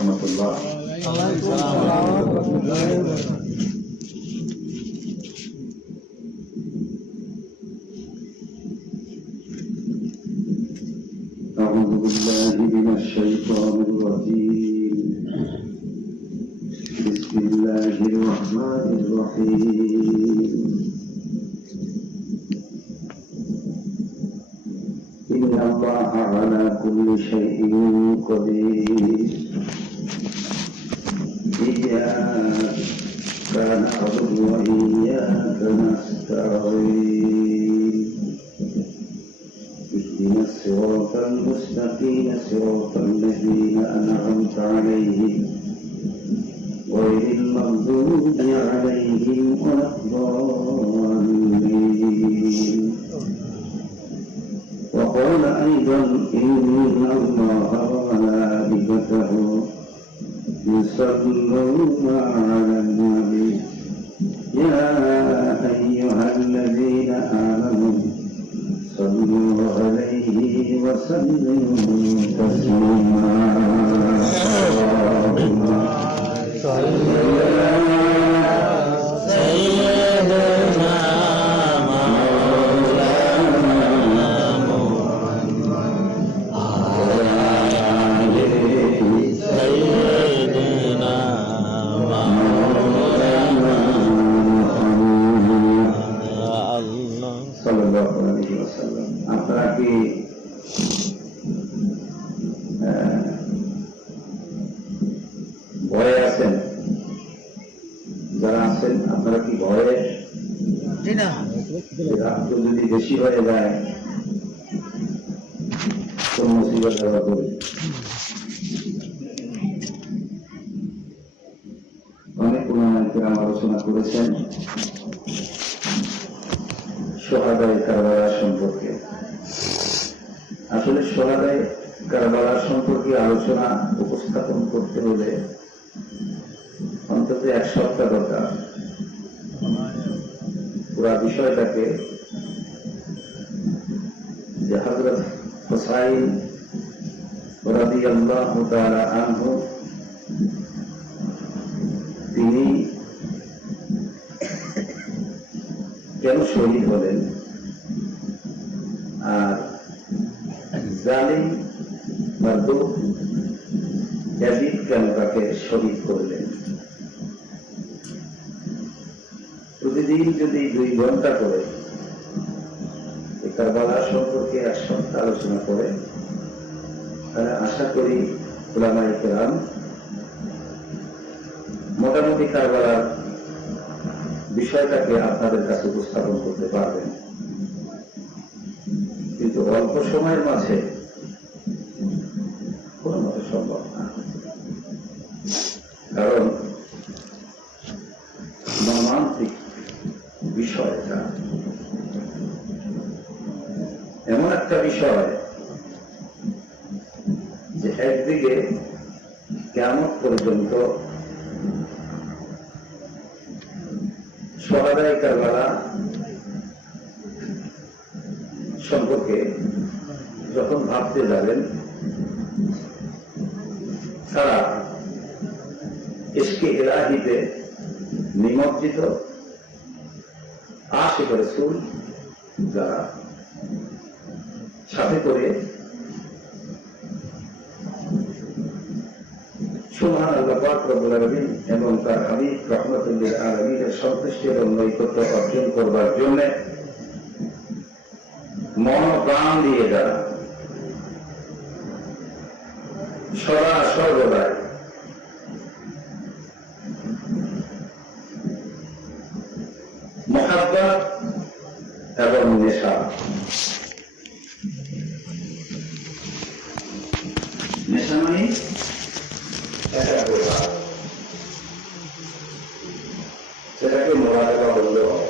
রহমতুল্লাহ। أعوذ بالله من الشيطان الرجيم. بسم الله الرحمن الرحيم. إن الله على كل شيء قدير. إياك نعبد وإياك نستعين. اهدنا الصراط المستقيم صراط الذين أنعمت عليهم غير المغضوب عليهم ولا الضالين. وقال أيضا إن الله وملائكته يصلون على النبي يا أيها الذين آمنوا صلوا عليه وسلموا تسليما. اللهم صل على سيدنا আপনারা কি ভয়ে আছেন? যারা আছেন আপনারা কি ভয়ে? রাত্র যদি বেশি হয়ে যায় কোন মুসিবত দেওয়া করে? অনেক উলামায়ে আলোচনা করেছেন শুহাদায়ে কারবালা সম্পর্কে। আসলে শুহাদায়ে কারবালা সম্পর্কে আলোচনা উপস্থাপন করতে হলে অন্তত এক সপ্তাহ দরকার। পুরা বিষয়টাকে যে হযরত হুসাইন রাদিয়াল্লাহু তাআলা আনহু তিনি কেন শহীদ হলেন আর জালিম মারদুদ ইয়াজিদ কেন তাকে শহীদ করলেন, প্রতিদিন যদি 2 ঘন্টা করে কারবালা সম্পর্কে এক সপ্তাহ আলোচনা করে তাহলে আশা করি উলামায়ে কেরাম মোটামুটি কারবালার বিষয়টাকে আপনাদের কাছে উপস্থাপন করতে পারবেন। কিন্তু অল্প সময়ের মাঝে কোন মতে সম্ভব না, কারণ মর্মান্তিক বিষয়টা এমন একটা বিষয় যে একদিকে কিয়ামত পর্যন্ত শুহাদায়ে কারবালা সম্পর্কে যখন ভাবতে যাবেন তারা ইশকে ইলাহিতে নিমজ্জিত আশিক রাসূল যারা সাথে করে সুবহানাল্লাহ পাক রব্বুল আলামিন এবং তার হাবিব রাহমাতুল লিল আলামিনের সন্তুষ্টি এবং নৈকট্য অর্জন করবার জন্য মন প্রাণ দিয়ে যারা সদা সর্বদাই মুহাব্বত এবং নেশা, নেশা মানে সেটাকে মুরাকাবা বললে হয়।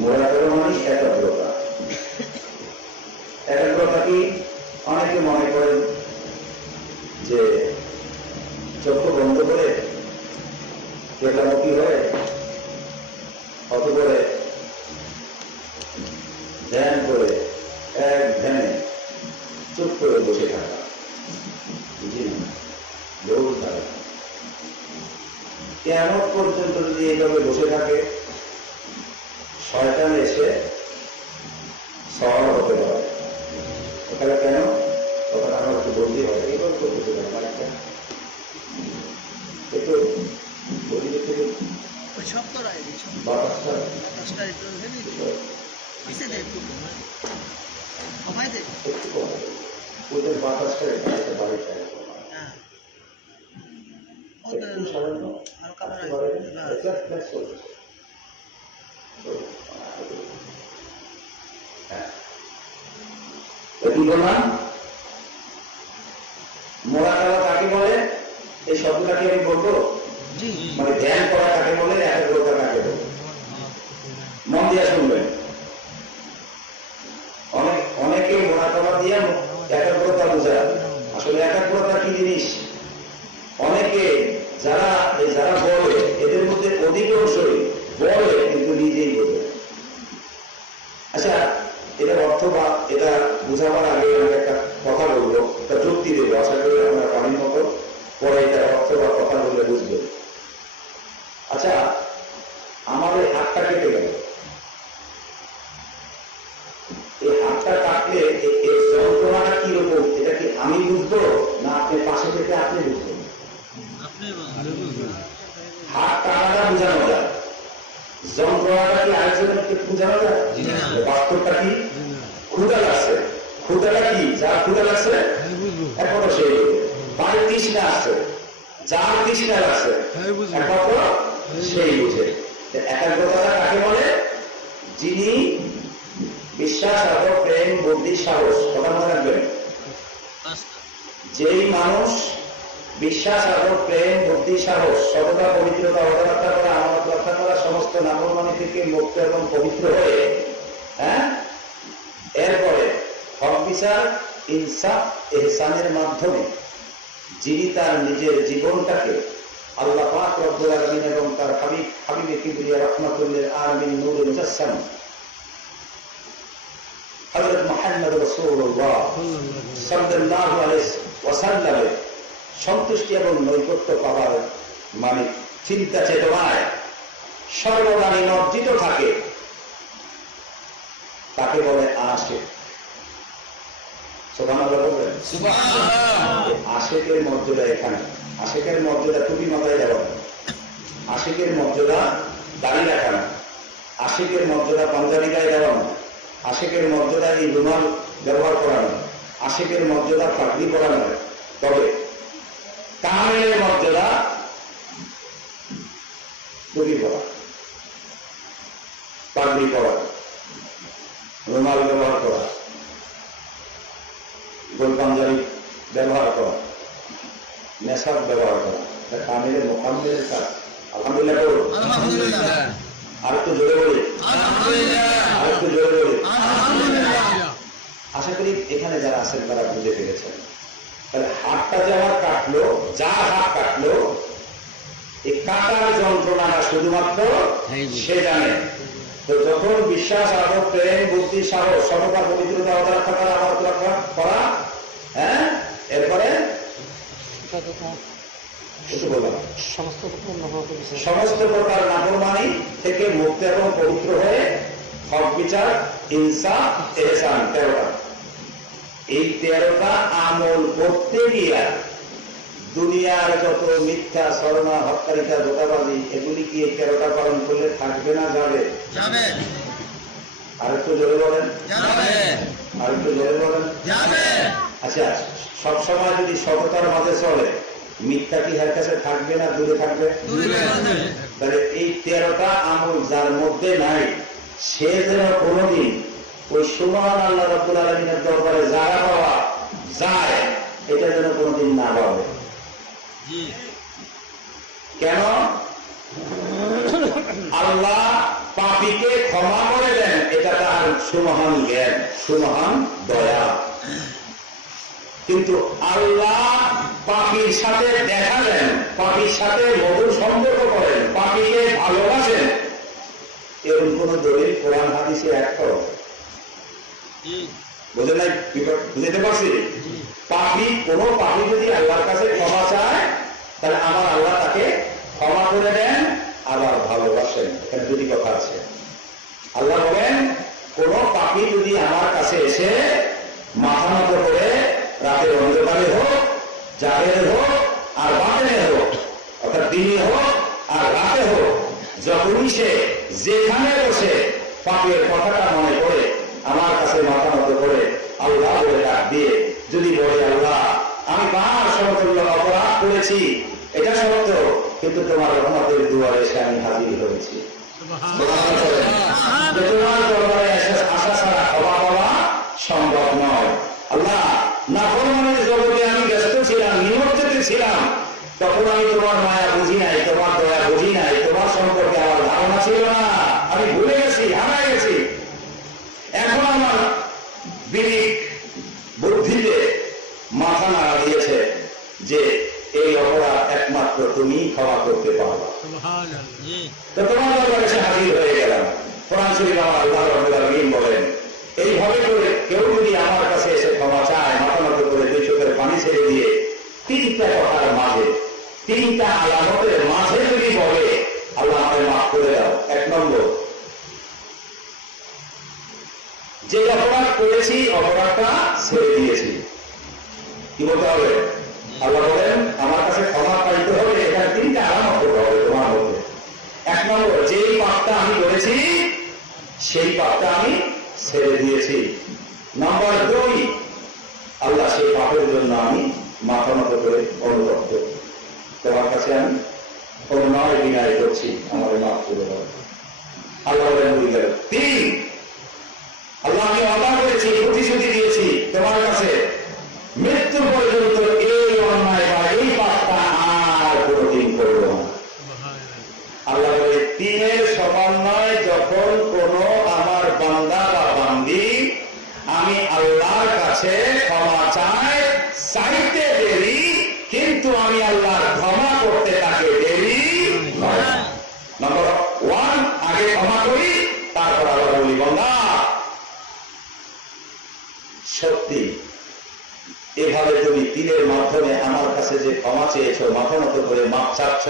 মুরাকাবা মানে একাগ্রতা। একাগ্রতা কি অনেকে মনে করেন যে চক্ষু বন্ধ করে কেবলামুখী হয়ে অত করে ধ্যান করে এক ধ্যানে চুপ করে বসে থাকা, বুঝি না। কিয়ামত পর্যন্ত যদি এইভাবে বসে থাকে, শয়তান এসে সওয়াল হতে পারে। ওখানে কেন ওখানে আমার একটু বলতে হবে, এবার করতে পারে মানে কেন একটু বলি থেকে বাতাসটা একটু কম, ওদের বাতাসটা এখানে বাড়ি চায় একটু সামান্য কি বললাম? মোরাকাবা কাকে বলে? এই শব্দটাকে আমি বলবো, মানে ধ্যান করা কাকে বলে, একাগ্রতা কাকে বলে? মন দিয়া শুনবেন। অনেকে মোরাকাবা দিয়ে একাগ্রতা বোঝায়, আসলে একাগ্রতা কি জিনিস অনেকে যারা বলে, এদের মধ্যে অধিকাংশই বলে কিন্তু নিজেই বোঝে। আচ্ছা, এটার অর্থ বা এটা বোঝাবার আগে আমি একটা কথা বলবো, একটা যুক্তি দেবো, আশা করি আমরা পানির মতো পরে এটার অর্থ বা কথা বললে বুঝবে। আচ্ছা, আমার এই হাতটা কেটে গেল, এই হাতটা কাটলে এর যন্ত্রণাটা কিরকম, এটা কি আমি বুঝবো না আপনি পাশে থেকে আপনি বুঝবেন? হাত কাটাটা বোঝানো যায়, যন্ত্রণাটা কি আরেকজনকে বোঝানো যায়? বাস্তবটা কি? ক্ষুধা লাগছে, ক্ষুধাটা কি? যার ক্ষুধা লাগছে একমাত্র সেই বাড়ির তৃষ্ণা আসছে, যার তৃষ্ণা লাগছে একমাত্র সেই বুঝে। একাগ্রতাটা কাকে বলে? যিনি বিশ্বাস, আদর, প্রেম, বুদ্ধি, সাহস, কথা মনে রাখবেন। যেই মানুষ বিশ্বাস, আদর, প্রেম, বুদ্ধি, সাহস, সততা, পবিত্রতা, অবরক্ষা করা, আমানত রক্ষা করা, সমস্ত নাফরমানি থেকে মুক্ত এবং পবিত্র হয়ে, হ্যাঁ, এরপরে হক বিচার, ইনসাফ, ইহসানের মাধ্যমে যিনি তার নিজের জীবনটাকে আল্লাহ পাক রব্বুল আলামিন এবং তার হাবিবে কিবরিয়া রাহমাতুল লিল আলামিন নূরে মুজাসসাম হযরত মুহাম্মদ রাসূলুল্লাহ সাল্লাল্লাহু আলাইহি ওয়াসাল্লামের সন্তুষ্টি এবং নৈকট্য পাবার মানে চিন্তা চেতনায় সর্বদা নিমজ্জিত থাকে, তাকে বলে আশিক। সুবহানাল্লাহ বলবেন। আশিকের মর্যাদা এখানে, আশিকের মর্যাদা টুপি মাথায় দেওয়া, আশিকের মর্যাদা দাড়ি রাখা না, আশিকের মর্যাদা পাঞ্জাবি গায়ে দেওয়া না, আশিকের মর্যাদা এই রুমাল ব্যবহার করা না, আশিকের মর্যাদা পাগড়ি পরা নয়। তবে কামেলের মর্যাদা টুপি পরা, পাগড়ি পরা, রুমাল ব্যবহার করা, গোল পাঞ্জাবি ব্যবহার করা, নেশাব ব্যবহার করা, কামেলের মোকাম্মেলের কাজ। আলহামদুলিল্লাহ বলুন, আর একটু জোরে বলি, আর একটু জোরে বলি। আশা করি এখানে যারা আছেন তারা বুঝে ফেলেছেন। তাহলে হাতটা যে আমার কাটলো, যার হাত কাটলো, এই কাটার যন্ত্রণাটা শুধুমাত্র সে জানে। তো যখন বিশ্বাস, আদর, প্রেম, বুদ্ধি, সাহস, সততা, পবিত্রতা, অবরক্ষা করা, আমানত রক্ষা করা, হ্যাঁ, এরপরে সমস্ত প্রকার নাফরমানি থেকে মুক্ত এবং পবিত্র হয়ে হক বিচার, ইনসাফ, ইহসান, 13টা। এই 13টা আমল করতে গিয়ে দুনিয়ার যত মিথ্যা, ছলনা, হত্যারিতা, ধোঁকাবাজি, এগুলি কি এই 13টা পালন করলে থাকবে না যাবে? আর একটু জোরে বলেন, আর একটু জোরে বলেন। আচ্ছা, সবসময় যদি সততার মাঝে চলে, মিথ্যা কি এর কাছে থাকবে না দূরে থাকবে? তাহলে এই 13টা আমল যার মধ্যে নাই, সে যেন কোনদিন ওই সুবহান আল্লাহ রাব্বুল আলামিনের দরবারে জায়গা পাওয়া যায়, এটা যেন কোনদিন না পাবে। কেন? আল্লাহ পাপীকে ক্ষমা করে দেন, এটা তার সুমহান জ্ঞান, সুমহান দয়া। কিন্তু আল্লাহ পাপীর সাথে দেখা দেন, পাপীর সাথে মধুর সম্পর্ক করেন, পাপীকে ভালোবাসেন, এরকম কোন দলিল কোরআন হাদিসে একটাও বুঝে নাই? বুঝতে পারছি? কোন পাপী যদি আল্লাহর কাছে ক্ষমা চায়, তাহলে আমার আল্লাহ তাকে ক্ষমা করে দেন আবার ভালোবাসেন। এখানে দুটি কথা আছে। আল্লাহ বলেন কোন পাপী যদি আমার কাছে এসে মাথা নত করে রাতের অন্ধকারে হোক, জাহেরে হোক আর বাতেনে হোক, অর্থাৎ দিনে হোক আর রাতে হোক, যখনই সে যেখানে বসে পাপের কথাটা মনে করে আমার কাছে মাথা নত করে আল্লাহ বলে ডাক দিয়ে যদি বলে আল্লাহ আমি 5 সমতুল্য অপরাধ করেছি, এটা সত্য, কিন্তু তোমার রহমতের দুয়ারে এসে আমি হাজির হয়েছি, তোমার দরবারে আসা ছাড়া ক্ষমা পাওয়া সম্ভব নয়। আল্লাহ নাফরমানের জগতে আমি ব্যস্ত ছিলাম, নিমজ্জিত ছিলাম, তখন আমি তোমার মায়া বুঝি নাই, তোমার দয়া বুঝি নাই, তোমার সম্পর্কে আমার ধারণা ছিল না, আমি ভুলে গেছি, হারাই গেছি। এখন আমার বিবেক বুদ্ধিতে মাথা নাড়া দিয়েছে যে এই অপরাধ একমাত্র তুমি ক্ষমা করতে পারবা, তো তোমার দরবারে এসে হাজির হয়ে গেলাম। কোরআন শরীফে আমার আল্লাহ রাব্বুল আলামিন বলেন এইভাবে করে কেউ যদি আমার কাছে এসে ক্ষমা চায়, মাথা নত করে 2 চোখের পানি ছেড়ে দিয়ে 3টা কথার মাঝে, 3টা আলামতের মাঝে যদি বলে আল্লাহ আমাকে মাফ করে দাও। 1 নম্বর, যে অপরাধ করেছি অপরাধটা ছেড়ে দিয়েছি। কি বলতে হবে? আল্লাহ বলেন আমার কাছে ক্ষমা পাইতে হবে, এখানে 3টা আলামত করতে হবে তোমার মধ্যে। 1 নম্বর, যেই পাপটা আমি করেছি সেই পাপটা আমি ছেড়ে দিয়েছি। নম্বর 2, আল্লাহ সেই পাপের জন্য আমি মাথা নত করে অনুতপ্ত, তোমার কাছে আমি অনুনয় বিনয় করছি, আমার মাফ করে দাও। আল্লাহ বলেন 3, আল্লাহ আমি ওয়াদা করেছি, প্রতিশ্রুতি দিয়েছি তোমার কাছে মৃত্যু পর্যন্ত এই অন্যায় বা এই পাপটা আর কোনদিন করব না। আল্লাহ বলে 3-এর সমন্বয় যখন কোন আমার বান্দা বা বান্দি আমি আল্লাহর কাছে ক্ষমা চাইতে দেরি, কিন্তু আমি আল্লাহর ক্ষমা করতে তাকে দেরি নয়। নম্বর 1, আগে ক্ষমা করি, তারপর আল্লাহ বলি বান্দা সত্যি এভাবে তুমি 3-এর মাধ্যমে আমার কাছে যে ক্ষমা চেয়েছো, মাথা নত করে মাপ চাচ্ছ,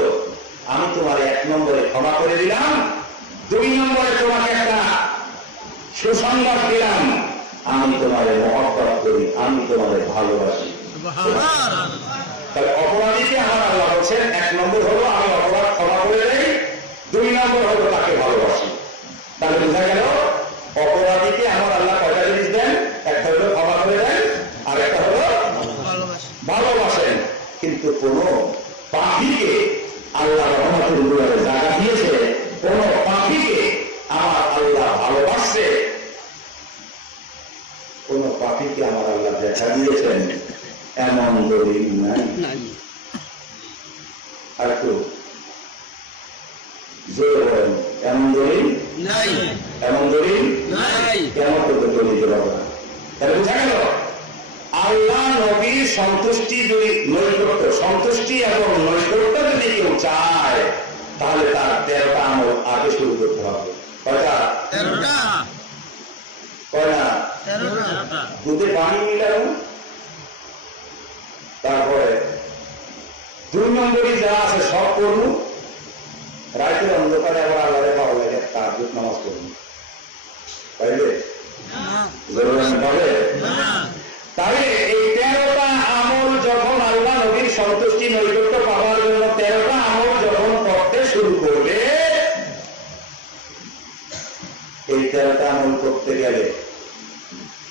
আমি তোমার 1 নম্বরে ক্ষমা করে দিলাম, 2 নম্বরে তোমাকে একটা সুসংবাদ দিলাম, আমি তোমারে মহব্বত করি, আমি তোমারে ভালোবাসি। তাহলে অপরাধীকে আমার আল্লাহ বলছেন 1 নম্বর হলো আমি অপরাধ ক্ষমা করে দেই, 2 নম্বর হলো তাকে ভালোবাসি। তাহলে বোঝা গেল অপরাধীকে আমার আল্লাহ কয়টা জিনিস দেন? একটা হলো ক্ষমা করে দেন, আর একটা হলো ভালোবাসেন। কিন্তু কোন পাপীকে আল্লাহ রহমতের দুয়ারে জায়গা দিয়েছে, কোন পাপীকে আমার আল্লাহ ভালোবাসছে, কোন পাপীকে আমার আল্লাহ দেখা দিয়েছেন এমন দলিল নাই। আর একটু জোরে বলেন, এমন দলিল নাই, এমন দলিল নাই। কেমন করতে দলিল বাবা? তাহলে বোঝা গেল আল্লাহ নবীর সন্তুষ্টি যদি সন্তুষ্টি এবং নৈকট্য যদি কেউ চায়, তাহলে তার 13টা আমল আগে শুরু করতে হবে। কয়টা? 13টা। কয়টা? 13টা। দুধে পানি মিলানো, তারপরে 2 নম্বরই যা আছে সব করবো, রাতের অন্ধকারে আবার আল্লাহরে পাওয়া লাগে তাহাজ্জুদ নামাজ করবো, পাইলে তাহলে এই 13টা আমল যখন আল্লাহ নবীর সন্তুষ্টি নৈকট্য পাওয়ার জন্য 13টা আমল যখন করতে শুরু করবে, এই 13টা আমল করতে গেলে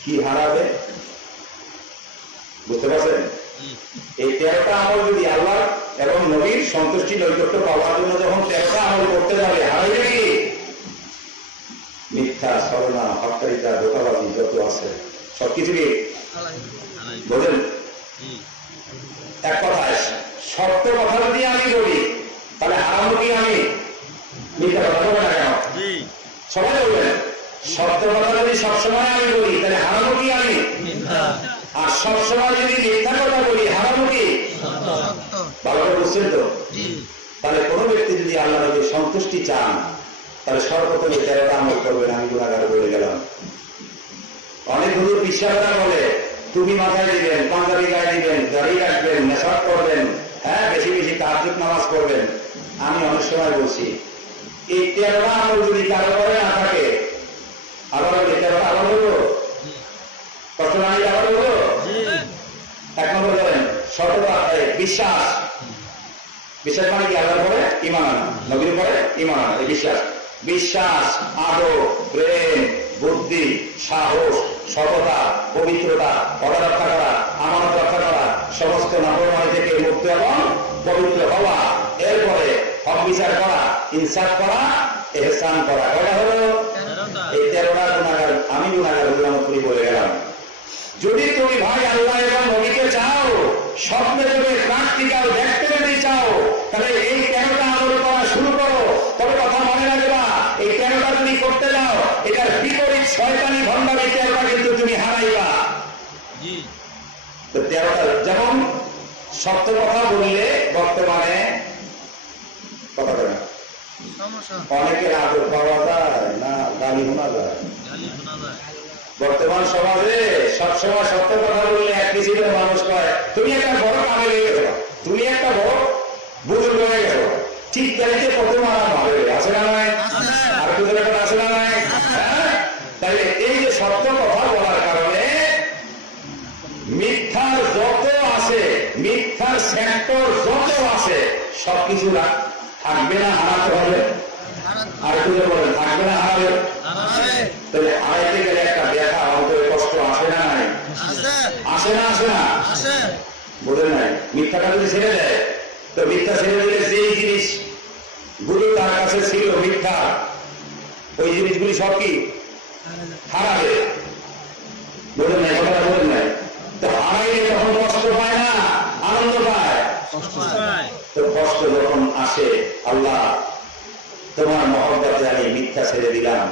কি হারাবে বুঝতে পারছেন? এই 13টা আমল যদি আল্লাহ এবং নবীর সন্তুষ্টি নৈকট্য পাওয়ার জন্য যখন 13টা আমল করতে যাবে, হারাবে কি? মিথ্যা, ছলনা, হটকারিতা, ধোঁকাবাজি যত আছে সবকিছু কি বলেন? এক কথায় সত্য কথা যদি আমি বলি তাহলে হারাবো কি? আমি মিথ্যা কথা বলবো না কেন? সবাই বলবেন সত্য কথা যদি সবসময় আমি বলি তাহলে হারাবো কি? আমি আর সবসময় যদি মিথ্যা কথা বলি হারাবো কি? ভালো করে বুঝছেন তো? তাহলে কোনো ব্যক্তি যদি আল্লাহ নবীর সন্তুষ্টি চান তাহলে সর্বপ্রথমে 13টা আমল করবেন। আমি গুনাহগার বলে গেলাম। অনেক হুজুর বিশ্বাসরা বলে টুপি মাথায় দিবেন, পাঞ্জাবি গায়ে দিবেন, দাড়ি রাখবেন, নেশাদ করবেন, হ্যাঁ বেশি বেশি তাহাজ্জুদ নামাজ করবেন, আমি অনেক সময় বলছি এই 13টা আমল যদি কারো করে না থাকে, আবার ওই 13টা আবার বলবো, কষ্ট না নিলে আবার বলবো। 1 নম্বর বলেন সততা, বিশ্বাস। বিশ্বাস মানে কি? আল্লাহর পরে ঈমান আনা, নবীর পরে ঈমান আনা, এই বিশ্বাস। বিশ্বাস, আদর, প্রেম, বুদ্ধি, সাহস, সততা, পবিত্রতা, অর্ডার রক্ষা করা, আমানত রক্ষা করা, সমস্ত নাফরমানি থেকে মুক্ত এবং পবিত্র হওয়া। এরপরে হক বিচার করা, ইনসাফ করা, ইহসান করা। কয়টা হলো? এই 13টা গুনাহগার আমি গুনাহগার গুলামপুরি বলে গেলাম। যদি তুমি ভাই আল্লাহ এবং নবীকে চাও, স্বপ্নে তুমি প্র্যাকটিক্যাল দেখতে যদি চাও, তাহলে এই 13টা আমল করা শুরু করো। তবে কথা মনে রাখবা, এই 13টা যদি করতে যাও, এটার বিপরীত শয়তানি ভণ্ডামি 13টা কিন্তু তুমি হারাইবা। তো 13টা, যেমন সত্য কথা বললে বর্তমানে কথা বলে অনেকের আদর পাওয়া যায় না, গালি শোনা যায়। বর্তমান সমাজে সবসময় সত্য কথা বললে এক কিসিমের মানুষ কয় তুমি একটা বড় কামে লেগে গেছো, তুমি একটা বড় বুজুর্গ হয়ে গেছো। ঠিক তারিখে কত মারা ভাবে আছে না নাই? আর কিছু ব্যাপার আছে না নাই? তাহলে এই যে সত্য কথা বলার কারণে মিথ্যার যত আছে, মিথ্যার সেক্টর যত আছে, সবকিছু থাকবে না, হারাতে হবে। আর কিছু বলেন থাকবে না, হারাবে। তাহলে হারাইতে গেলে একটা ব্যথা, অন্তরে কষ্ট আসে না নাই? আসে না? আসে না? বোঝেন নাই? মিথ্যাটা যদি ছেড়ে দেয়, তো মিথ্যা ছেড়ে দিলে যেই জিনিস গুলো তার কাছে ছিল মিথ্যা, ওই জিনিসগুলি সব কি হারাবে। বোঝেন নাই? কথাটা বোঝেন নাই? তো হারাইলে তখন কষ্ট পায় না, আনন্দ পায়? তো কষ্ট যখন আসে, আল্লাহ তোমার মহব্বতে আমি মিথ্যা ছেড়ে দিলাম,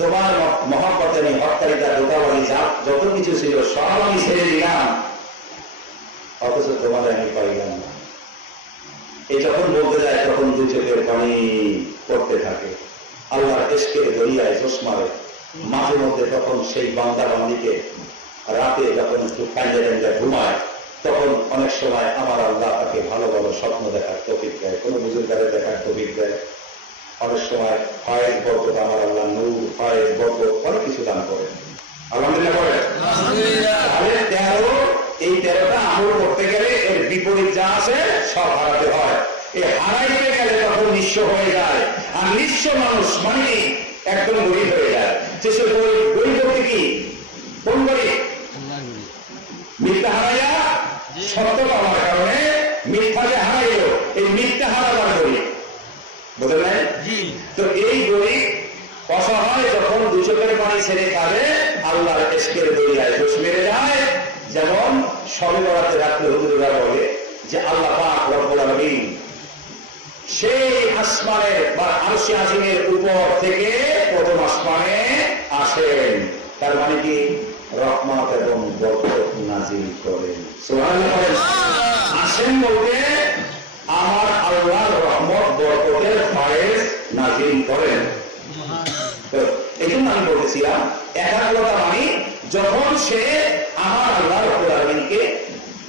তোমার মহব্বতে আমি হত্যারিতা, দোকাবালি, যত কিছু ছিল সব আমি ছেড়ে দিলাম, অথচ তোমার আমি পাইলাম না। এই যখন বলতে যায় তখন দু চোখের পানি পড়তে থাকে। আল্লাহর ইশকের দরিয়ায় জোশ মারে মাঝে মধ্যে। তখন সেই বান্দা বান্দিকে রাতে যখন একটু কাঁদে কাঁদে ঘুমায়, তখন অনেক সময় আমার আল্লাহ তাকে ভালো ভালো স্বপ্ন দেখার তৌফিক দেয়, কোনো বুজুর্গারে দেখার তৌফিক দেয়। অনেক সময় ফয়েজ বরকত, আমার আল্লাহ নূর, ফয়েজ বরকত অনেক কিছু দান করে। আলহামদুলিল্লাহ করে। তাহলে 13, এই 13টা আমল করতে গেলে এর বিপরীত যা আছে সব হারাতে হয়। এই হারাইতে গেলে তখন নিঃস্ব হয়ে যায়। আর নিঃস্ব মানুষ মানে একদম গরিব হয়ে যায়। সেসব গরিব বলতে কি? কোন গরিব? মিথ্যা হারাইয়া সত্য পাওয়ার কারণে মিথ্যা যে হারাইল, এই মিথ্যা হারাবার গরিব। বুঝলেন নাই? তো এই গরিব অসহায় যখন দু চোখের পানি ছেড়ে কাঁদে, আল্লাহর ইশকের দরিয়ায় জোশ মেরে যায়। যেমন শবে বরাতে রাত্রে হুজুরেরা বলে যে আল্লাহ পাক রব্বুল আলামিন সেই আসমানের বা আরশে আজিমের উপর থেকে প্রথম আসমানে আসেন। তার মানে কি? রহমত এবং বরকত নাজিল করেন। সুবহানাল্লাহ। আসেন বলতে আমার আল্লাহর রহমত বরকতের ফয়েজ নাজিল করেন। এই জন্য আমি বলেছিলাম একাগ্রতা মানে যখন সে আমার আল্লাহ রাব্বুল আলামিনকে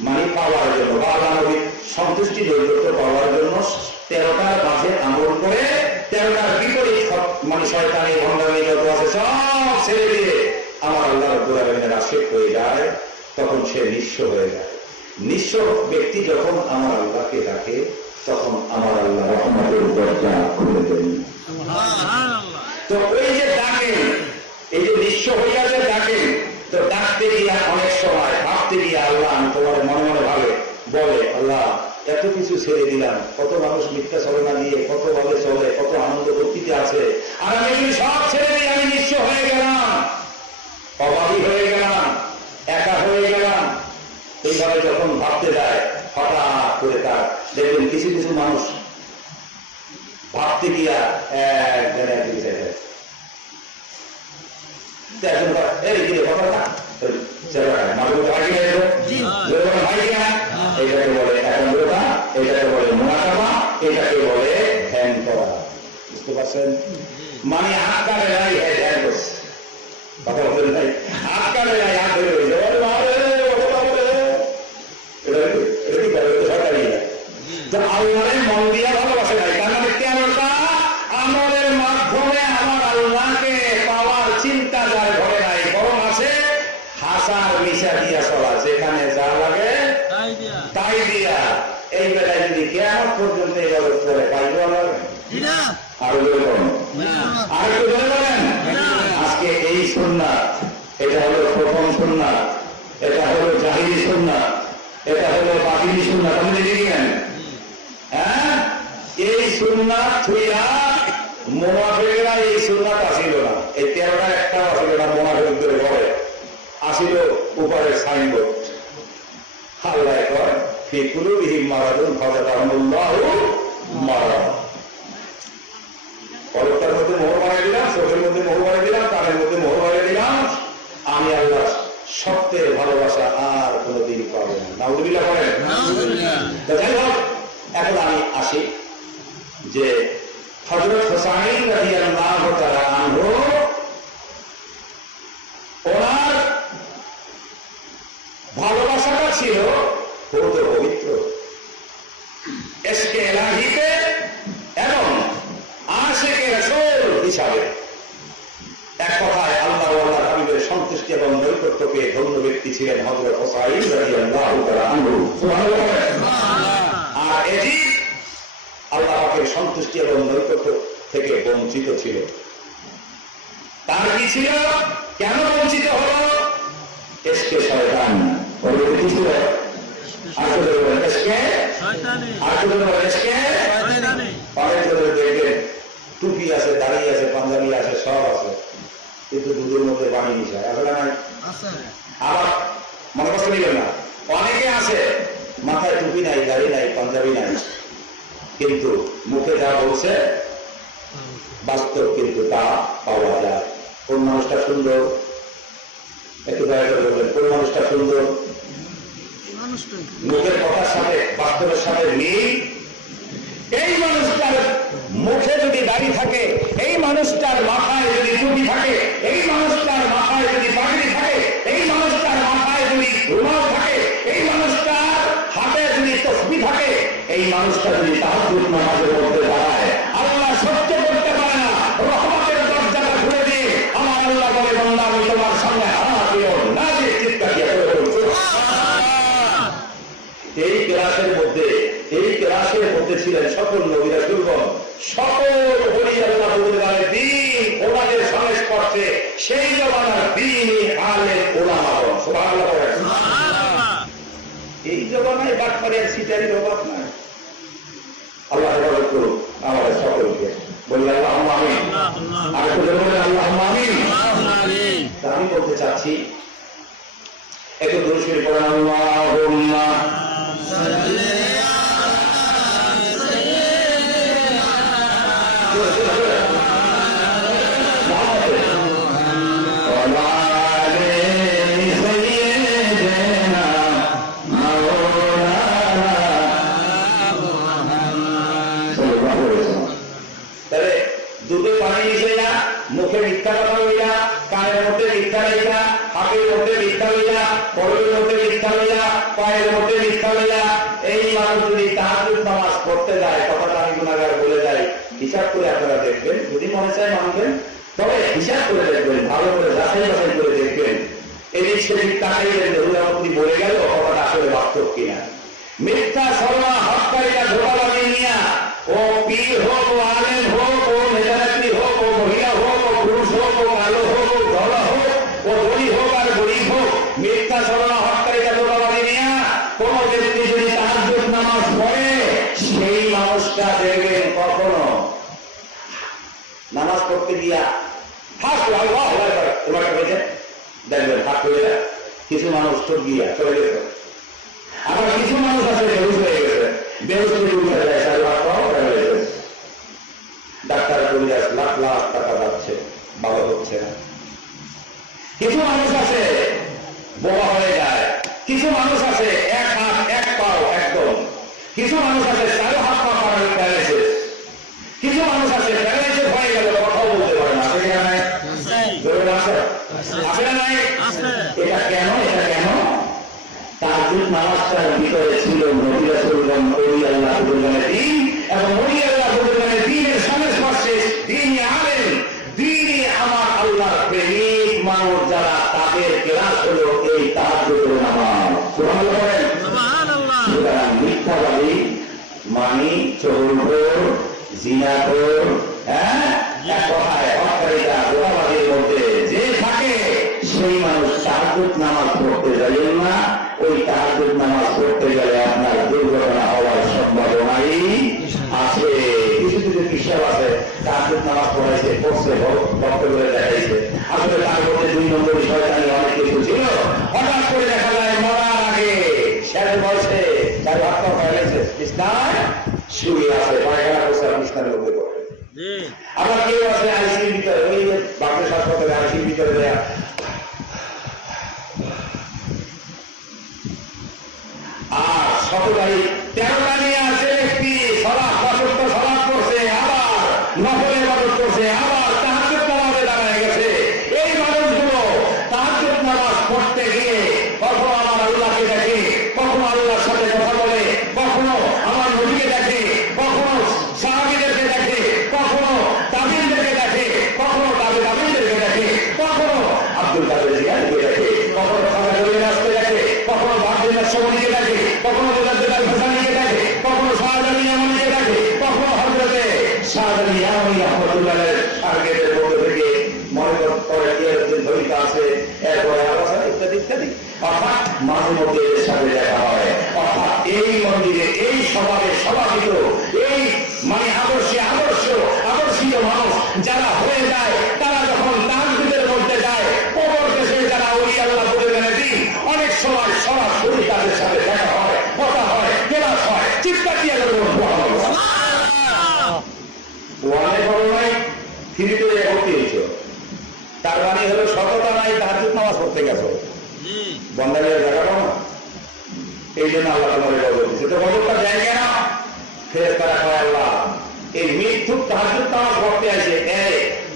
মানে পাওয়ার জন্য বা আল্লাহ নবীর সন্তুষ্টি দৈর্ঘ্য পাওয়ার জন্য 13টার মাঝে আমল করে 13টার বিপরীত মানে শয়তানি ভণ্ডামি যত আছে সব ছেড়ে দিয়ে আমার আল্লাহ রাব্বুল আলামিনের আশিক হয়ে যায়, তখন সে নিঃস্ব হয়ে যায়। নিঃস্ব ব্যক্তি যখন আমার আল্লাহকে ডাকে, তখন আমার আল্লাহ রহমতের দরজা খুলে দেন। তো ওই যে ডাকেন, এই যে নিঃস্ব হইয়া যে ডাকেন, তো ডাকতে গিয়া অনেক সময় ভাবতে গিয়া আল্লাহ আমি তোমার মনে মনে ভাবে বলে আল্লাহ এত কিছু ছেড়ে দিলাম, কত মানুষ মিথ্যা চলনা দিয়ে কত ভাবে চলে, কত আনন্দ ভক্তিতে আছে, আর আমি এগুলি সব ছেড়ে দিয়ে আমি নিঃস্ব হয়ে গেলাম, অভাবী হয়ে গেলাম, একা হয়ে গেলাম। এইভাবে যখন ভাবতে যায়, হঠাৎ করে তার দেখবেন কিছু কিছু মানুষ ভাবতে গিয়া একদিকে চাইতে এটাকে বলে একাগ্রতা, এটাকে বলে মুনাকাবা, এটাকে বলে ধ্যান করা। বুঝতে পারছেন? মানে হাত কাটে নাই, ধ্যান করছে। কথা বলেন নাই, হাত কাটে নাই, হাত ধরে রয়েছে। এটা কি করে? সরকারি তো আল্লাহরে মন দিয়া ভালোবাসে নাই, তার মানে 13টা আমলের মাধ্যমে আমার আল্লাহকে পাওয়ার চিন্তা যার ঘরে নাই, বরং আছে হাসার মিশা দিয়া চলা, যেখানে যা লাগে তাই দিয়া। এই বেলায় যদি কিয়ামত পর্যন্ত এইভাবে করে পাইব আরো বলে বলেন, আর একটু বলে বলেন। আজকে এই সুন্নাত, এটা হলো প্রথম সুন্নাত, এটা হলো জাহিরি সুন্নাত, এটা হলো বাতিলি সুন্নাত, আপনি দেখেন। হ্যাঁ, এই সুন্নাত থুইয়া মুনাফিকরা এই সুন্নাত আসিল না, এই 13টা একটাও আসিল না মুনাফিকদের ঘরে, আসিল উপরের সাইনবোর্ড। আল্লাহ কয় ফি কুলুবিহিম মারাদুন ফাযাদাহুমুল্লাহু মারাদ। পলকটার মধ্যে মোহর বানিয়ে দিলাম, চোখের মধ্যে মোহর বানিয়ে দিলাম, কানের মধ্যে মোহর বানিয়ে দিলাম, আমি আল্লাহ সত্যের ভালোবাসা আর কোনদিন পাবো না। নাউযুবিল্লাহ বলেন। যাই হোক, এখন আমি আসি যে হযরত হুসাইন রাদিয়াল্লাহু তাআলা আনহু, ওনার ভালোবাসাটা ছিল বহুত পবিত্র, ইশকে ইলাহিতে এবং আশিকে রাসূল হিসাবে। এক কথায় আল্লাহ ও আল্লাহর হাবিবের সন্তুষ্টি এবং নৈকট্য পেয়ে ধন্য ব্যক্তি ছিলেন হযরত হুসাইন রাদিয়াল্লাহু তাআলা আনহু। সুবহানাল্লাহ। আর এটি আল্লাহ পাকের সন্তুষ্টি এবং নৈকট্য থেকে বঞ্চিত ছিল। তার কি ছিল? কেন বঞ্চিত হলো? ইশকে শয়তান। বলে কি ছিল? আসলে ইশকে শয়তানি। আসলে ইশকে শয়তানি। অনেক লোক দেখবেন টুপি আছে, দাড়ি আছে, পাঞ্জাবি আছে, সব আছে, কিন্তু দুধের মধ্যে পানি মিশায়। আসলে নাই? আবার মনে কষ্ট নিবেন না, অনেকে আছে মাথায় টুপি নাই, দাড়ি নাই, পাঞ্জাবি নাই, কিন্তু মুখে যা বলছে বাস্তব কিন্তু তা পাওয়া যায়। কোন মানুষটা সুন্দর? একটু দয়া করে বলবেন, কোন মানুষটা সুন্দর? মুখের কথার সাথে বাস্তবের সাথে মিল। এই মানুষটার মুখে যদি দাড়ি থাকে, এই মানুষটার মাথায় যদি টুপি থাকে, এই মানুষটার মাথায় যদি পাগড়ি থাকে, এই মানুষটার মাথায় যদি রুমাল থাকে, এই মানুষটার হাতে যদি তসবিহ থাকে, এই মানুষটা যদি তাহাজ্জুদ নামাজের মধ্যে দাঁড়ায়, আল্লাহ সহ্য করতে পারে না, রহমতের দরজাটা খুলে দিয়ে আমার আল্লাহ বলে, বান্দা আমি তোমার সামনে হাজির না, যে চিৎকার দিয়ে এই ক্লাসের মধ্যে ছিলেন সকল নবী রাসূলগণ, সকল ওলি আল্লাহ বুজুর্গানের দ্বীন ওনাদের সংস্পর্শে সেই জমানার দ্বীনি আলেম ওলামাগণ। সুবহানাল্লাহ বলেন। এই জমানায় বাটপাড়ির সিটারির অভাব নাই। আল্লাহ হেফাজত করুন আমাদের সকলকে। বলি আল্লাহুম্মা আমিন। আর বলেন আল্লাহুম্মা আমিন। আমি বলতে চাচ্ছি, একটু দরুদ শরীফ পড়েন। আল্লাহুম্মা দুধে পানি মিশাইয়া, মুখে মিথ্যা কথা হইয়া, কানের মধ্যে মিথ্যা হইয়া, হাতের মধ্যে মিথ্যা হইয়া, পরের মধ্যে মিথ্যা হইয়া, পায়ের মধ্যে মিথ্যা হইয়া, এই মানুষ যদি তাহাজ্জুদ নামাজ পড়তে যায়, কথাটা আমি গুনাহগার বলে যাই, হিসাব করে আপনারা দেখবেন, যদি মনে চায় মানবেন, তবে হিসাব করে দেখবেন, ভালো করে যাচাই বাছাই করে দেখবেন, এদিক সেদিক তাকাইলেন রুলামতি বলে গেল কথাটা আসলে বাস্তব কিনা। মিথ্যা সর্বা হকারীরা ধোকা বানিয়ে নিয়া, ও পীর হোক, ও আলেম হোক, ও নেতানেত্রী হোক, ও মহিলা হোক, ও পুরুষ হোক, ও কালো হোক, ও ধলা হোক, ও ধনী হোক আর গরিব হোক, মিথ্যা সর্বা হকারীরা ধোকা বানিয়ে নিয়া কোন ব্যক্তি যদি তাহাজ্জুদ নামাজ পড়ে, সেই মানুষটা দেখবেন কখনো নামাজ পড়তে গিয়া ফার্স্ট আল্লাহু আকবার এবার করেছে, দেখবেন হাত হয়ে কিছু মানুষ তো গিয়া চলে গেছে। আবার কিছু মানুষ আছে বেহুশ হয়ে গেছে, বেহুশ থেকে উঠে যায়, ডাক্তার কবিরাজ লাখ লাখ টাকা যাচ্ছে, ভালো হচ্ছে না। কিছু মানুষ আছে বোবা হয়ে যায়, কিছু মানুষ আছে এক হাত এক পাও একদম, কিছু মানুষ আছে 4 হাত পা পাড়ার প্যারালাইসিস, কিছু মানুষ আছে প্যারালাইসিস হয়ে গেল, কথাও বলতে পারে না। আছে না নাই? এটা কেন? এটা কেন? তাহাজ্জুদ নামাজটার ভিতরে ছিল নবী রাসূলগণ, ওলি আল্লাহ মিথ্যাবাদী মানি চোর জিনাখোর, এক কথায় হত্যাকারীরা গোলাবাদীর মধ্যে যে থাকে সেই মানুষ তাহাজ্জুদ নামাজ পড়তে যাবেন না। ওই তাহাজ্জুদ নামাজ পড়তে গেলে আপনার দুর্ঘটনা হওয়ার সম্ভাবনাই আছে। কিছু কিছু হিসাব আছে তাহাজ্জুদ নামাজ পড়াইছে পড়ছে ভক্ত করে দেখাইছে, আসলে তার মধ্যে 2 নম্বর শয়তানি অনেক কিছু ছিল। হঠাৎ করে দেখা যায় মরার আগে শেষ বয়সে তার হাত পা ফেলেছে, বিছনায় শুয়ে আছে, পায়খানা করছে, বিছনার মধ্যে পড়ে। আবার কেউ আছে আইসির ভিতরে, ওই যে বাংলাদেশ হাসপাতালে আইসির ভিতরে দেয়া আর শতবাড়ি 13টা নিয়ে আছে ব্যক্তি, সলাৎ 65 সলাৎ করছে, আবার নফলে ইবাদত করছে, আবার তাহাজ্জুদ নামাজে দাঁড়ায় গেছে। এই মানুষগুলো তাহাজ্জুদ নামাজ পড়তে গিয়ে কখনো আমার আল্লাহকে দেখে, কখনো আল্লাহর সাথে কথা বলে, কখনো আমার নবীকে দেখে, কখনো সাহাবীদেরকে দেখে, কখনো তাবিঈনদেরকে দেখে, কখনো তাবিঈনদেরকে দেখে, কখনো আব্দুল কাদের জিলানীকে দেখে, কখনো খাজা গরিব দেখে, কখনো বাদশাহ নকশবন্দিকে দেখে, কখনো মুজাদ্দিদ আল হাসানীকে দেখে, কখনো শাহজালাল ইয়ামানিকে দেখে, কখনো হযরতে শাহজালাল ইয়ামানি রাহমাতুল্লাহ আলাইহির টার্গেটের মধ্যে থেকে মনে করে এর ধরিত আছে, এরপরে আবার ইত্যাদি ইত্যাদি। অর্থাৎ মাঝে মধ্যে এর সাথে দেখা হয়। অর্থাৎ এই মন্দিরে এই সমাজে সমাহিত এই মানে আদর্শিত মানুষ যারা হয়ে যায়, তারা যখন তাহাজ্জুদের মধ্যে যায়, কবর দেশে যারা ওলি আল্লাহ বলে দিন, অনেক সময় সরাসরি তাদের সাথে দেখা হয়, কথা হয়, কেলাস হয়, চিৎকার দিয়ে ওয়ানে বড় নাই, ফিরিতে ভর্তি হয়েছ, তার মানে হলো সততা নাই, তাহাজ্জুদ নামাজ পড়তে গেছো, বন্ধারের জায়গা পাও না, এই জন্য আল্লাহ তোমার গজব দিচ্ছে। তো গজবটা যায় কেন? ফেরেশতারা কয় আল্লাহ এই মৃত্যুর তাহাজ্জুদ নামাজ পড়তে আসে,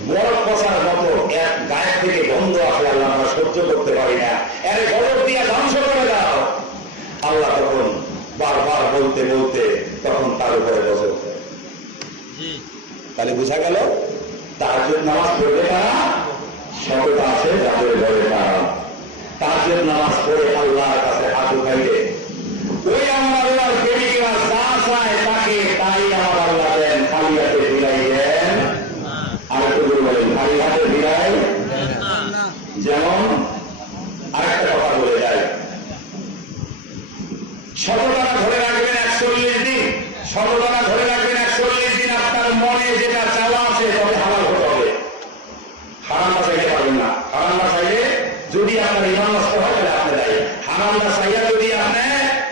বড় পচার মতো এক গায়ের থেকে গন্ধ আসে, আল্লাহ আমরা সহ্য করতে পারি না, এর গজব দিয়া ধ্বংস করে দাও। আল্লাহ তখন বারবার বলতে বলতে তখন তার উপরে গজব। তাহলে বোঝা গেল তাহাজ্জুদ নামাজ পড়বে তারা সততা আছে যাদের ঘরে তারা তাহাজ্জুদ নামাজ পড়ে আল্লাহর কাছে হাত উঠাইলে ওই আমার আল্লাহর প্রেমিকরা যা চায় তাকে তাই আমার আল্লাহ দেন, খালি হাতে ফিরাই দেন। আর একটু বলেন খালি হাতে ফিরাই। যেমন আরেকটা কথা বলে যায়, সততা ধরে রাখবেন 41 দিন, সততা ধরে রাখবেন 41 দিন। আপনার মনে যেটা চাওয়া আছে তবে হালাল হতে হবে, হারাম না চাইতে পারবেন না। হারাম না চাইলে যদি আপনার ইমান নষ্ট হয় তাহলে আপনি দায়ী। হারাম না চাইয়া যদি আপনি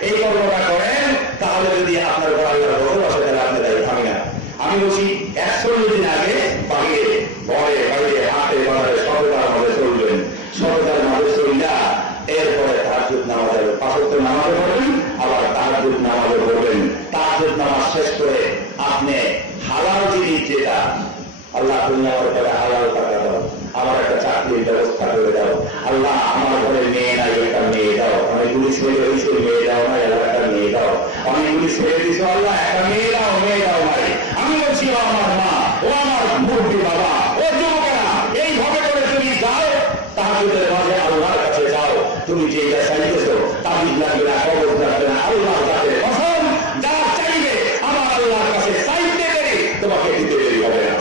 এই কর্মটা করেন তাহলে যদি আপনার উপর আল্লাহর গজব আসে তাহলে আপনি দায়ী। আমি না, আমি বলছি 41 দিন আগে বাহিরে ঘরে বাইরে হাতে বাজারে সততার মধ্যে চলবেন, সততার মধ্যে চলিয়া এরপরে তাহাজ্জুদ নামাজে 5 ওয়াক্ত নামাজে পড়বেন, আবার তাহাজ্জুদ নামাজে পড়বেন। তাহাজ্জুদ নামাজ শেষ করে আপনি হালাল জিনিস যেটা আল্লাহ তুমি আমার ঘরে হালাল টাকা দাও, আমার একটা চাকরির ব্যবস্থা করে দাও, আল্লাহ আমার ঘরে মেয়ে নাই একটা মেয়ে দাও, অনেকগুলি ছেলে হয়েছে মেয়ে দাও না, একটা মেয়ে দাও, অনেকগুলি ছেলে দিছো আল্লাহ একটা মেয়ে দাও নাই। আমি বলছি ও আমার মা, ও আমার মুরব্বী বাবা, ও যুবকেরা, এইভাবে করে তুমি যাও তাহাজ্জুদের মাঝে আল্লাহর কাছে যাও, তুমি যেটা চাইতেছো তাবিজ লাগবে না, কবজ লাগবে না, আল্লাহর কাছে কসম যা চাইবে আমার আল্লাহর কাছে চাইতে দেরি তোমাকে দিতে দেরি হবে না।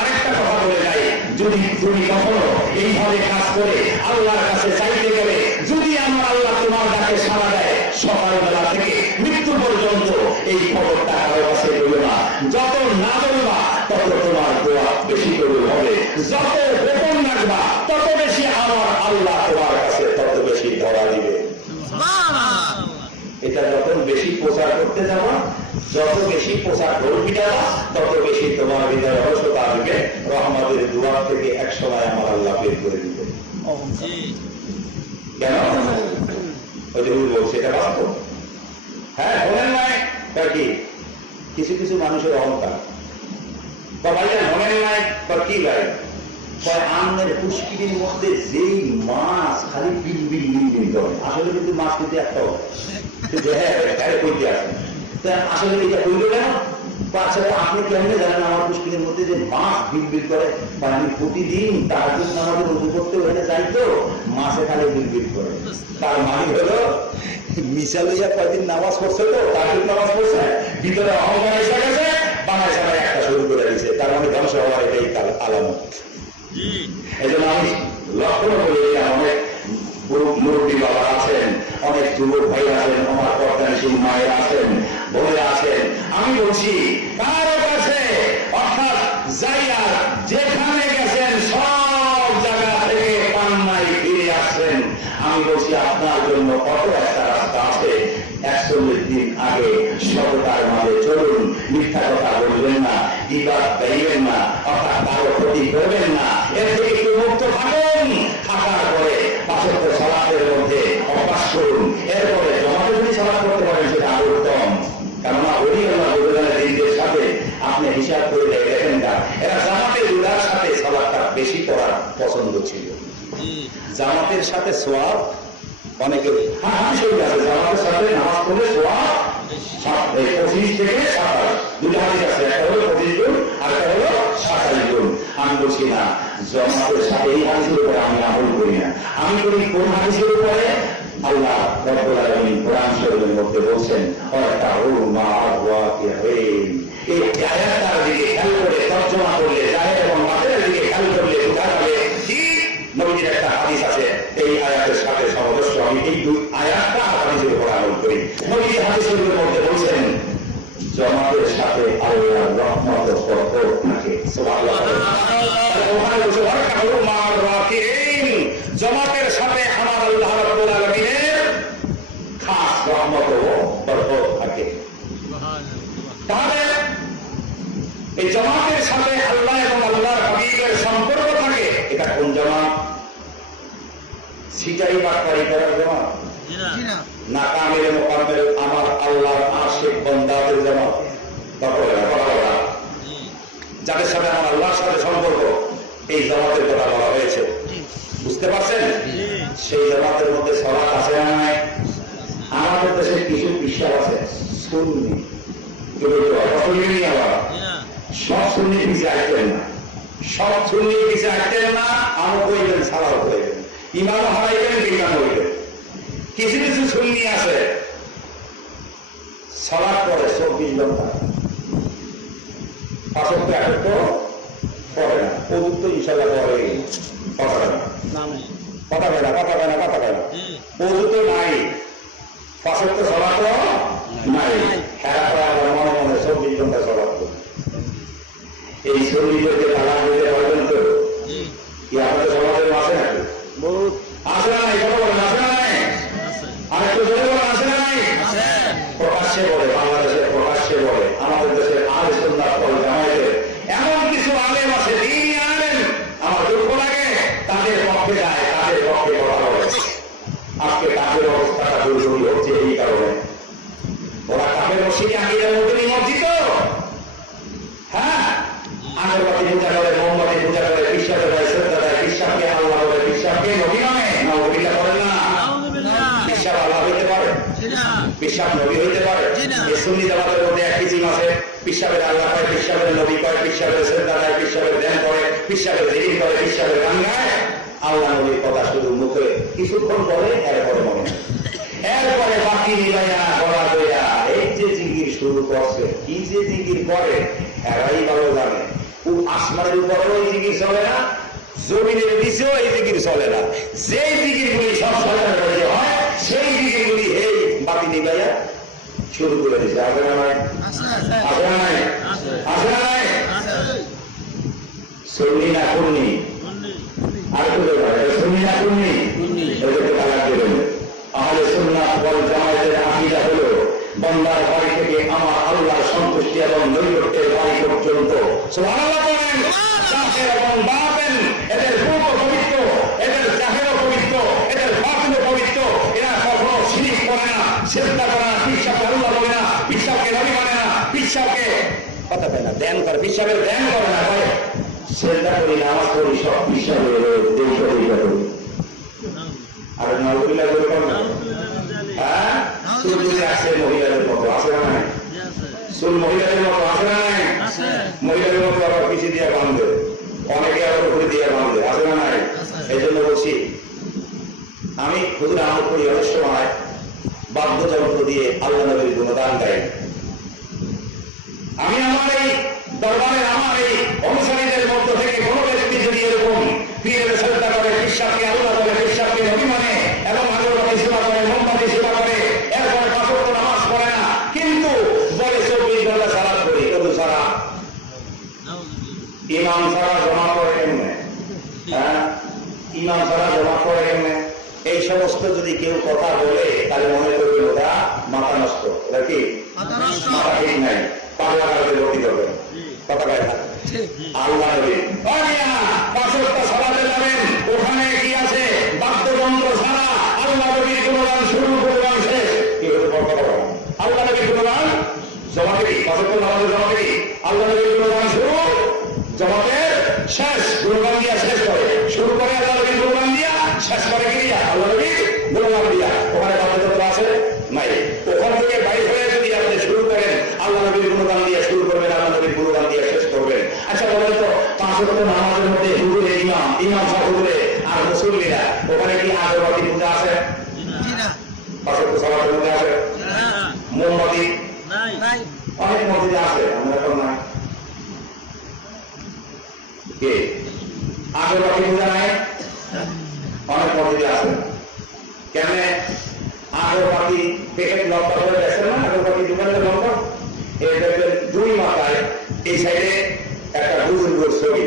আরেকটা কথা বলে যাই, যদি তুমি কখনো এইভাবে কাজ করে আল্লাহর কাছে চাইতে গেলে যদি আমার আল্লাহ তোমার ডাকে সাড়া দেয়, সকালবেলা থেকে মৃত্যু পর্যন্ত এই খবরটা কারো কাছে বলবে না। যত না বলবা তত তোমার দোয়া বেশি কবুল হবে, যত গোপন রাখবা তত বেশি আমার আল্লাহ তোমার কাছে তত বেশি ধরা দিবে। এটা যত বেশি প্রচার করতে যাবা, যত বেশি প্রচার করবি যাবা, তত বেশি তোমার ভিতরে অলসতা আসবে। রহমতের দুয়ার থেকে এক সময় আমার আল্লাহ বের করে দিবে। কেন? ওই যে বলছে এটা বাস্তব। হ্যাঁ বলেন নাই কি কিছু কিছু মানুষের অহংকার, ভাইয়া মনের নাই কি ভাই আমের পুষ্কির মধ্যে যেই মাছ খালি বিল বিল বিল করে, আসলে কিন্তু মাছ কিন্তু একটা আসলে এটা বললো কেন? আসলে আপনি কেমনে জানেন আমার পুষ্কিনের মধ্যে যে মাছ বিল বিল করে? মানে আমি প্রতিদিন তাহাজ্জুদ নামাজে রুজু করতে ওখানে যাই তো মাছে খালি বিল বিল করে। তার মানে হলো মিশা লইয়া কয়দিন নামাজ পড়ছে তো তারপর নামাজ পড়ছে ভিতরে অহংকার এসে গেছে বানায় সানায় একটা শুরু করে দিছে তার মানে ধ্বংস হওয়ার এটাই আলামত। এই জন্য আমি লক্ষ্য করি অনেক মুরব্বী বাবা আছেন, অনেক যুবক ভাই আছেন, আমার পর্দানশীল মায়ের আছেন, বোনেরা আছেন, আমি বলছি কারো কাছে অর্থাৎ যাইয়া যেখানে গেছেন সব জায়গা থেকে পান্নায় ফিরে আসছেন, আমি বলছি আপনার জন্য কত একটা রাস্তা আছে। 41 দিন আগে সততার মাঝে চলুন, মিথ্যা কথা বলবেন না, বিবাদ গাইবেন না, অর্থাৎ কারো ক্ষতি করবেন না, এর থেকে একটু মুক্ত থাকুন। থাকার পরে 5 ওয়াক্ত সালাতের মধ্যে অভ্যাস করুন, এরপরে জমাতে যদি সালাত করতে পারেন সেটা আরো উত্তম। কেননা ওলি আল্লাহ বুজুর্গের দিনদের সাথে আপনি হিসাব করে দেখেন না, এরা জামাতের উদার সাথে সালাতটা বেশি করার পছন্দ ছিল। জামাতের সাথে সোয়াব অনেকে জামাতের সাথে নামাজ পড়লে সোয়াব 25 থেকে 27, দুটো হাদিস আছে, একটা হলো 25 গুণ আর একটা হলো 27 গুণ। আমি বলছি না জামাতের সাথে এই হাদিসের উপরে আমি আমল করি না, আমি করি কোন হাদিসের উপরে? আল্লাহ রাব্বুল আলামিন কোরআন শরীফের মধ্যে বলছেন এই আয়াতটার দিকে খেয়াল করে তর্জমা করলে, জাহের এবং বাতিলের দিকে খেয়াল করলে বোঝা যাবে কি নবীজির একটা হাদিস আছে এই আয়াতের সাথে সামঞ্জস্য। আমি এই দুই আয়াতটা হাদিসের উপর আমল করি। নবীজি হাদিস শরীফের মধ্যে বলছেন জামাতের সাথে আল্লাহর রহমত ও বরকত থাকে। সুবহানাল্লাহ। ওখানে বলছে জামাতের সাথে আমার আল্লাহ রাব্বুল আলামিনের খাস রহমত ও বরকত থাকে। তাহলে এই জামাতের সাথে আল্লাহ এবং আল্লাহর হাবিবের সম্পর্ক থাকে। এটা কোন জামাত? সিটাই বাটপারি করার জামাত না কামের মোকামের আমার আল্লাহর আশিক বান্দাদের জামাত? যাদের সাথে আমার আল্লাহর সাথে সম্পর্ক, এই জামাতের কথা বলা হয়েছে। বুঝতে পারছেন? সেই জামাতের মধ্যে সালাত আছে না নাই? আমাদের দেশে কিছু বিশ্বাস আছে সুন্নি, সব সুন্নি পিছিয়ে আসতেন না, সব সুন্নি পিছিয়ে আসতেন না। আমও কইবেন, সালাও কইবেন, ইমামও হারাইবেন, বিমান হইবেন। কিছু কিছু সুন্নি আছে সালাত পড়ে 24 ঘন্টা, 5 ওয়াক্ত 1 ওয়াক্ত পড়ে না, ওযু তো ইনশাআল্লাহ পড়ে কথা না, ওযু তো নাই, 5 ওয়াক্ত সালাত নাই, হেরা করে আবার মনে মনে 24 ঘন্টা সালাত করে। এই সুন্নিদেরকে তালাক দিতে পারবেন তো? কি আমাদের সমাজের আছে নাকি? বহুত আছে না নাই? কথা বলেন, আছে না নাই? আর একটু জোরে বলেন, আছে না নাই? প্রকাশ্যে বলে, বাংলাদেশের প্রকাশ্যে বলে, আমাদের দেশের আহলে সুন্নাত ওয়াল জামায়াতের এমন কিছু আলেম আছে, দ্বীনি আলেম, আমার দুঃখ লাগে, তাদের পক্ষে যায়, তাদের পক্ষে কথা বলে। আজকে তাদের অবস্থাটা দুর্যোগী হচ্ছে এই কারণে, ওরা কাফের মসজিদে আকিদার মধ্যে নিমজ্জিত। হ্যাঁ, আগরবাতি পূজা করে, মোমবাতি পূজা করে, বিশ্বাসে দেয়, শ্রদ্ধা দেয়, বিশ্বাসকে আল্লাহ বলে, বিশ্বাসকে নবী মানে না, নবীটা করেন না। বিশ্বাস আল্লাহ হইতে পারে, বিশ্বাস নবী হইতে পারে। এই সুন্নি জামাতের মধ্যে এক কিসিম আছে, বিশ্বাসের আল্লাহ কয়, বিশ্বাসের নবী কয়, বিশ্বাসের শ্রদ্ধা দেয়, বিশ্বাসের ধ্যান করে, বিশ্বাসের জিকির করে, বিশ্বাসের গান গায়। আল্লাহ নবীর কথা শুধু মুখে কিছুক্ষণ বলে, এরপরে মনে, এরপরে বাকি নিবাইয়া করা হইয়া এই যে জিকির শুরু করছে, কি যে জিকির করে এরাই ভালো জানে। আসমানের উপরেও এই জিকির চলে না, জমিনের নিচেও এই জিকির চলে না। যেই জিকিরগুলি সব সরকার হয়, সেই জিকিরগুলি এই বাকি নিবাইয়া শুরু করে দিচ্ছে। আসে না নাই? আসে না নাই? আসে না নাই? সুন্নি না কুন্নি? আর একটু সুন্নি না কুন্নি? এদেরকে তালাক দেবেন। আহলে সুন্নাত ওয়াল জামায়াতের আকীদা হলো বান্দার বাড়ি থেকে আমার আল্লাহর সন্তুষ্টি এবং নৈকট্যের বাড়ি পর্যন্ত। সুবহানাল্লাহ বলেন। জাহের এবং বাতিন, এদের পূর্ব পবিত্র, এদের জাহেরও পবিত্র, এদের বাতিনও পবিত্র। এরা কখনো শিরিক করে না, সিজদা করে না, বিশ্বাসকে আল্লাহ বলে না, বিশ্বাসকে নবী মানে না, বিশ্বাসকে কথা বলে না, ধ্যান করে, বিশ্বাসের ধ্যান করে না, করে সিজদা করি, নামাজ পড়ি, সব বিশ্বাসের দেশ করি। আর নবীলা করে করবে, হ্যাঁ, চুল যদি আসছে মহিলাদের মতো, আছে না নাই? চুল মহিলাদের মতো আছে না নাই? মহিলাদের মতো আবার পিছিয়ে দিয়ে বাঁধবে, অনেকে আবার উপরে দিয়ে বাঁধবে, আছে না নাই? এই জন্য বলছি, আমি হুজুর আমল করি অনেক সময়, বাদ দিয়ে আল্লাহ নবীর গুণগান গাই। আমি আমার এই দরবারের আমার এই অনুসারীদের মধ্য থেকে কোনো ব্যক্তি যদি এরকম পীরের শ্রদ্ধা করে, বিশ্বাসকে আল্লাহ করে, বিশ্বাসকে নবী মানে এবং আগরবাতি সেবা করে, মোমবাতি সেবা করে, এরপরে 5 ওয়াক্ত নামাজ পড়ে না, কিন্তু বলে 24 ঘন্টা সালাত করি, কত সারা ইমাম সারা জমা করে কেমনে? হ্যাঁ, ইমাম সারা জমা করে কেমনে? এই সমস্ত যদি কেউ কথা বলে তাহলে মনে করবেন ওটা মাথা নষ্ট। ওটা কি মাথা ঠিক নাই, পাগলা কাজে ভর্তি করবে। কথা গায়ে থাকে আল্লাহ নবী 5 ওয়াক্ত সালাতে যাবেন, ওখানে কি আছে? বাদ্যযন্ত্র ছাড়া আল্লাহ নবীর গুণগান শুরু, গুণগান শেষ। কি হতে কথা বলা? আল্লাহ নবীর গুণগান জমাতেই 5 ওয়াক্ত নামাজে জমাতেই আল্লাহ নবীর গুণগান শুরু, জমাতের শেষ। গুণগান দিয়া শেষ করে, শুরু করে আল্লাহ নবীর গুণগান দিয়া, শেষ করে কি দিয়া? আল্লাহ নবীর গুণগান দিয়া। ওখানে বাদ্যযন্ত্র আছে নাই? ওখান থেকে বাইরে হয়ে যদি আপনি শুরু করেন আল্লাহ নবীর গুণগান দিয়ে শুরু করবেন, আল্লাহ নবীর গুণগান দিয়ে শেষ করবেন। আচ্ছা বলেন তো 5 ওয়াক্ত নামাজের মধ্যে হুজুরে ইমাম সাহেব হুজুরে আর মুসল্লিরা ওখানে কি আগরবাতি পূজা আছে? 5 ওয়াক্ত সালাতের মধ্যে আছে? মোমবাতি নাই, অনেক মসজিদে আছে, আমরা এখন নাই। কে আগরবাতি পূজা নাই? অনেক মসজিদে আছে। কেন? আগরবাতি প্যাকেট লম্বা করে বেচে না, আগরবাতি দোকানে লম্বা, এই দেখবেন 2 মাথায় এই সাইডে একটা হুজুর ছবি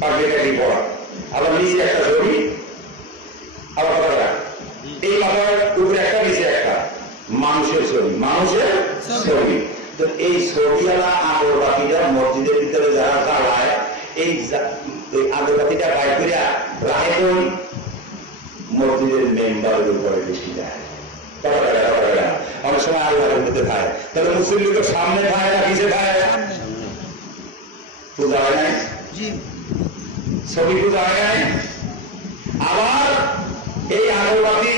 পাবলিকারি পড়া, আবার নিচে একটা ছবি, আবার এই মাথার উপরে একটা, নিচে একটা মানুষের ছবি, মানুষের ছবি। তো এই ছবিওয়ালা আগরবাতিটা মসজিদের ভিতরে যারা জ্বালায়, এই আগরবাতিটা বাইর করে রায় মসজিদের মেম্বারের উপরে বেশি যায়। অনেক সময় আল্লাহর মধ্যে খায়, তাহলে মুসলিম তো সামনে খায় না পিছিয়ে খায়? পূজা হয় নাই, ছবি পূজা হয় নাই। আবার এই আগরবাতি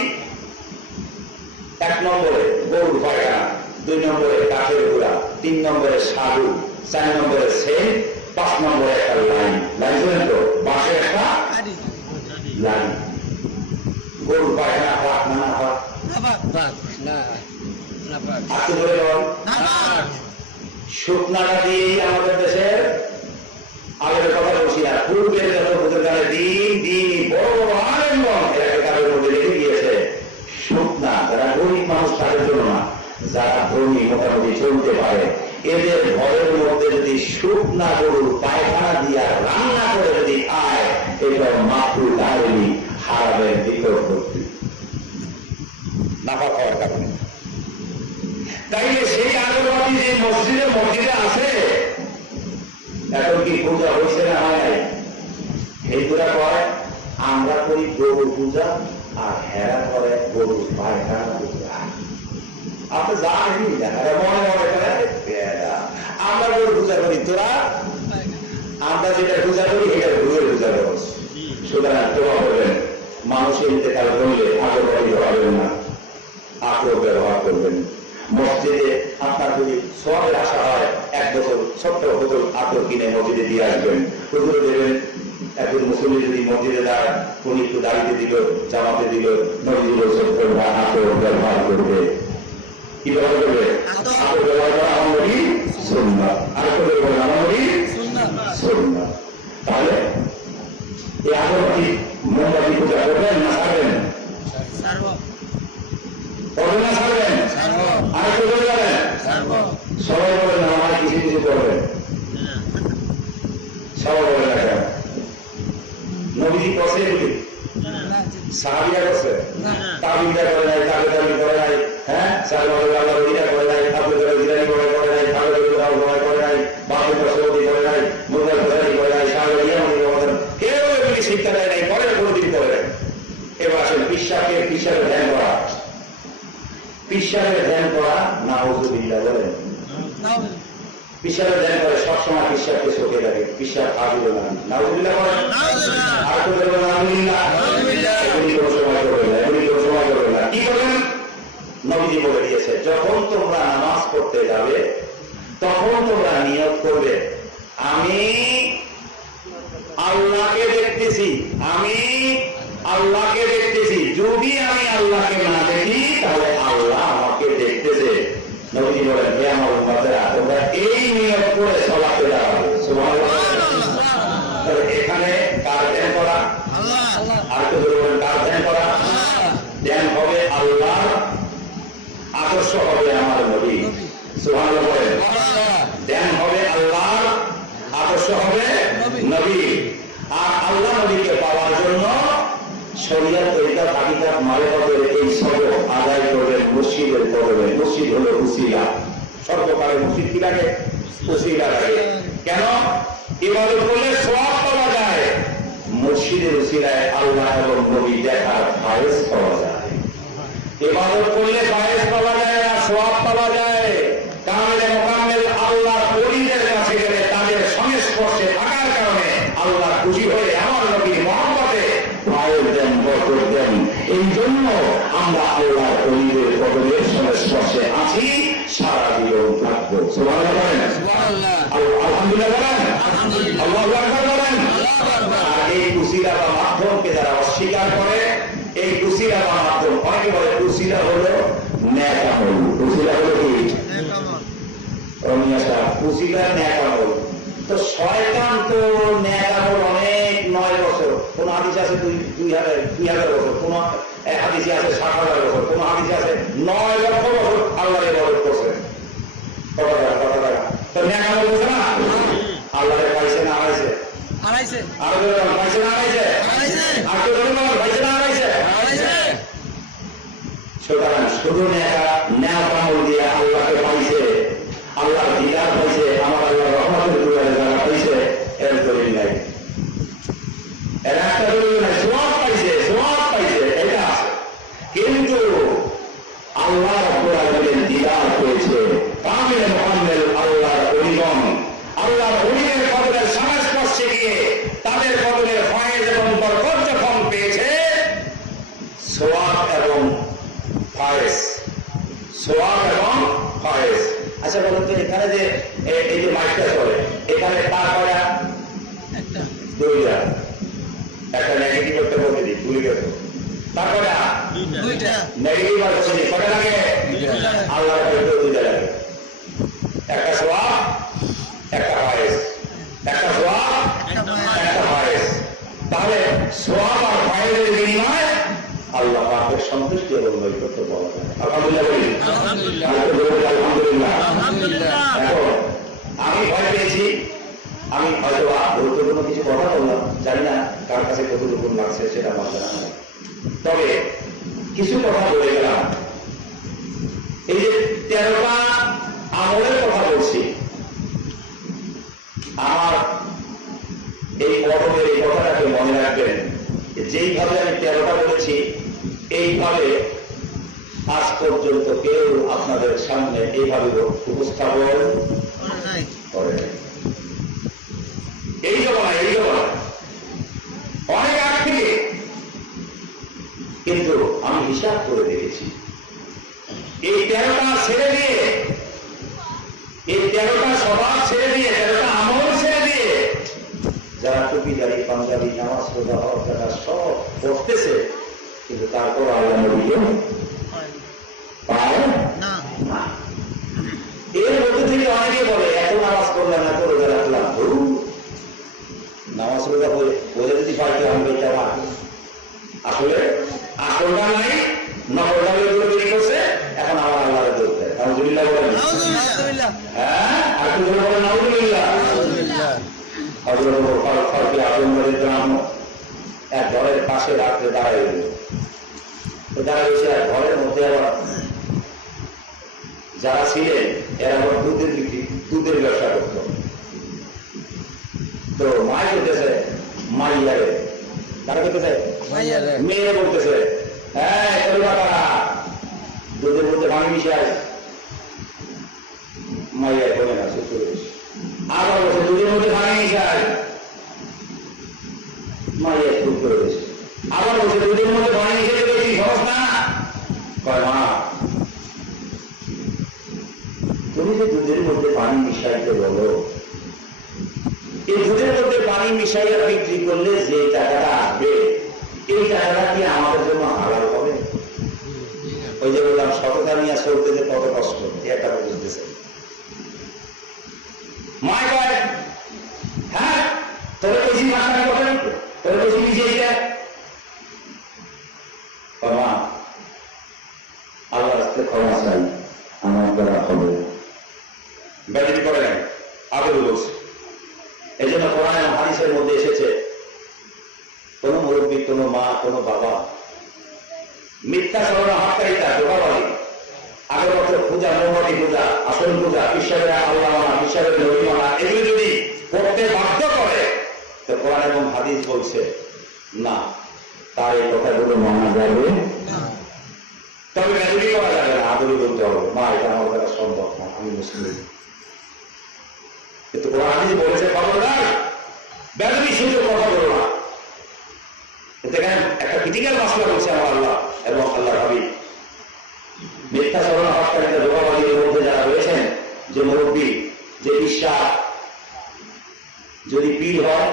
1 নম্বরে গরুর পায়খানা, 2 নম্বরে কাঠের গুঁড়া, 3 নম্বরে সাধু, 4 নম্বরে সেন, 5 নম্বরে একটা লাইন। লাইন শুনেন তো? বাঁশে একটা লাইন। গরুর পায়খানা পাক না না পাক? আজকে ধরে শুকনাটা দিয়েই আমাদের দেশের আগের কথা বলছি না, পূর্বের দিন বড় বড় আলেমগণ এলাকার মধ্যে রেখে গিয়েছে শুকনা। যারা গরিব মানুষ তাদের জন্য না, যারা ধনী মোটামুটি চলতে পারে, এদের ঘরের মধ্যে যদি শুকনা গরুর পায়খানা দিয়া রান্না করে যদি খায়, এটা মাতৃ দাঁড়ি হারাবের নিকটবর্তী নাফা খাওয়ার কারণে। তাইলে সেই আগরবাতি যে মসজিদে আছে, এখন কি পূজা হয়েছে না হয় নাই? হিন্দুরা করে আমরা করি গরু পূজা, আর হেরা করে গরুর পায়খানা পূজা। আপনি জানেন মনে মনে করে আমরা গরু পূজা করি, তোরা আমরা যেটা পূজা করি এটা গরুর পূজা করছ। সুতরাং তোরা বলবেন মানুষের ইন্তেকাল করলে আগরবাতি ধরাবেন না, আতর ব্যবহার করবেন। মসজিদে আপনার যদি সবের আশা হয় 1 বছর ছোট্ট বোতল আতর কিনে মসজিদে দিয়ে আসবেন, হুজুরে দেবেন। একজন মুসলিম যদি মসজিদে যায়, কোন একটু দাঁড়িয়ে দিল, জামাতে দিল, মসজিদে ছোট্ট আতর ব্যবহার করবে। কি ব্যবহার করবে? আতর ব্যবহার করা আমার নবী সুন্নাত। আরেকটু বলবেন আমার নবী সুন্নাত। তাহলে এই আগরবাতি মোমবাতি পূজা করবেন না ছাড়বেন? করবেন না ছাড়বেন? আরেকটু বলে যাবেন সবাই বলেন না, আমার কিছু কিছু করবেন, সবাই বলে না। কেন? নবীজি করছে এগুলি? সাহাবিরা করছে? তাবিনরা করে নাই, তাবে তাবি করে নাই, হ্যাঁ আল্লাহ রবিরা করে নাই, জিরানি করে নাই, করে নাই, বাবুল সৌদি করে নাই, মুঘল প্রধানী করে নাই, কেউ এগুলি শিক্ষা দেয় নাই, করে কোনদিন করে নাই। এবার আসেন পিসাবের ধ্যান করা। পিসাবের ধ্যান করা নাউযুবিল্লাহ বলেন। পিসাবের ধ্যান করে সবসময় পিসাবকে চোখে থাকে, পিসাব হাজির না নাউযুবিল্লাহ বলেন। আর তো বলবেন আলহামদুলিল্লাহ। এগুলি কোনো সময় করবেন না, এগুলি কোনো সময় করবেন না। কি করবেন? নবীজি বলে দিয়েছে, যখন তোমরা নামাজ পড়তে যাবে তখন তোমরা নিয়ত করবে আমি আল্লাহকে দেখতেছি, আমি আল্লাহকে দেখতেছি। যদি আমি আল্লাহকে না দেখি তাহলে আল্লাহ আমাকে দেখে নবীজি বলেন, হে আমার উম্মতেরা, তোমরা এই নিয়ত করে সালাতে দাঁড়াবে। সুবহানাল্লাহ। তাহলে এখানে কার ধ্যান করা? আল্লাহ। আর কেউ বলেন কার ধ্যান করা? ধ্যান হবে আল্লাহর, আদর্শ হবে আমার নবী। সুবহানাল্লাহ বলেন। ধ্যান হবে আল্লাহর, আদর্শ হবে নবী। আর আল্লাহ নবীকে পাওয়ার জন্য শরীয়ত, তরিকা, তাকিদা, মারিফতের এই সবক আদায় করবেন মসজিদের কদমে। মসজিদ হলো উসিলা। সর্বকালে মসজিদ কি লাগে? উসিলা লাগে। কেন? ইবাদত করলে সওয়াব পাওয়া যায়। মসজিদের উসিলায় আল্লাহ এবং নবী দেখার ফায়েজ পাওয়া যায়। ইবাদত করলে ফায়েজ পাওয়া যায় না, সওয়াব পাওয়া যায়। কামেলে মুকাম্মেল আল্লাহর ওলিদের কাছে গেলে তাদের সংস্পর্শে থাকার কারণে আল্লাহ খুশি হয়ে আমার নবীর মহব্বতে ফায়েজ দেন, বরকত দেন। এই জন্য আমরা আল্লাহর ওলিদের কদমের সংস্পর্শে আছি, সারা জীবন থাকবো। সুবহানাল্লাহ বলেন। আলহামদুলিল্লাহ বলেন। আল্লাহু আকবার বলেন। আর এই উসিলা বা মাধ্যমকে যারা অস্বীকার করে, এই উসিলা বা মাধ্যম, অনেকে বলে উসিলা হলো নেক আমল। উসিলা হলো কি? উসিলা নেক আমল। তো শয়তান তো নেক আমল অনেক 9 বছর, কোন হাদিসে আছে 2000 বছর, কোন হাদিসে আছে 60,000 বছর, কোন হাদিসে আছে 9 লক্ষ বছর আল্লাহর ইবাদত করছে। কত টাকা? তো নেক আমল বলছে না? আল্লাহরে পাইছে না হারাইছে? হারাইছে। আর পাইছে না হারাইছে? হারাইছে। আর কেউ পাইছে না হারাইছে? হারাইছে। সুতরাং শুধু নেক আমল দিয়ে আল্লাহকে পাইছে, আল্লাহর দিদার পাইছে, আমার আল্লাহর রহমতের দুয়ারে যারা পাইছে, এর দলিল নাই। এর একটা দলিল নাই। সওয়াব পাইছে, সওয়াব পাইছে, এটা আছে। কিন্তু আল্লাহ রাব্বুল আলামিনের দিদার পেয়েছে। কামেলে মুকাম্মেল আল্লাহর ওলিগণ, আল্লাহর ওলিদের কদমের সংস্পর্শে গিয়ে তাদের কদমের ফয়েজ এবং বরকত যখন পেয়েছে, সওয়াব এবং ফায়েজ, সওয়াব এবং ফায়েজ। আচ্ছা বলুন তো, এখানে যে এই যে মাইকটা চলে, এখানে তার কয়টা? দুইটা। একটা নেগেটিভ, একটা পজিটিভ, ভুলে গেছো। তার কয়টা? দুইটা। নেগেটিভ আর পজিটিভ কয়টা লাগে? আল্লাহর কাছে দুইটা লাগে। একটা সওয়াব, একটা ফায়েজ। একটা সওয়াব, একটা ফায়েজ। তাহলে সওয়াব আর ফায়েজের বিনিময়ে আল্লাহ পাকের সন্তুষ্টি এবং নৈকট্য পাওয়া যায়। আলহামদুলিল্লাহ বলি। আলহামদুলিল্লাহ। এখন আমি ভয় পেয়েছি, আমি হয়তো গুরুত্বপূর্ণ কিছু কথা বললাম, জানি না কার কাছে কতটুকু লাগছে সেটা আমার জানা নাই। তবে কিছু কথা বলে গেলাম। এই যে 13টা আমলের কথা বলছি, আমার এই কদমের এই কথাটাকে মনে রাখবেন। যেইভাবে আমি 13টা বলেছি, এইভাবে আজ পর্যন্ত কেউ আপনাদের সামনে এইভাবে উপস্থাপন করে। এই জমানায় অনেক আগ থেকে, কিন্তু আমি হিসাব করে দেখেছি, এই 13টা ছেড়ে দিয়ে, এই 13টা স্বভাব ছেড়ে দিয়ে, 13টা আমল ছেড়ে দিয়ে যারা টুপিদারি, পাঞ্জাবি, নামাজ, রোজা, হজ, যাকাত সব পড়তেছে, কিন্তু তারপর আল্লাহ নবীকে পায় না। এর মধ্যে থেকে অনেকে বলে, এত নামাজ পড়লাম, এত রোজা রাখলাম, নামাজ রোজা বোঝা যদি পাইতে হবে, এটা আসলে আসলটা নাই, নকলটা তৈরি করছে। এখন আমার আল্লাহরে দোষ দেয়। আলহামদুলিল্লাহ বলেন। হ্যাঁ, আর একটু বলে বলেন আলহামদুলিল্লাহ। এক ঘরের পাশে রাত্রে দাঁড়াই গেল, দাঁড়াইছে। এক ঘরের মধ্যে আবার যারা ছিলেন, এরা আবার দুধের ব্যবসা করত। তো মাই করতেছে, মাইয়ারে তারা করতেছে, মেয়ে বলতেছে, হ্যাঁ দুধের মধ্যে পানি মিশায়। মাইয়া বলে না, চুপ করে বসে। আবার বলছে দুধের মধ্যে পানি মিশায়। মাইয়া চুপ করে বসে। আবার বলছে দুধের মধ্যে পানি মিশাইতে বেশি সহজ না। কয় মা, তুমি যে দুধের মধ্যে পানি মিশাইতে বলো, এই দুধের মধ্যে পানি মিশাইয়া বিক্রি করলে যে টাকাটা আসবে, এই টাকাটা কি আমাদের জন্য হালাল হবে? ওই যে বললাম, সততা নিয়ে চলতে যে কত কষ্ট এটা বুঝতেছে। মা কয় হ্যাঁ তোরে বেশি মাস্টার করেন, তোরে বেশি নিজে মা আল্লাহ রাস্তে ক্ষমা চাই, আমার দ্বারা হবে ব্যাটিং করে নেন আদর বলছে। এই জন্য কোরআন হাদিসের মধ্যে এসেছে কোন মুরব্বী, কোন মা, কোন বাবা মিথ্যা স্মরণ হাতকারিতা দোকাবাড়ি আগরবাতি পূজা, মোমবাতি পূজা, আসল পূজা, ঈশ্বরের আল্লাহ মানা, ঈশ্বরের নবী মানা এগুলো যদি করতে বাধ্য করে তো কোরআন এবং হাদিস বলছে না, তার এই কথাগুলো মানা যাবে না। তবে বেদবি করা যাবে না, আদরি বলতে হবে মা এটা আমার দ্বারা সম্ভব না, আমি মুসলিম। কিন্তু কোরআন হাদিস বলেছে খবরদার বেদবি সুযোগ কথা বলো না। এখানে একটা ক্রিটিক্যাল মশলা বলছে আমার আল্লাহ এবং আল্লাহ হাবিব। মিথ্যা স্মরণ হত্যাকারীদের ধোঁকাবাজির মধ্যে যারা রয়েছেন, যে মুরব্বী, যে বিশ্বাস, যদি পীর হয়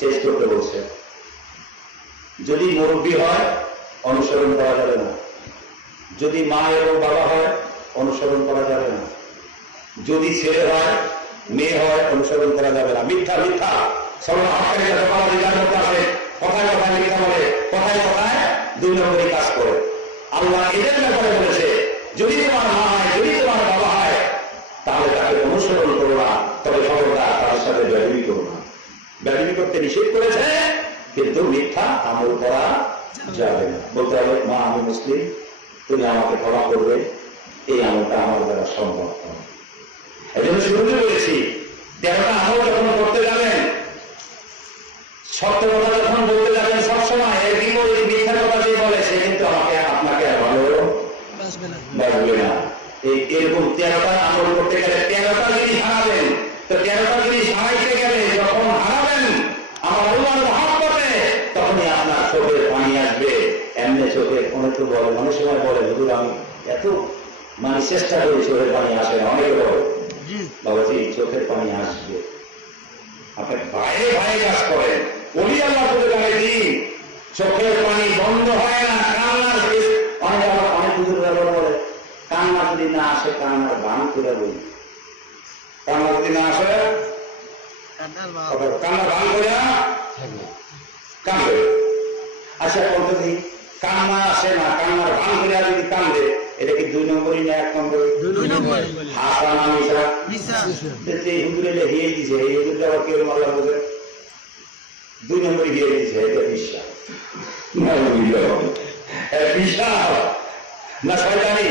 চেষ্টা করতে বলছে, যদি মুরব্বী হয় অনুসরণ করা যাবে না, যদি মা এবং বাবা হয় অনুসরণ করা যাবে না, যদি ছেলে হয় মেয়ে হয় অনুসরণ করা যাবে না। মিথ্যা মিথ্যা স্মরণ হত্যাকারীরা ধোঁকাবাজি যার মধ্যে আছে, কথায় কথায় মিথ্যা বলে, কথায় কথায় দুই নম্বরই কাজ করে। আল্লাহ এদের ব্যাপারে বলেছে যদি তোমার মা হয়, যদি তোমার বাবা হয় তাহলে তাকে অনুসরণ করো না, তবে খবরদার তার সাথে বেদবি করো না। বেদবি করতে নিষেধ করেছে কিন্তু মিথ্যা আমল করা যাবে না। বলতে হবে মা আমি মুসলিম, তুমি আমাকে ক্ষমা করবে, এই আমলটা আমার দ্বারা সম্ভব নয়। এই জন্য শুরুতে বলেছি 13টা আমল যখন করতে যাবেন, সত্য কথা যখন বলতে যাবেন সবসময় এই মিথ্যা কথা যে বলে সে কিন্তু আমাকে আপনাকে ভালো বাসবে না। এরকম 13টা আমল করতে গেলে 13টা জিনিস হারাবেন, তো 13টা জিনিস হারাইতে গেলে যখন হারাবেন আমার আল্লাহর মহব্বতে তখনই আপনার চোখের পানি আসবে। এমনি চোখের অনেকে বলে, অনেক সময় বলে হুজুর আমি এত মানে চেষ্টা করি চোখের পানি আসে না, অনেকে বলে বাবাজি চোখের পানি আসবে। আপনি ভয়ে ভয়ে কাজ করেন, ওলি আল্লাহ করে জানাই দিন চোখের পানি বন্ধ হয় না, কান্নার অনেক হুজুররা বলে কান্না যদি না আসে কান্নার বান করে বলি, কান্না যদি না আসে কান্না বান করে কান্দে। আচ্ছা বলতে কান্না আসে না, কান্নার বান করে যদি কান্দে এটা কি 2 নম্বরই না 1 নম্বরই? 2 নম্বর। হাসা না মিশা এই হুজুরে হিয়ে দিছে, এই হুজুরটা আবার কেউ আল্লাহ বলে 2 নম্বরই হিয়ে দিছে, এটা বিশ্বাস বিশ্বাস না শয়তানি?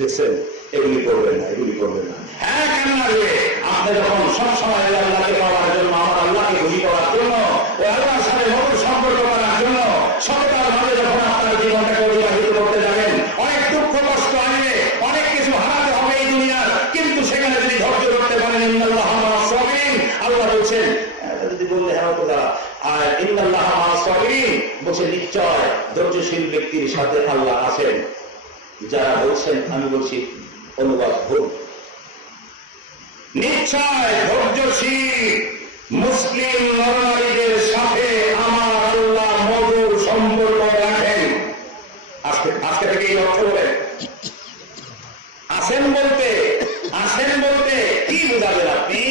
দেখছেন এগুলি করবেন না, এগুলি করবেন না। হ্যাঁ কেন আসবে? আপনি যখন সবসময় আল্লাহকে পাওয়ার জন্য, আমার আল্লাহকে খুশি করার জন্য, ও আল্লাহর সাথে মধুর সম্পর্ক করার জন্য সততার ভাবে যখন আপনার জীবনটাকে অতিবাহিত করতে যাবেন, অনেক দুঃখ কষ্ট আসবে, অনেক কিছু হারাতে হবে এই দুনিয়ার, কিন্তু সেখানে যদি ধৈর্য ধরতে পারেন ইন্নাল্লাহা মা'আস সাবিরিন, আল্লাহ বলছেন যদি বললে হ্যাঁ তো আর ইন্নাল্লাহা মা'আস সাবিরিন বলছে নিশ্চয় ধৈর্যশীল ব্যক্তির সাথে আল্লাহ আছেন। যারা বলছেন আমি বলছি অনুবাদ ভুল। নিশ্চয় ধৈর্যশীল মুসলিম নরনারীদের সাথে আমার আল্লাহ মধুর সম্পর্ক রাখেন। আজকে থেকে এই অর্থ বলেন আসেন বলতে কি বুঝাবেন আপনি?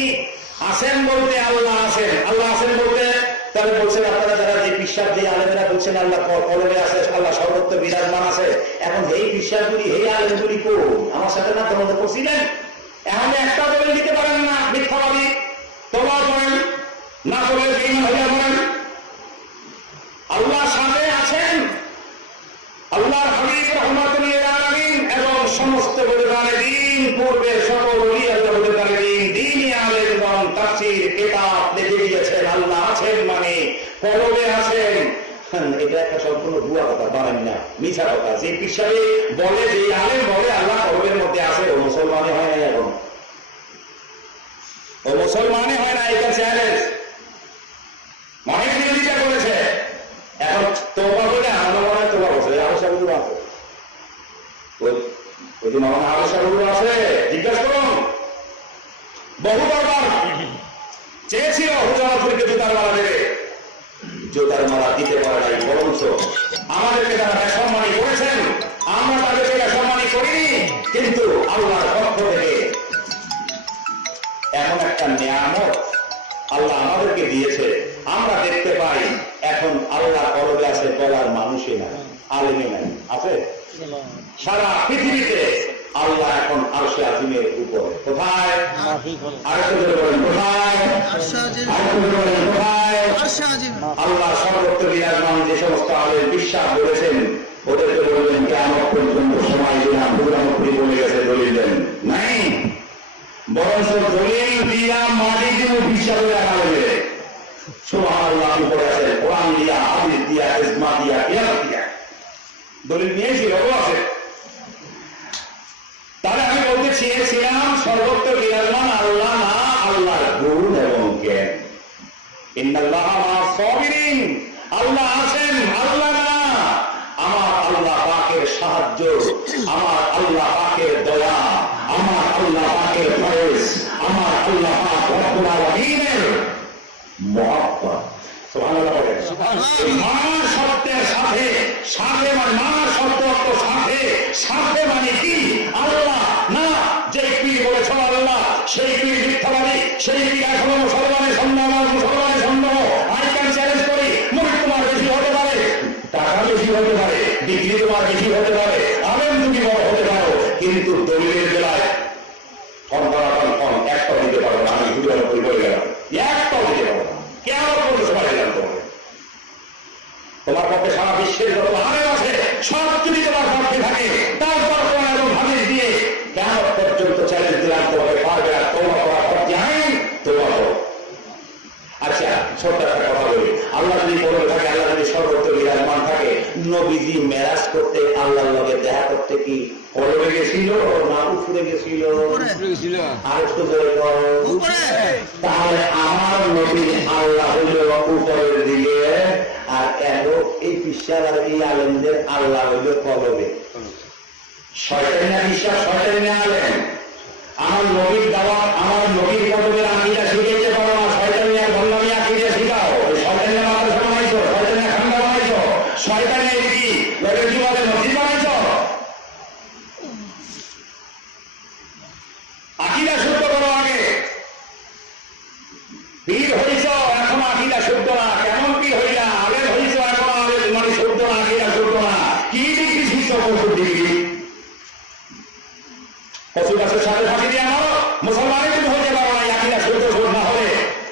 আসেন বলতে আল্লাহ আসেন, আল্লাহ আসেন বলতে তাহলে বলছেন আপনারা যারা যে বিশ্বাস যে আলেমেরা বলছেন আল্লাহ কলমে আছে, আল্লাহ সর্বত্র বিরাজমান আছে, এখন এই বিশ্বাসগুলি এই আলেমগুলি কো আমার সাথে না তোমাদের করছিলেন? এখন একটা বলে দিতে পারেন না, মিথ্যাবাদী তোলা করেন না বলে বেঈমান হইয়া বলেন। আল্লাহ সাথে আছেন, আল্লাহর হাবিব রাহমাতুল লিল আলামিন এবং সমস্ত বুজুর্গানে দ্বীন পূর্বে সকল ওলি আল্লাহ বুজুর্গানে দ্বীন দ্বীনি আলেমগণ তাফসীর কিতাব লিখে দিয়েছেন আল্লাহ আছেন মানে কলবে আছেন। এটা একটা সম্পূর্ণ ভুয়া কথা, বানান না, মিথ্যা কথা। যে পিছাবে বলে, যে আলেম বলে আল্লাহ কলবের মধ্যে আছে, ও মুসলমানে হয় না, এখন ও মুসলমানে হয় না। এটা চ্যালেঞ্জ অনেক বিরোধিতা করেছে, এখন তোবা বলে আমরা মনে হয় তোবা বসে আলোচনা গুলো আছে, ওই দিন আমার আলোচনা গুলো আছে, জিজ্ঞাসা করুন। বহু দরবার চেয়েছিল হুজুরকে জুতার মালা দেবে, জুতার মালা দিতে পারে নাই, বরঞ্চ আমাদেরকে যারা বেসম্মানি করেছেন আমরা তাদেরকে বেসম্মানি করিনি, কিন্তু একটা নিয়ামত আল্লাহ আমাদেরকে দিয়েছে, আমরা দেখতে পাই। এখন আল্লাহ কলবে আছে বলার মানুষই নাই, আলেমই নাই, আছে সারা পৃথিবীতে। আল্লাহ এখন আরশে আজিমের উপরে। কোথায়? আরেকটু জোরে বলেন, কোথায়? আরেকটু জোরে বলেন, কোথায়? আল্লাহ সর্বত্র বিরাজমান। যে সমস্ত আলেম বিশ্বাস করেছেন ওদেরকে বলবেন কিয়ামত পর্যন্ত সময় দিলাম, পুরামুখী বলে গেছে, দলিল দেন নাই, বরঞ্চ দলিল দিয়া মাটি দিয়ে বিশ্বাস করে রাখা হবে। সুবহানাল্লাহ উপরে আছে, কোরআন দিয়া, হাদিস দিয়া, ইজমা দিয়া, কিয়ামত দিয়া দলিল নিয়েছি, লোক আছে। তাহলে আমি বলতে চেয়েছিলাম সর্বত্র বিরাজমান আল্লাহ না, আল্লাহর গুণ এবং জ্ঞান। ইন্নাল্লাহা মা'আস সাবিরিন, আল্লাহ আছেন, আল্লাহ না। আমার আল্লাহ পাকের সাহায্য, আমার আল্লাহ পাকের দয়া, আমার আল্লাহ পাকের ফয়েজ, আমার আল্লাহ পাক রব্বুল আলামিনের মহব্বত। সুবহানাল্লাহ বলেন। মার শব্দের সাথে, সাথে মানে মার শব্দ অর্থ সাথে, সাথে মানে কি? আল্লাহ না। যে পীর বলেছ আল্লাহ, সেই পীর মিথ্যাবাদী, সেই পীর এখনো মুসলমানের সন্দেহ, মুসলমানের সন্দেহ। আই ক্যান চ্যালেঞ্জ করি, মুরিদ তোমার বেশি হতে পারে, টাকা বেশি হতে পারে, ডিগ্রি তোমার বেশি হতে পারে, আলেম তুমি বড় হতে পারো, কিন্তু দলিলের বেলায় একটা দিতে পারবো না। আমি ঘুরে বলে গেলাম, একটাও দিতে পারবো না। কেন করতে সবাই গেলাম তোমাকে? তোমার পক্ষে সারা বিশ্বের যত আলেম আছে সব যদি তোমার পক্ষে থাকে, তারপর তোমার এবং হাদিস দিয়ে কেন পর্যন্ত চ্যালেঞ্জ দিলাম তোমাকে পারবে না। তোমার করার পক্ষে আইন তোমার। আচ্ছা, ছোট্ট একটা কথা বলি। আল্লাহ যদি বলে থাকে, আল্লাহ যদি সর্বত্র বিরাজমান থাকে, নবীজি মেরাজ করতে আল্লাহর লগে দেখা করতে কি কলবে গেছিল না উপরে গেছিল? আর একটু জোরে বল। তাহলে আমার নবী আল্লাহ হইল উপরের দিকে, আর এই বিশ্বাস আর এই আলেমদের আল্লাহ হইল কলবে। শয়তানিয়া বিশ্বাস, শয়তানিয়া আলেম। আমার নবীর দাওয়াত, আমার নবীর কলবের আকিদা শিখাইতে পারো না, শয়তানিয়া ভণ্ডামি আকিদা শিখাও। শয়তানিয়া মাদ্রাসা বানাইছো, শয়তানিয়া খান্ডা বানাইছো, শয়তানিয়া কি কি বলে মসজিদ বানাইছো। আকিদা শুদ্ধ করো আগে। পীর হইছ, এখন আকিদা শুদ্ধ না। কেমন পীর হইলা? আলেম হইছ, এখন আলেম মানে শুদ্ধ না, আকিদা শুদ্ধ না। কি ডিগ্রি শিখছ? 50 ডিগ্রি। পশু গাছের সাথে ফাঁকি দিয়ে আমার মুসলমানের কিন্তু হতে পারো না। আকিদা শুদ্ধ না হলে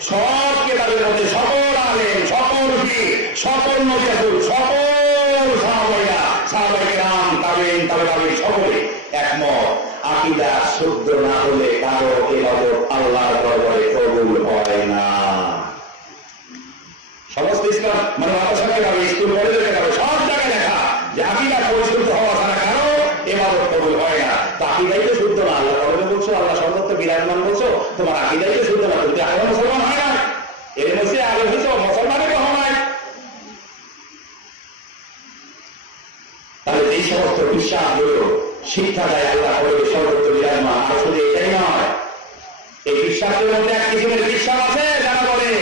সব কেতাবের মধ্যে সকল আলেম, সকল পীর, সকল নবী রাসূল, সকল সাহাবায়ে কেরাম, তাবেঈন, তাবেঈন সকলে একমত, আকিদা শুদ্ধ না হলে কারো ইবাদত আল্লাহর দরবারে কবুল হয় না। সমস্ত ইসলাম মানে মাদ্রাসাকে যাবে, স্কুল কলেজে যাবে, সব জায়গায় দেখা যে আকিদা পরিশুদ্ধ হওয়া ছাড়া কারো ইবাদত কবুল হয় না। তো আকিদাই তো শুদ্ধ না, আল্লাহ কলবে বলছো, আল্লাহ সর্বত্র বিরাজমান বলছো, তোমার আকিদাই তো শুদ্ধ না। তুমি এখনো মুসলমান হয় না, এর মধ্যে আগে হয়েছ মুসলমানের কখন হয়। তাহলে এই সমস্ত বিশ্বাসগুলো শিক্ষা দেয় আল্লাহ কলবে সর্বত্র বিরাজমান। আর শুধু এটাই নয়, এই বিশ্বাসের মধ্যে এক কিসিমের বিশ্বাস আছে যারা বলে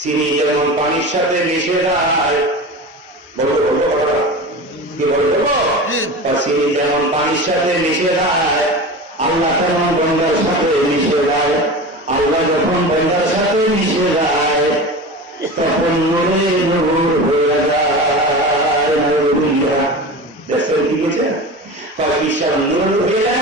চিনি যেমন পানির সাথে মিশে যায়। বলবো বলবো কথাটা কি বলবো? চিনি যেমন পানির সাথে মিশে যায়, আল্লাহ তেমন বন্দার সাথে মিশে যায়। আল্লাহ যখন বন্দার সাথে মিশে যায় তখন নূরে নূর হয়ে যায়। দেখছেন কি বলছে? বিশ্বাস নূর হয়ে যায়।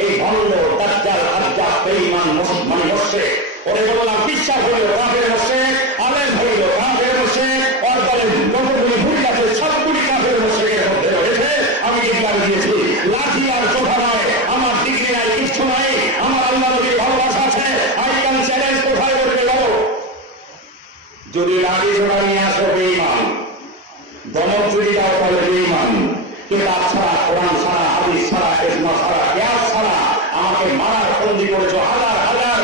এই ভণ্ড দাজ্জাল আজ্জাব বেঈমান মানে মুশরিক, ওরে বললাম বিশ্বাস হইল কাফের মুশরিক, আলেম হইল কাফের মুশরিক, ওর বলে যতগুলি ভুল আছে সবগুলি কাফের মুশরিকের মধ্যে রয়েছে। আমি ইনকার দিয়েছি, লাঠি আর কথা নয়, আমার ডিগ্রি নাই, কিচ্ছু নাই, আমার আল্লাহ নবীর ভালোবাসা আছে। আই ক্যান চ্যালেঞ্জ, কোথায় করতে যাবো? যদি লাঠি ছোড়া নিয়ে আসো বেঈমান, দমক যদি দাও তাহলে বেঈমান। কিতাব ছাড়া, কোরআন ছাড়া, হাদিস ছাড়া, ইজমা ছাড়া, কিয়াস ছাড়া আমাকে মারার বন্দী করেছো হাজার হাজার।